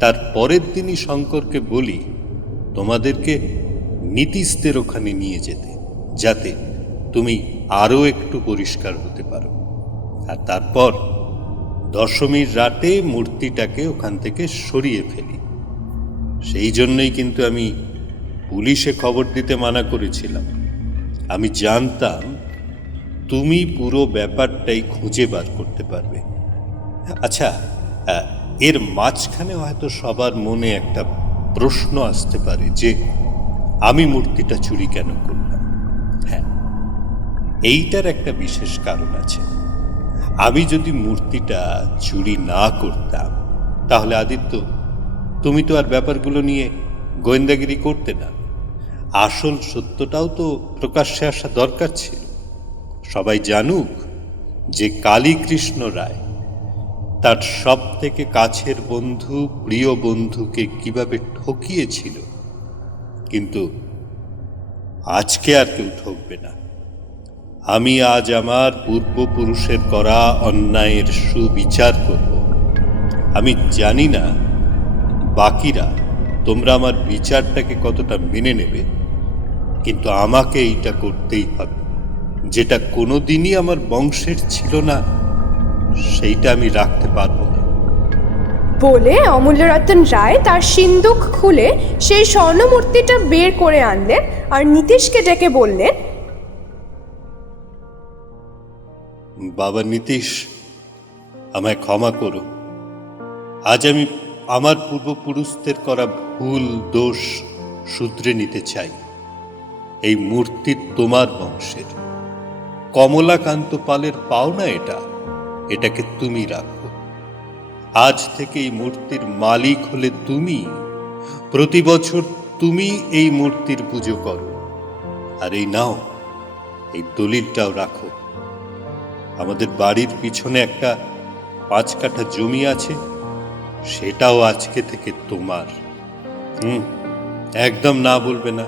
তার পরের দিনই শঙ্করকে বলি তোমাদেরকে নীতিশদের ওখানে নিয়ে যেতে, যাতে তুমি আরও একটু পরিষ্কার হতে পারো। আর তারপর দশমীর রাতে মূর্তিটাকে ওখান থেকে সরিয়ে ফেলি। সেই জন্যই কিন্তু আমি পুলিশে খবর দিতে মানা করেছিলাম। আমি জানতাম তুমি পুরো ব্যাপারটাই খুঁজে বার করতে পারবে। আচ্ছা, এর মাঝখানে হয়তো সবার মনে একটা প্রশ্ন আসতে পারে যে আমি মূর্তিটা চুরি কেন করলাম। হ্যাঁ, এইটার একটা বিশেষ কারণ আছে। আমি যদি মূর্তিটা চুরি না করতাম, তাহলে আদিত্য তুমি তো আর ব্যাপারগুলো নিয়ে গোয়েন্দাগিরি করতে না। আসল সত্যটাও তো প্রকাশ্যে আসা দরকার ছিল। সবাই জানুক যে কালীকৃষ্ণ রায় তার সব থেকে কাছের বন্ধু, প্রিয় বন্ধুকে কিভাবে ঠকিয়েছিল। কিন্তু আজকে আর কেউ ঠকবে না। আমি আজ আমার পূর্বপুরুষের করা অন্যায়ের সুবিচার করব। আমি জানি না বাকিরা তোমরা আমার বিচারটাকে কতটা মেনে নেবে, কিন্তু আমাকে এইটা করতেই হবে। যেটা কোনোদিনই আমার বংশের ছিল না, সেইটা আমি রাখতে পারবো না। বলে অমূল্যরতন রায় তার সিন্দুক খুলে সেই স্বর্ণমূর্তিটা বের করে আনলেন আর নীতিশকে ডেকে বললেন, বাবা নীতিশ, আমায় ক্ষমা করো। আজ আমি আমার পূর্বপুরুষদের করা ভুল দোষ শুধরে নিতে চাই। এই মূর্তি তোমার বংশের, কমলাকান্ত পালের পাওনা। এটাকে তুমি রাখো। আজ থেকে এই মূর্তির মালিক হলে তুমি। প্রতি বছর তুমি এই মূর্তির পুজো করো। আর এই নাও, এই দলিলটাও রাখো। আমাদের বাড়ির পিছনে একটা 5 কাঠা জমি আছে, সেটাও আজকে থেকে তোমার। একদম না বলবে না।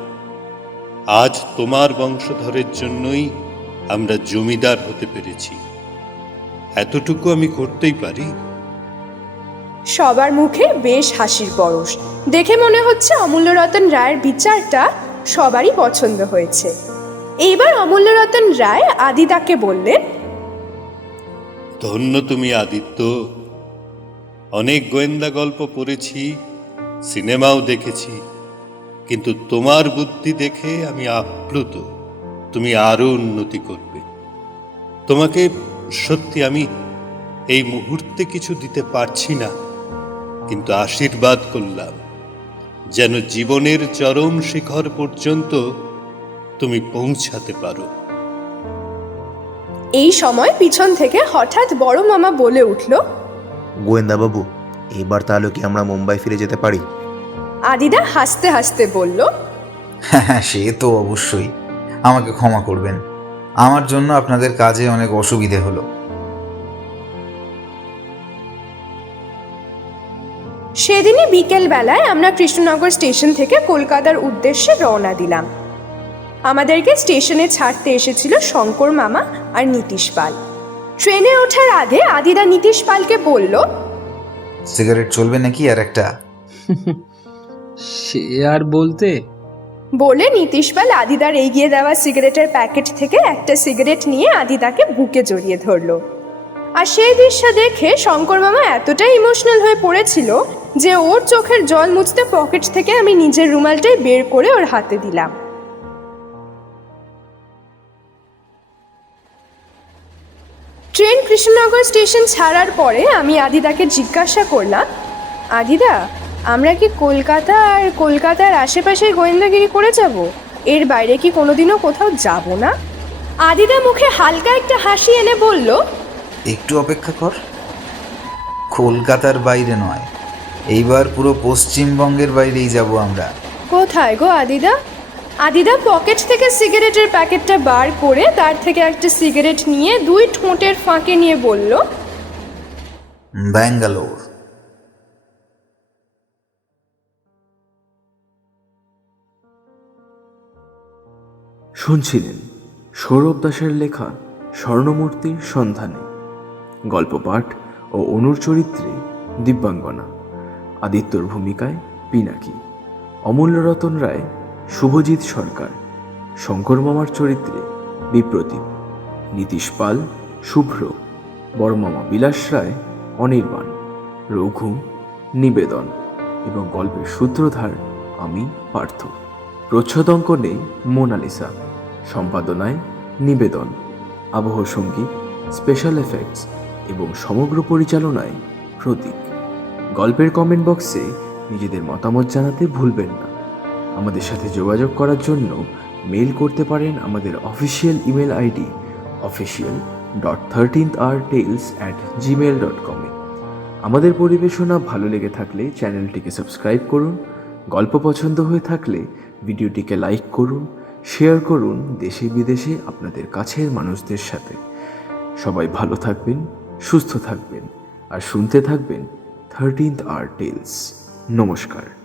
আজ তোমার বংশধরের জন্যই আমরা জমিদার হতে পেরেছি। এতটুকু আমি করতেই পারি। সবার মুখে বেশ হাসির পরশ। দেখে মনে হচ্ছে অমূল্যরতন রায়ের বিচারটা সবারই পছন্দ হয়েছে। এইবার অমূল্যরতন রায় আদিদাকে বললেন, ধন্য তুমি আদিত্য। অনেক গোয়েন্দা গল্প পড়েছি, সিনেমাও দেখেছি, কিন্তু তোমার বুদ্ধি দেখে আমি আপ্লুত। তুমি আরো উন্নতি করবে। তোমাকে সত্যি আমি এই মুহূর্তে কিছু দিতে পারছি না, কিন্তু আশীর্বাদ করলাম যেন জীবনের চরম শিখর পর্যন্ত তুমি পৌঁছাতে পারো। এই সময় পিছন থেকে হঠাৎ বড় মামা বলে উঠল, গোয়েন্দা বাবু, এবার তাহলে কি আমরা মুম্বাই ফিরে যেতে পারি? আদিদা হাসতে হাসতে বলল, হ্যাঁ, সে তো অবশ্যই। আমাকে ক্ষমা করবেন, আমার জন্য আপনাদের কাজে অনেক অসুবিধে হলো। সেদিনই বিকেল বেলায় আমরা কৃষ্ণনগর স্টেশন থেকে কলকাতার উদ্দেশ্যে রওনা দিলাম। আমাদেরকে স্টেশনে ছাড়তে এসেছিল শঙ্কর মামা আর নীতিশ পাল। ট্রেনে ওঠার আগে আদিদা নীতিশ পালকে বলল, সিগারেট চলবে নাকি আর একটা? সে আর বলতে। বলে নীতিশপাল আদিদার এগিয়ে দেওয়া সিগারেটের প্যাকেট থেকে একটা সিগারেট নিয়ে আদিদাকে বুকে জড়িয়ে ধরলো। আর সেই দৃশ্য দেখে শঙ্কর মামা এতটাই ইমোশনাল হয়ে পড়েছিল যে ওর চোখের জল মুছতে পকেট থেকে আমি নিজের রুমালটাই বের করে ওর হাতে দিলাম। ট্রেন কৃষ্ণনগর স্টেশন ছাড়ার পরে আমি আদিদাকে জিজ্ঞাসা করলাম, আদিদা, আমরা কি কলকাতা আর কলকাতার আশেপাশে গোয়েন্দাগিরি করে যাব? এর বাইরে কি কোনোদিনও কোথাও যাব না? আদিদা মুখে হালকা একটা হাসি এনে বলল, একটু অপেক্ষা কর, কলকাতার বাইরে নয়, এইবার পুরো পশ্চিমবঙ্গের বাইরেই যাব আমরা। কোথায় গো আদিদা? আদিদা পকেট থেকে সিগারেটের প্যাকেটটা বার করে তার থেকে একটা সিগারেট নিয়ে দুই ঠোঁটের ফাঁকে নিয়ে বলল, ব্যাঙ্গালোর। শুনছিলেন সৌরভ দাসের লেখা স্বর্ণমূর্তির সন্ধানে। গল্প পাঠ ও অনুর চরিত্রে দিব্যাঙ্গনা, আদিত্যর ভূমিকায় পিনাকি, অমূল্য রতন রায়, শুভজিৎ সরকার, শঙ্কর মামার চরিত্রে বিপ্রদীপ, নীতিশ পাল, শুভ্র, বড়মামা বিলাস রায়, অনির্বাণ, রঘু, নিবেদন এবং গল্পের সূত্রধার আমি পার্থ। প্রচ্ছদ অঙ্কনে মোনালিসা, সম্পাদনায় নিবেদন, আবহ সঙ্গীত, স্পেশাল এফেক্টস এবং সমগ্র পরিচালনায় প্রতীক। গল্পের কমেন্ট বক্সে নিজেদের মতামত জানাতে ভুলবেন না। আমাদের সাথে যোগাযোগ করার জন্য মেল করতে পারেন আমাদের অফিসিয়াল ইমেল আইডি official.13hourtales@gmail.com এ। আমাদের পরিবেশনা ভালো লেগে থাকলে চ্যানেলটিকে সাবস্ক্রাইব করুন। গল্প পছন্দ হয়ে থাকলে ভিডিওটিকে লাইক করুন, শেয়ার করুন দেশে বিদেশে আপনাদের কাছের মানুষদের সাথে। সবাই ভালো থাকবেন, সুস্থ থাকবেন আর শুনতে থাকবেন 13th Hour Tales। নমস্কার।